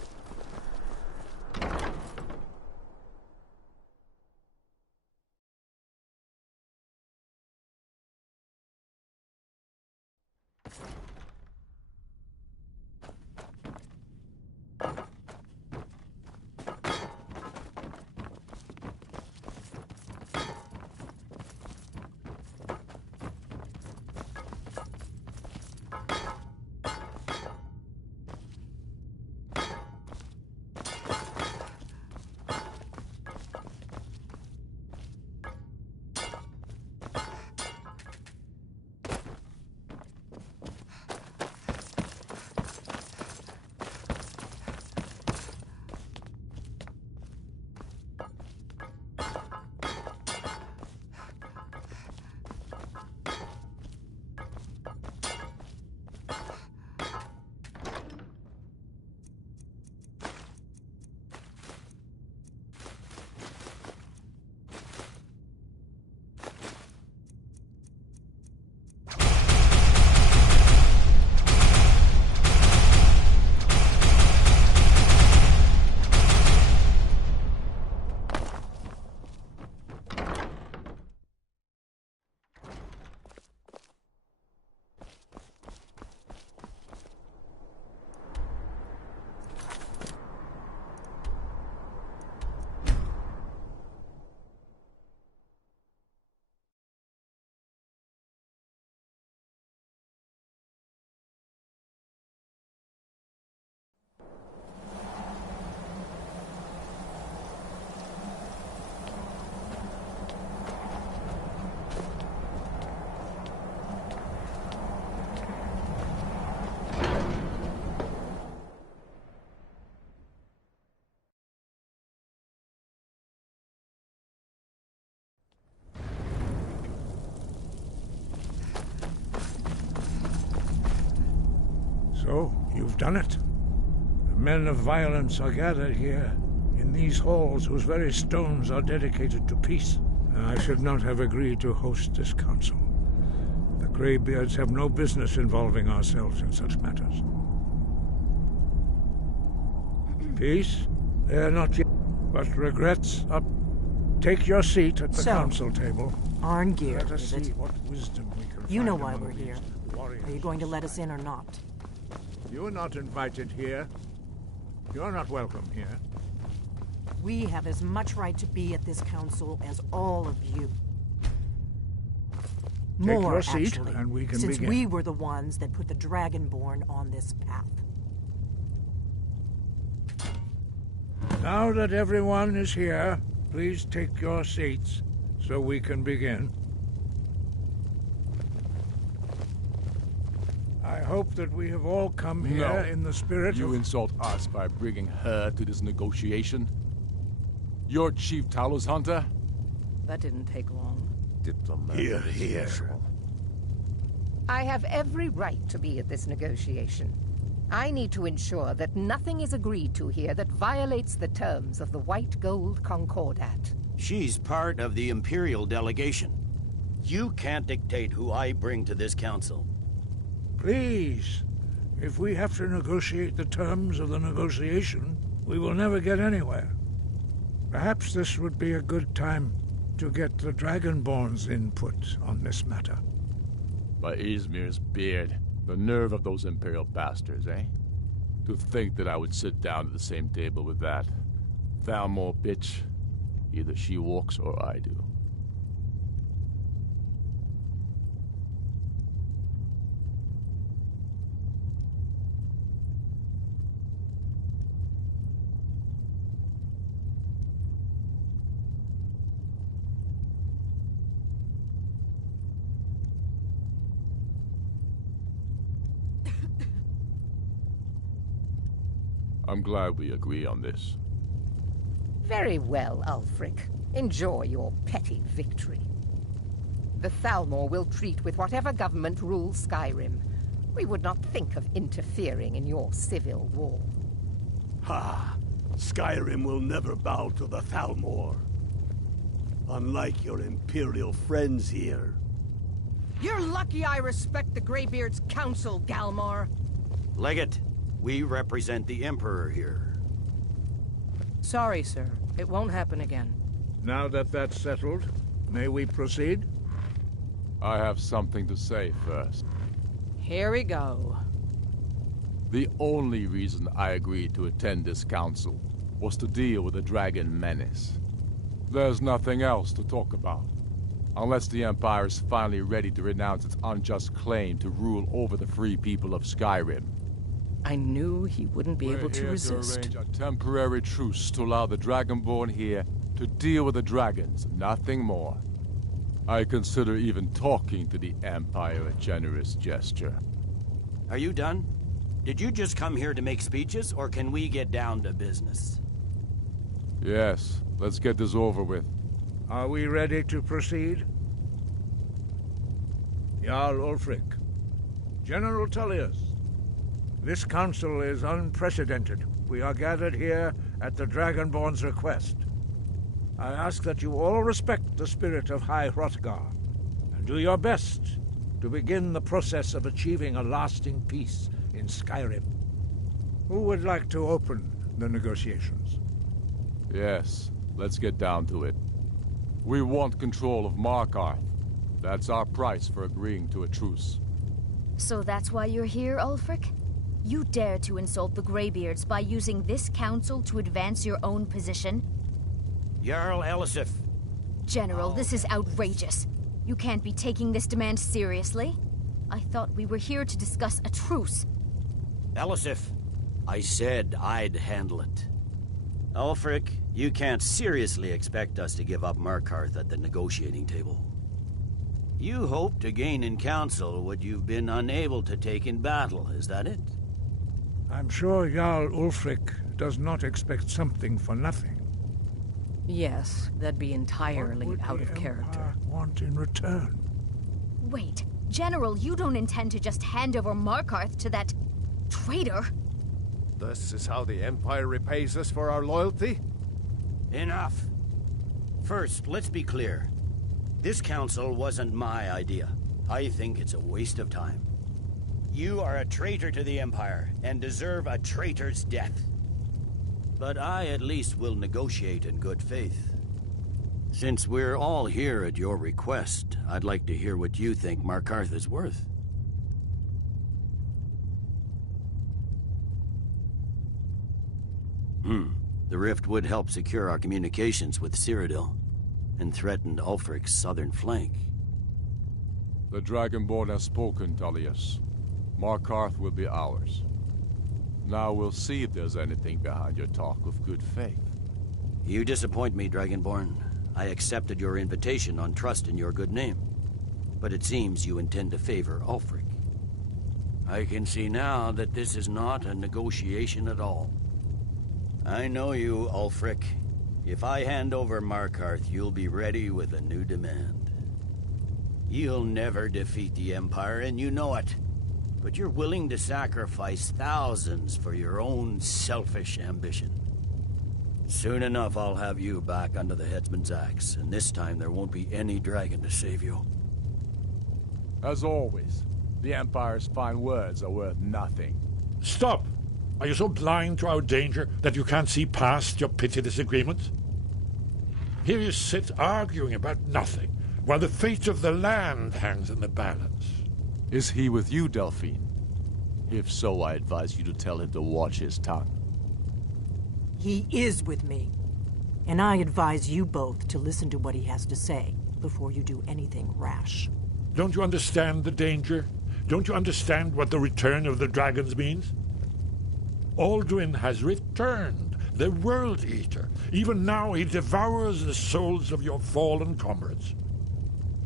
So, you've done it. The men of violence are gathered here, in these halls whose very stones are dedicated to peace. I should not have agreed to host this council. The Greybeards have no business involving ourselves in such matters. Peace? They're not yet, but regrets up. Take your seat at the council table. Arngeir, Let us is see it? what wisdom we can You know find why among we're here. these warriors. Are you going to let us in or not? You're not invited here. You're not welcome here. We have as much right to be at this council as all of you. Take More, your seat, actually, and we can since begin. we were the ones that put the Dragonborn on this path. Now that everyone is here, please take your seats so we can begin. I hope that we have all come here in the spirit You of... insult us by bringing her to this negotiation? You're Chief Talos Hunter? That didn't take long. Here, here. I have every right to be at this negotiation. I need to ensure that nothing is agreed to here that violates the terms of the White Gold Concordat. She's part of the Imperial delegation. You can't dictate who I bring to this council. Please, if we have to negotiate the terms of the negotiation, we will never get anywhere. Perhaps this would be a good time to get the Dragonborn's input on this matter? By Izmir's beard. The nerve of those Imperial bastards, eh? To think that I would sit down at the same table with that Thalmor bitch. Either she walks or I do. I'm glad we agree on this. Very well, Ulfric. Enjoy your petty victory. The Thalmor will treat with whatever government rules Skyrim. We would not think of interfering in your civil war. Ha! Skyrim will never bow to the Thalmor. Unlike your Imperial friends here. You're lucky I respect the Greybeard's counsel, Galmar. Legate, we represent the Emperor here. Sorry, sir. It won't happen again. Now that that's settled, may we proceed? I have something to say first. Here we go. The only reason I agreed to attend this council was to deal with the dragon menace. There's nothing else to talk about. Unless the Empire is finally ready to renounce its unjust claim to rule over the free people of Skyrim. I knew he wouldn't be able to resist. We're here to arrange a temporary truce to allow the Dragonborn here to deal with the dragons, nothing more. I consider even talking to the Empire a generous gesture. Are you done? Did you just come here to make speeches, or can we get down to business? Yes, let's get this over with. Are we ready to proceed? Jarl Ulfric, General Tullius, this council is unprecedented. We are gathered here at the Dragonborn's request. I ask that you all respect the spirit of High Hrothgar, and do your best to begin the process of achieving a lasting peace in Skyrim. Who would like to open the negotiations? Yes, let's get down to it. We want control of Markarth. That's our price for agreeing to a truce. So that's why you're here, Ulfric? You dare to insult the Greybeards by using this council to advance your own position? Jarl Elisif. General, this is outrageous. You can't be taking this demand seriously. I thought we were here to discuss a truce. Elisif, I said I'd handle it. Ulfric, you can't seriously expect us to give up Markarth at the negotiating table. You hope to gain in council what you've been unable to take in battle, is that it? I'm sure Jarl Ulfric does not expect something for nothing. Yes, that'd be entirely out of character. Want in return? Wait, General, you don't intend to just hand over Markarth to that traitor? This is how the Empire repays us for our loyalty? Enough. First, let's be clear. This council wasn't my idea. I think it's a waste of time. You are a traitor to the Empire, and deserve a traitor's death. But I at least will negotiate in good faith. Since we're all here at your request, I'd like to hear what you think Markarth is worth. The rift would help secure our communications with Cyrodiil, and threatened Ulfric's southern flank. The Dragonborn has spoken, Tullius. Markarth will be ours. Now we'll see if there's anything behind your talk of good faith. You disappoint me, Dragonborn. I accepted your invitation on trust in your good name. But it seems you intend to favor Ulfric. I can see now that this is not a negotiation at all. I know you, Ulfric. If I hand over Markarth, you'll be ready with a new demand. You'll never defeat the Empire, and you know it. But you're willing to sacrifice thousands for your own selfish ambition. Soon enough, I'll have you back under the headsman's axe, and this time there won't be any dragon to save you. As always, the Empire's fine words are worth nothing. Stop! Are you so blind to our danger that you can't see past your petty disagreement? Here you sit arguing about nothing, while the fate of the land hangs in the balance. Is he with you, Delphine? If so, I advise you to tell him to watch his tongue. He is with me. And I advise you both to listen to what he has to say before you do anything rash. Don't you understand the danger? Don't you understand what the return of the dragons means? Alduin has returned, the World Eater. Even now he devours the souls of your fallen comrades.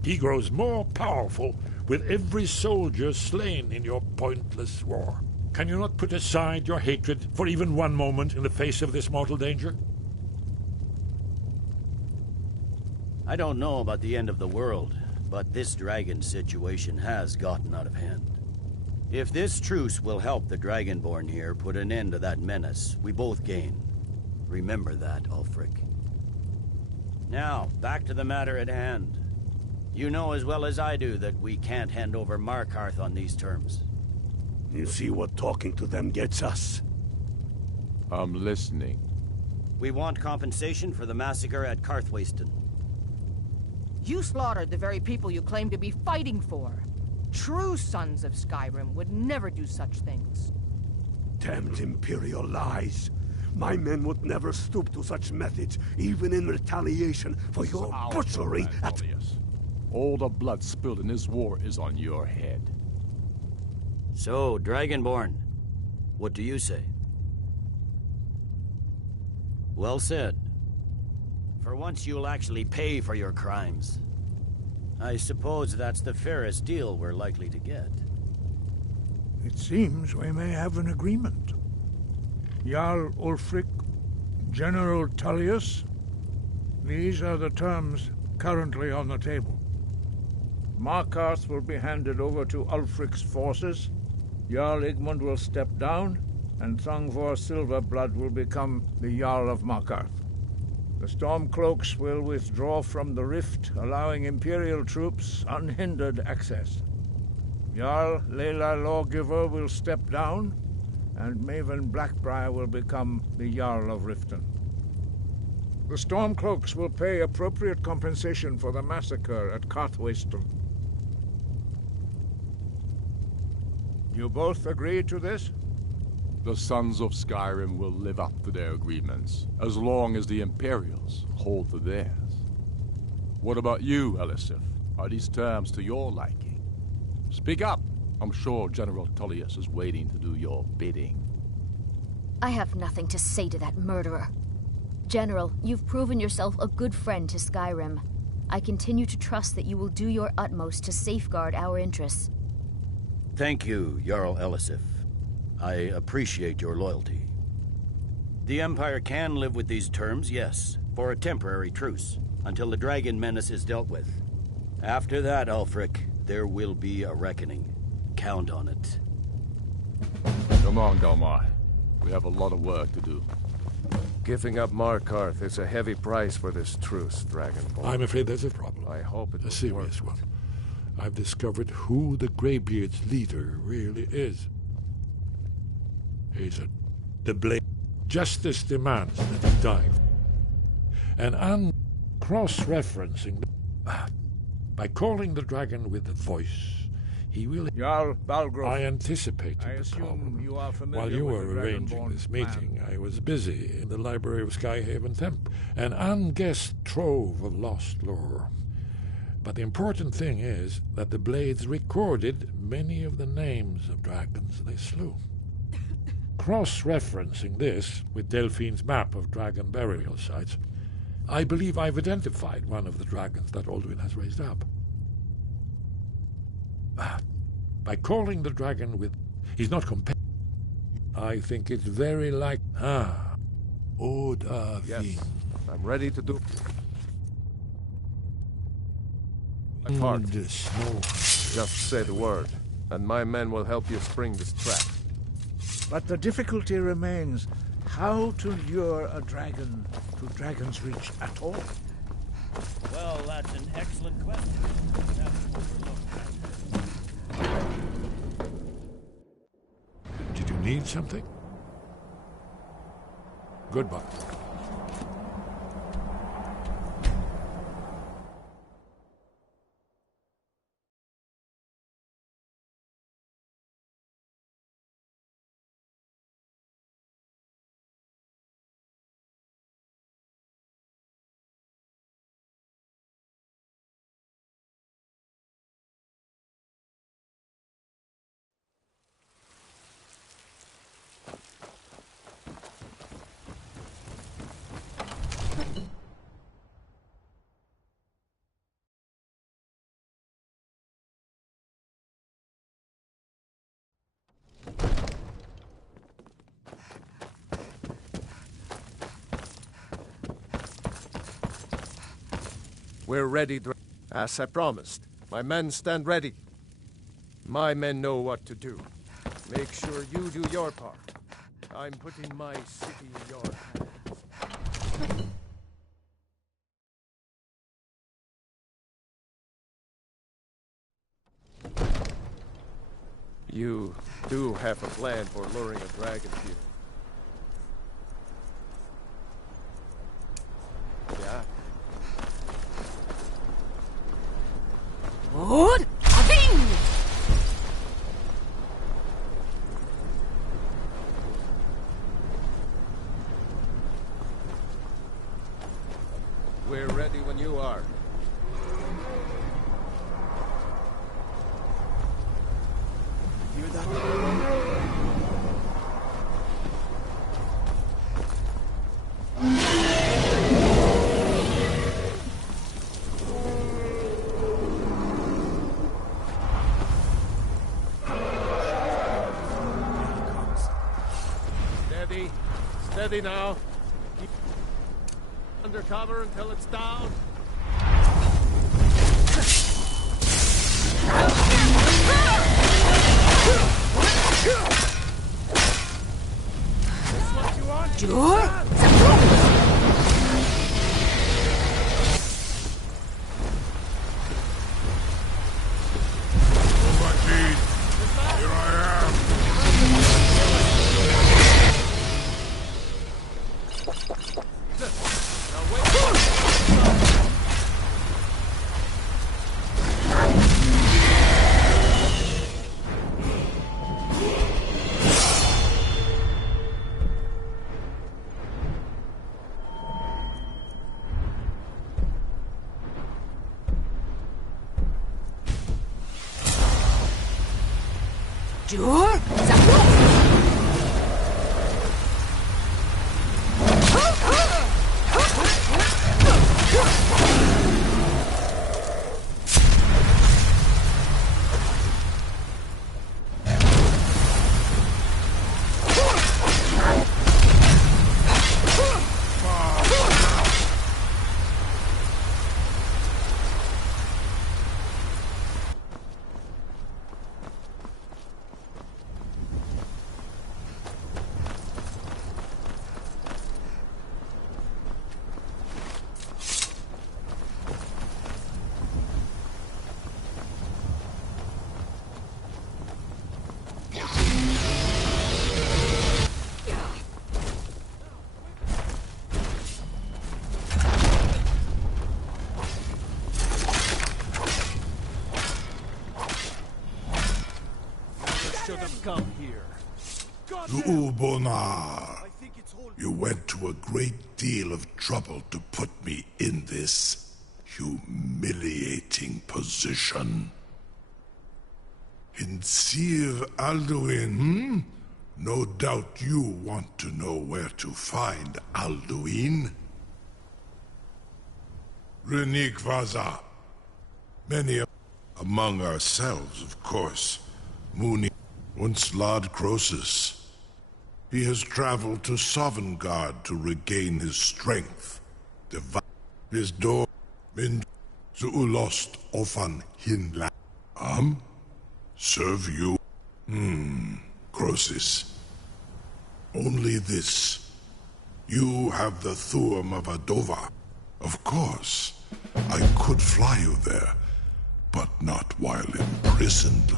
He grows more powerful with every soldier slain in your pointless war. Can you not put aside your hatred for even one moment in the face of this mortal danger? I don't know about the end of the world, but this dragon situation has gotten out of hand. If this truce will help the Dragonborn here put an end to that menace, we both gain. Remember that, Ulfric. Now, back to the matter at hand. You know as well as I do that we can't hand over Markarth on these terms. You see what talking to them gets us? I'm listening. We want compensation for the massacre at Karthwasten. You slaughtered the very people you claim to be fighting for. True sons of Skyrim would never do such things. Damned Imperial lies. My men would never stoop to such methods, even in retaliation for your butchery at... All the blood spilled in this war is on your head. So, Dragonborn, what do you say? Well said. For once you'll actually pay for your crimes. I suppose that's the fairest deal we're likely to get. It seems we may have an agreement. Jarl Ulfric, General Tullius, these are the terms currently on the table. Markarth will be handed over to Ulfric's forces, Jarl Igmund will step down, and Thongvor Silverblood will become the Jarl of Markarth. The Stormcloaks will withdraw from the rift, allowing Imperial troops unhindered access. Jarl Leila Lawgiver will step down, and Maven Blackbriar will become the Jarl of Riften. The Stormcloaks will pay appropriate compensation for the massacre at Karthwasten. You both agree to this? The Sons of Skyrim will live up to their agreements, as long as the Imperials hold to theirs. What about you, Elisif? Are these terms to your liking? Speak up! I'm sure General Tullius is waiting to do your bidding. I have nothing to say to that murderer. General, you've proven yourself a good friend to Skyrim. I continue to trust that you will do your utmost to safeguard our interests. Thank you, Jarl Elisif. I appreciate your loyalty. The Empire can live with these terms, yes, for a temporary truce, until the dragon menace is dealt with. After that, Ulfric, there will be a reckoning. Count on it. Come on, Galmar. We have a lot of work to do. Giving up Markarth is a heavy price for this truce, Dragonborn. I'm afraid there's a problem. I hope it's a serious one. I've discovered who the Greybeard's leader really is. He's the blade. Justice demands that he die. And cross-referencing by calling the dragon with the voice, he will... Jarl Balgruuf. I anticipated I the assume problem. you are familiar While you with were the arranging Dragonborn this plan. meeting, I was busy in the library of Skyhaven Temple, an unguessed trove of lost lore. But the important thing is that the Blades recorded many of the names of dragons they slew. Cross-referencing this with Delphine's map of dragon burial sites, I believe I've identified one of the dragons that Alduin has raised up. By calling the dragon with... He's not compared. I think it's very like... Odahviing. Yes, I'm ready to do... My part. The snow. Just say the word, and my men will help you spring this trap. But the difficulty remains how to lure a dragon to Dragon's Reach at all. Well, that's an excellent question. Did you need something? Goodbye. We're ready, as I promised. My men stand ready. My men know what to do. Make sure you do your part. I'm putting my city in your hands. You do have a plan for luring a dragon here. Yeah. Good. Ding! We're ready when you are. Hear that? Steady. Steady now. Keep under cover until it's down. This what you want? Here I am. Come here. Ubonar, you went to a great deal of trouble to put me in this humiliating position. In Sir Alduin, No doubt you want to know where to find Alduin. Renik Vaza. Many among ourselves, of course. Muni Unslad Croesus. He has traveled to Sovngarde to regain his strength. His door Mind Zuulost Ofan Hinla. Serve you? Croesus. Only this. You have the Thurm of Adova. Of course, I could fly you there, but not while imprisoned.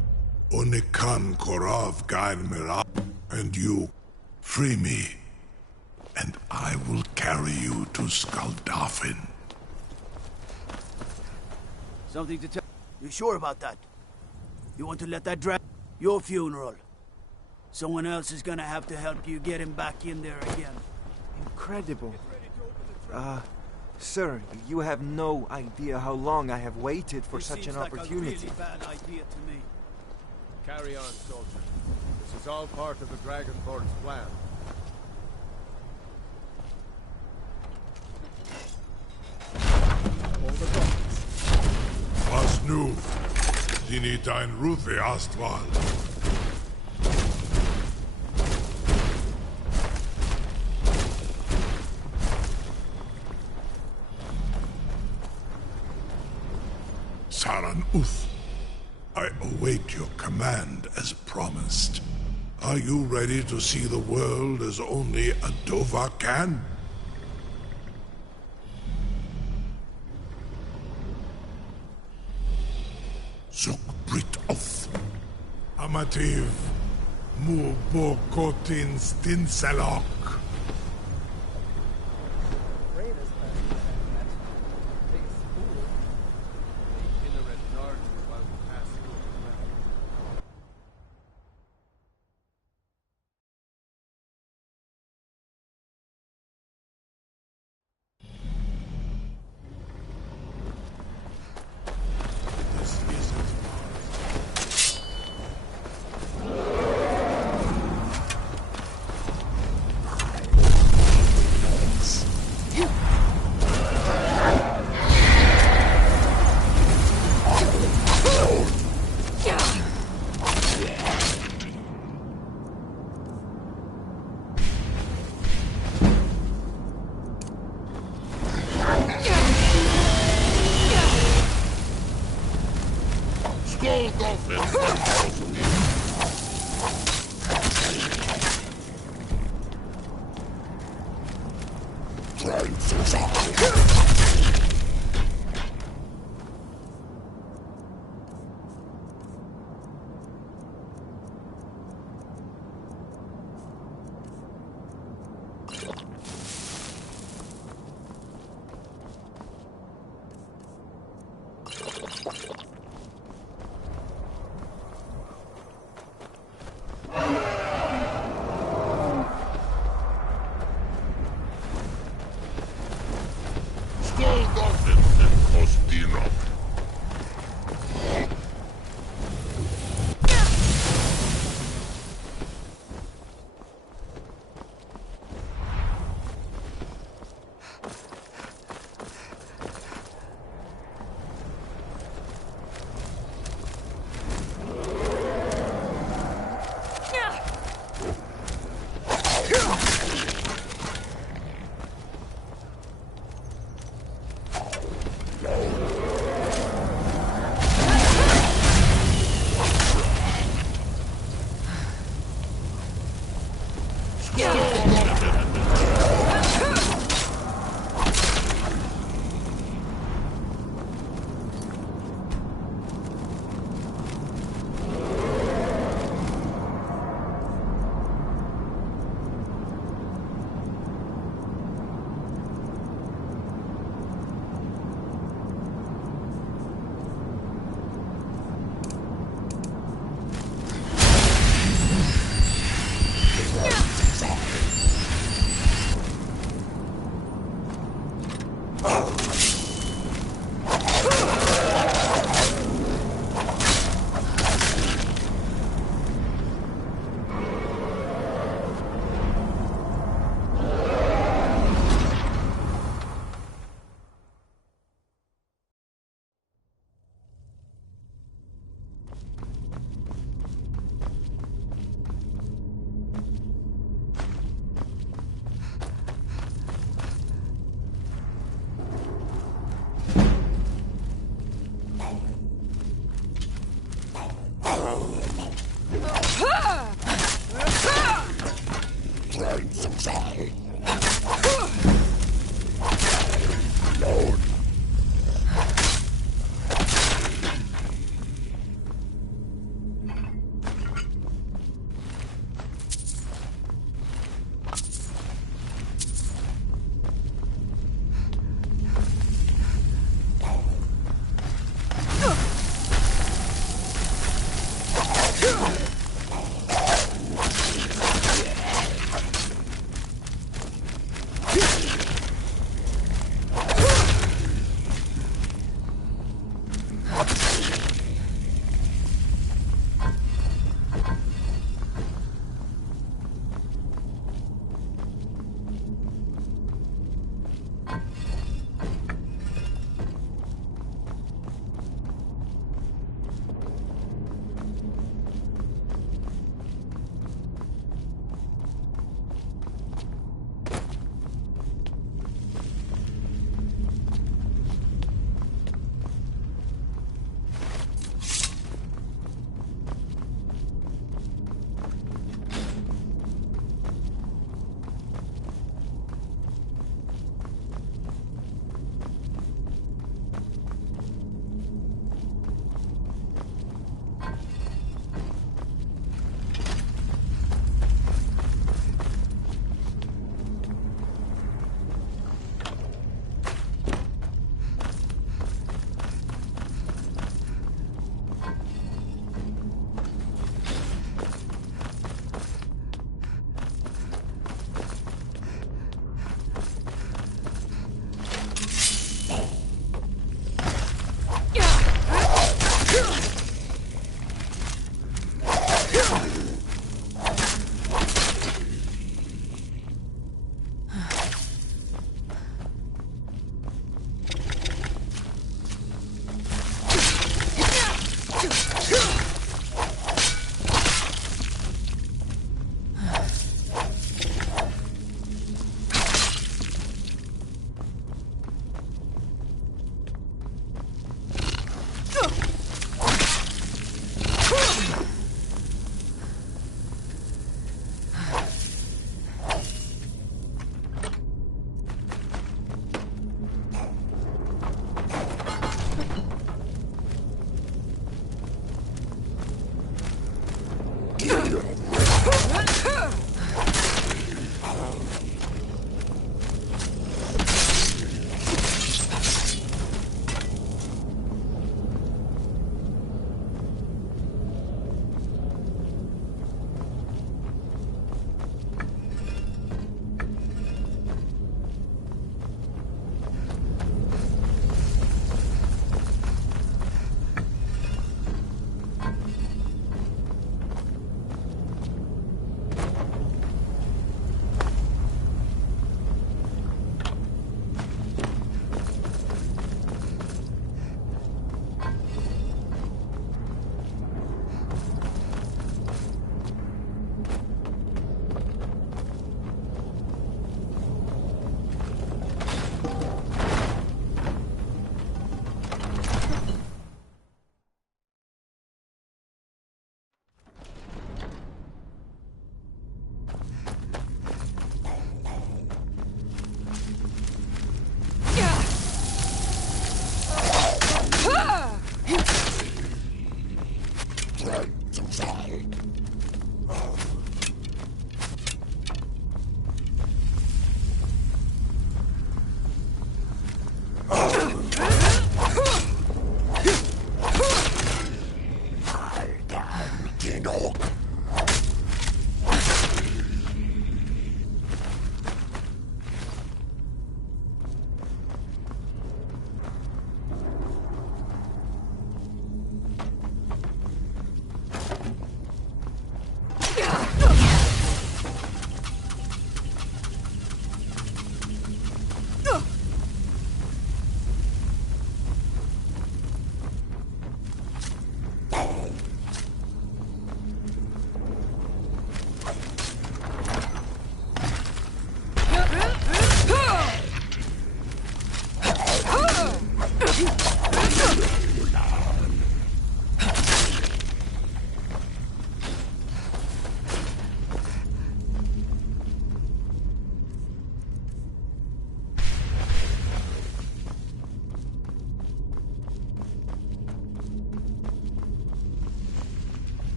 Onikan Korav Gain Mira, and you free me, and I will carry you to Skaldafin. Something to tell. You sure about that? You want to let that drag your funeral? Someone else is gonna have to help you get him back in there again. Incredible. Sir, you have no idea how long I have waited for such an opportunity. Seems like a really bad idea to me. Carry on, soldier. This is all part of the Dragonborn's plan. Was nu? Dini dein Rufe Astwald. Saran Uth. I await your command as promised. Are you ready to see the world as only a Dova can? Zuk Brit Oth. Amativ. Mu Bokotin Stinselok.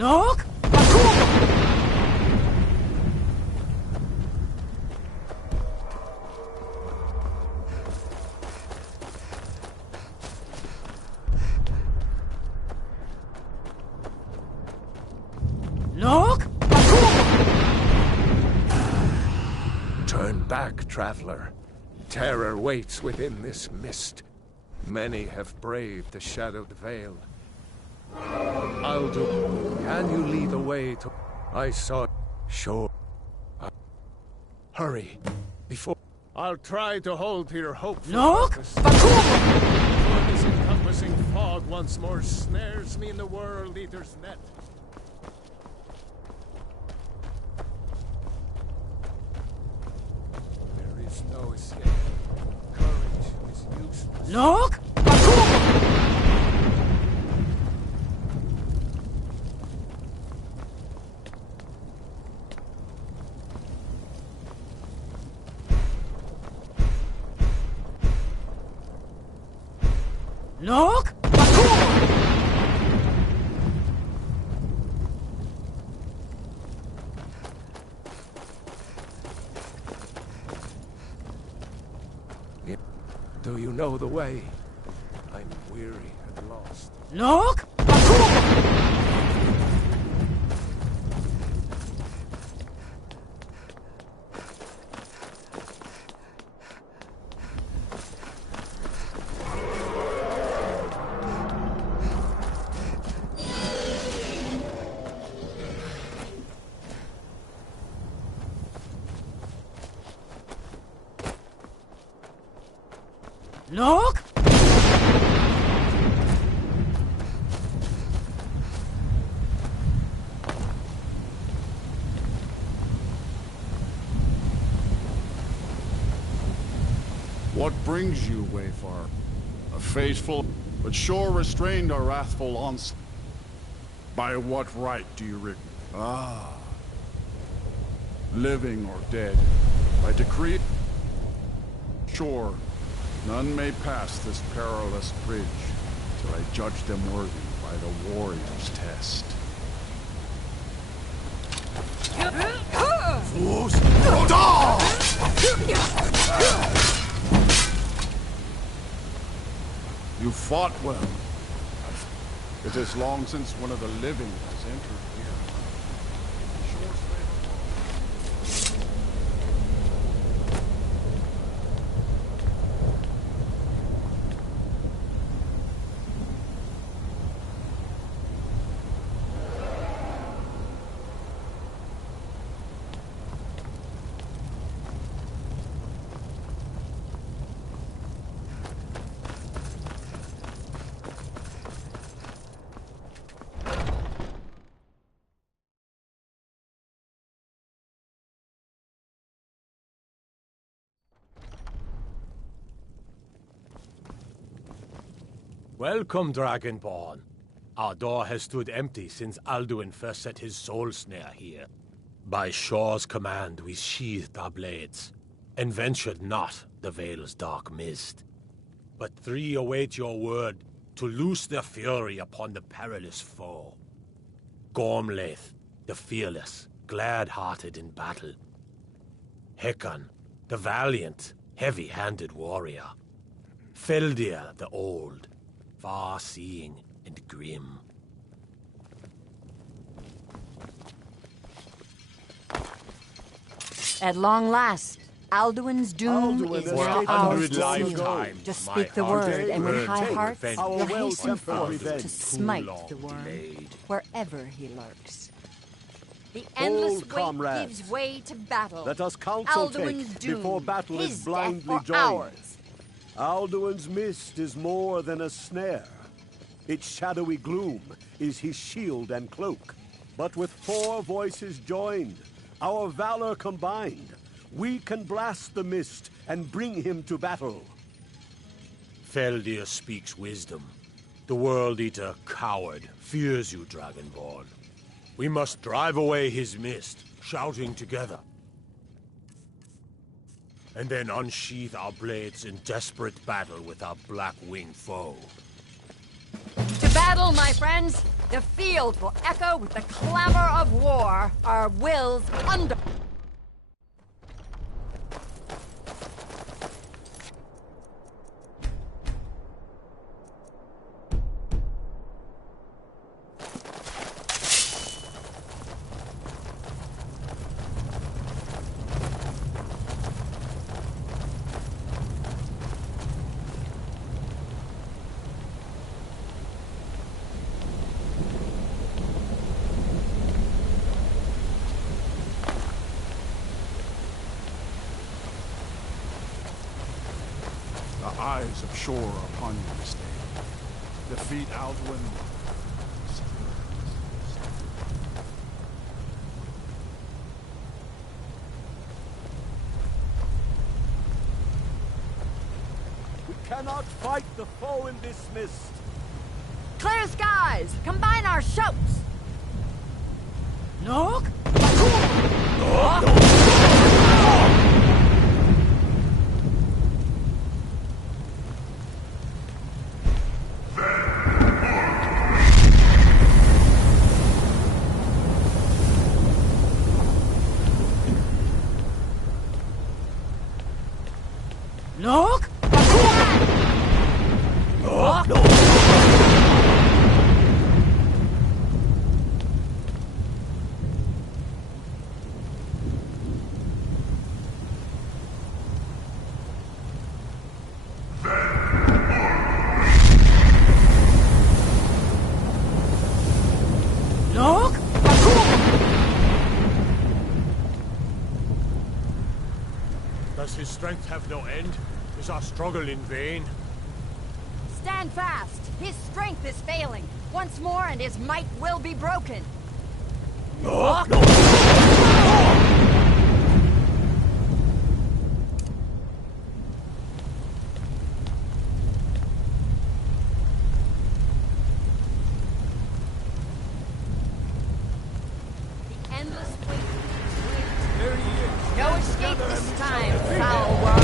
Look! Look! Turn back, traveler. Terror waits within this mist. Many have braved the shadowed veil. Aldu, can you lead the way to... I saw... Sure. Hurry. Before... I'll try to hold to your hope. Look! Before this encompassing fog once more snares me in the World Eater's net. There is no escape. Courage is useless. Look! Look! Do you know the way? I'm weary and lost. Look! Look! What brings you, Wayfarer? A faithful, but sure restrained a wrathful onslaught. By what right do you rig? Ah. Living or dead, by decree. Sure, none may pass this perilous bridge till I judge them worthy by the warrior's test. Fools! You fought well. It is long since one of the living has entered here. Welcome, Dragonborn. Our door has stood empty since Alduin first set his soul snare here. By Shaw's command, we sheathed our blades, and ventured not the Vale's dark mist. But three await your word to loose their fury upon the perilous foe. Gormlaith, the fearless, glad-hearted in battle. Hekon, the valiant, heavy-handed warrior. Feldir, the old, far-seeing and grim. At long last, Alduin's doom is now ours to seal. Just speak the word, and with high hearts, you'll hasten forth to smite the worm, wherever he lurks. The endless Old wait comrades, gives way to battle. let us counsel Alduin's take doom, before battle his is blindly death or joined. ours. Alduin's mist is more than a snare. Its shadowy gloom is his shield and cloak. But with 4 voices joined, our valor combined, we can blast the mist and bring him to battle. Feldir speaks wisdom. The World Eater, coward, fears you, Dragonborn. We must drive away his mist, shouting together. And then unsheath our blades in desperate battle with our black-winged foe. To battle, my friends! The field will echo with the clamor of war. Our wills under... The eyes of Shore are upon you this day. Defeat Alduin. We cannot fight the foe in this mist. Clear skies! Combine our shouts! Look! Look! Look! Does his strength have no end? Is our struggle in vain? Stand fast! His strength is failing. Once more and his might will be broken. Look! The endless waiting. There he is. No escape this time, foul worm.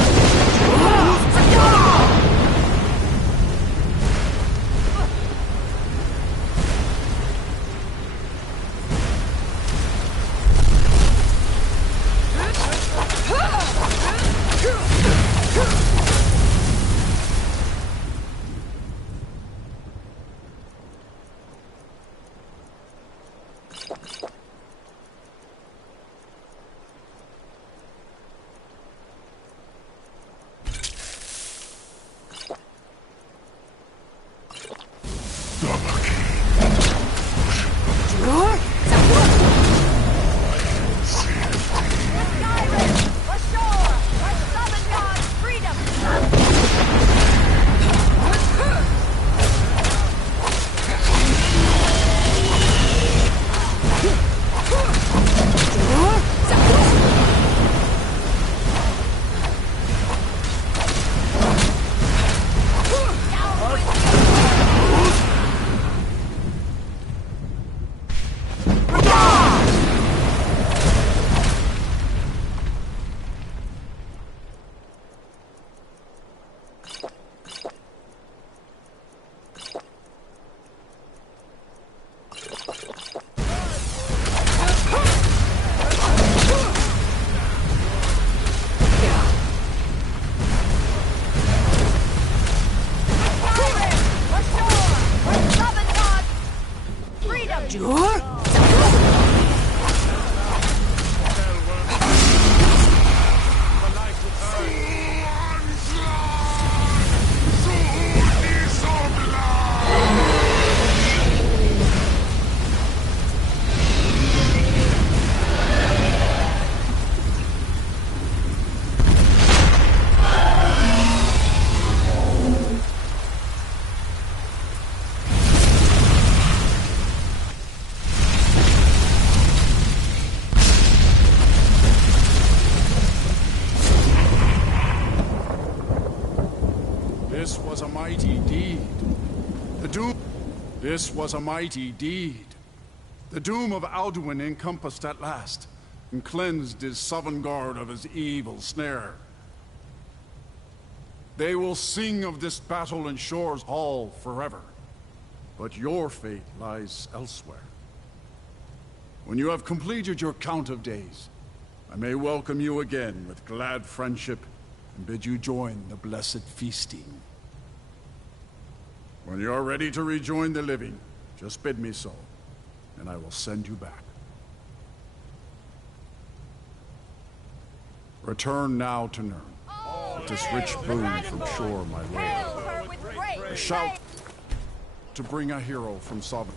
This was a mighty deed. This was a mighty deed. The doom of Alduin encompassed at last, and cleansed his Sovngarde of his evil snare. They will sing of this battle in Shore's Hall forever. But your fate lies elsewhere. When you have completed your count of days, I may welcome you again with glad friendship and bid you join the blessed feasting. When you are ready to rejoin the living, just bid me so, and I will send you back. Return now to Nirn, with this rich boon from shore, my lord. A shout to bring a hero from Sovereign.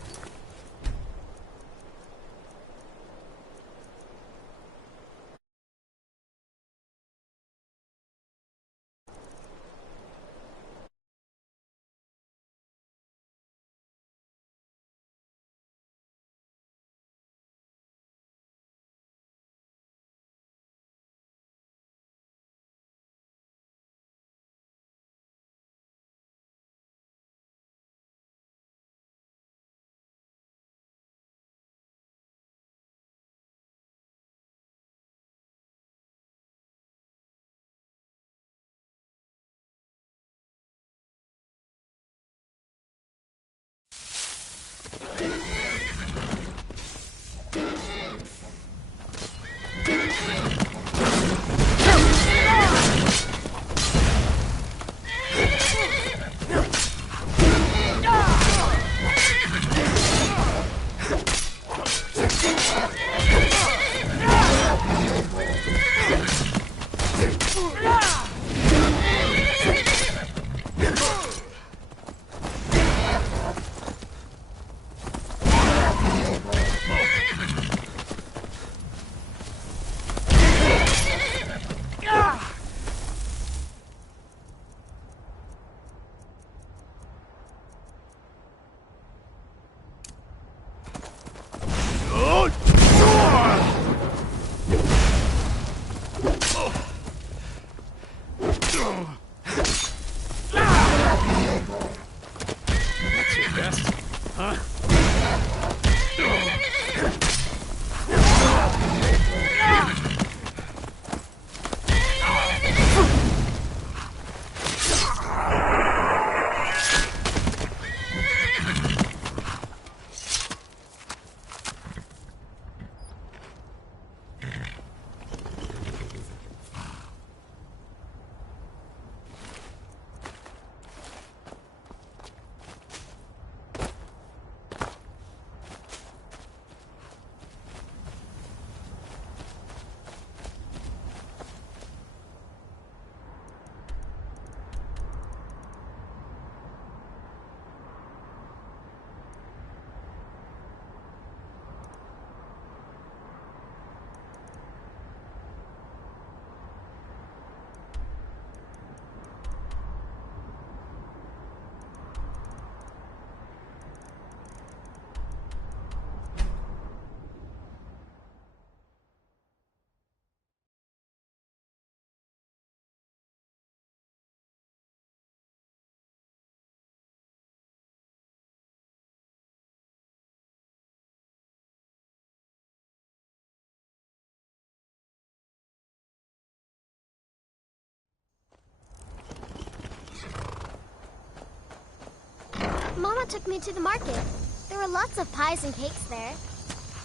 Mama took me to the market. There were lots of pies and cakes there.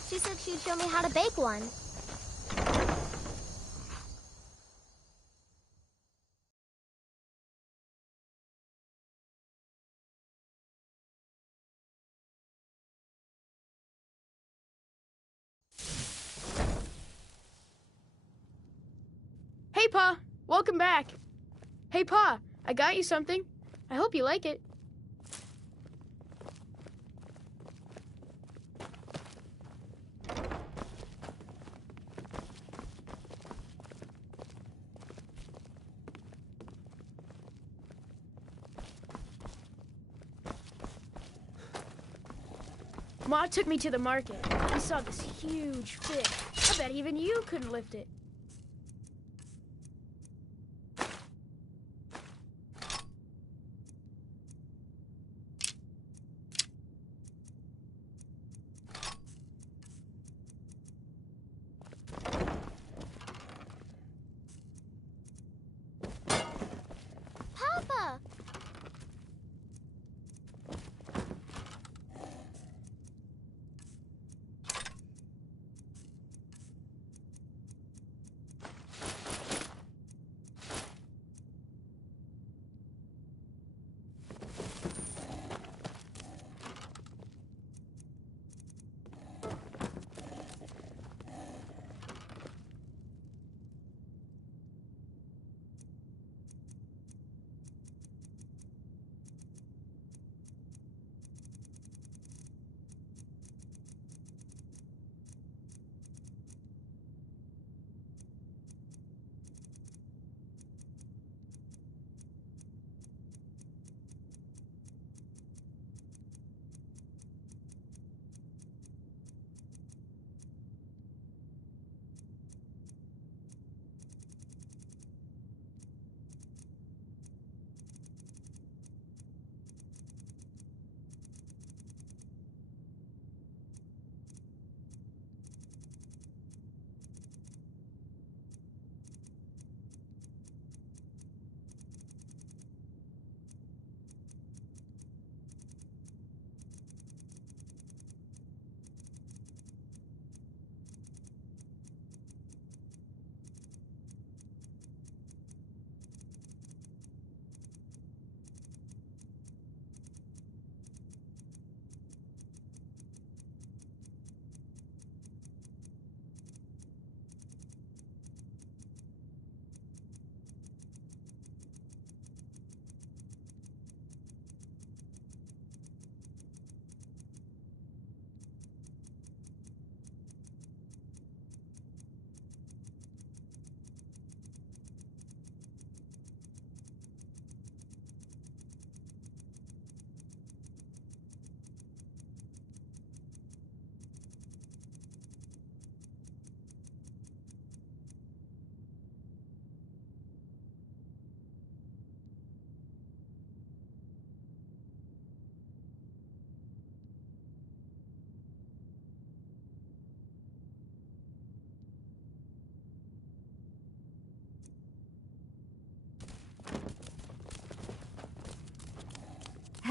She said she'd show me how to bake one. Hey, Pa! Welcome back! Hey, Pa! I got you something. I hope you like it. Ma took me to the market. We saw this huge fish. I bet even you couldn't lift it. Papa!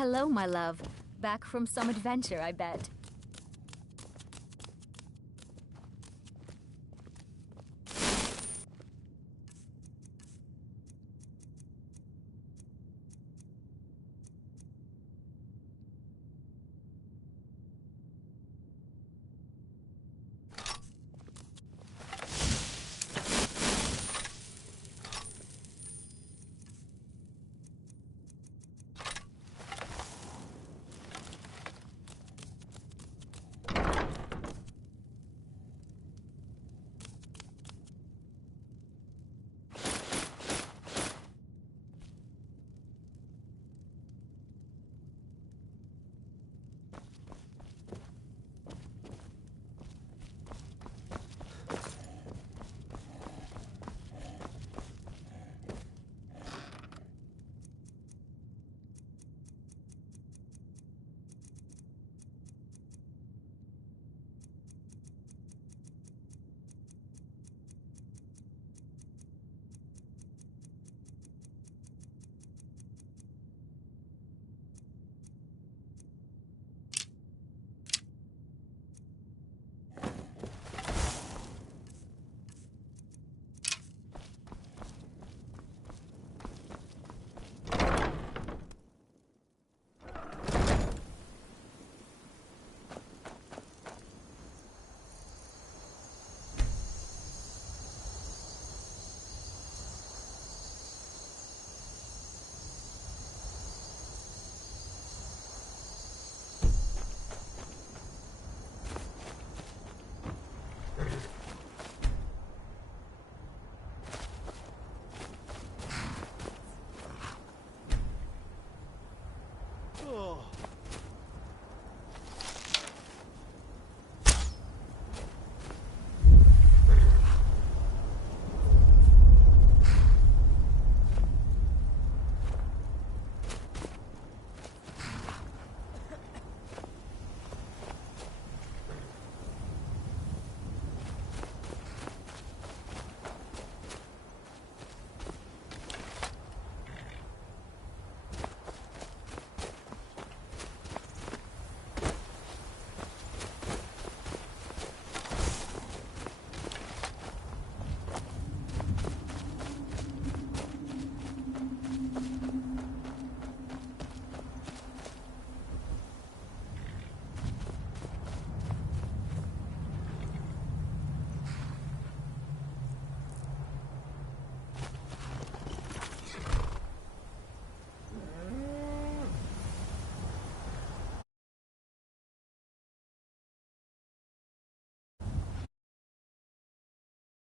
Hello, my love. Back from some adventure, I bet.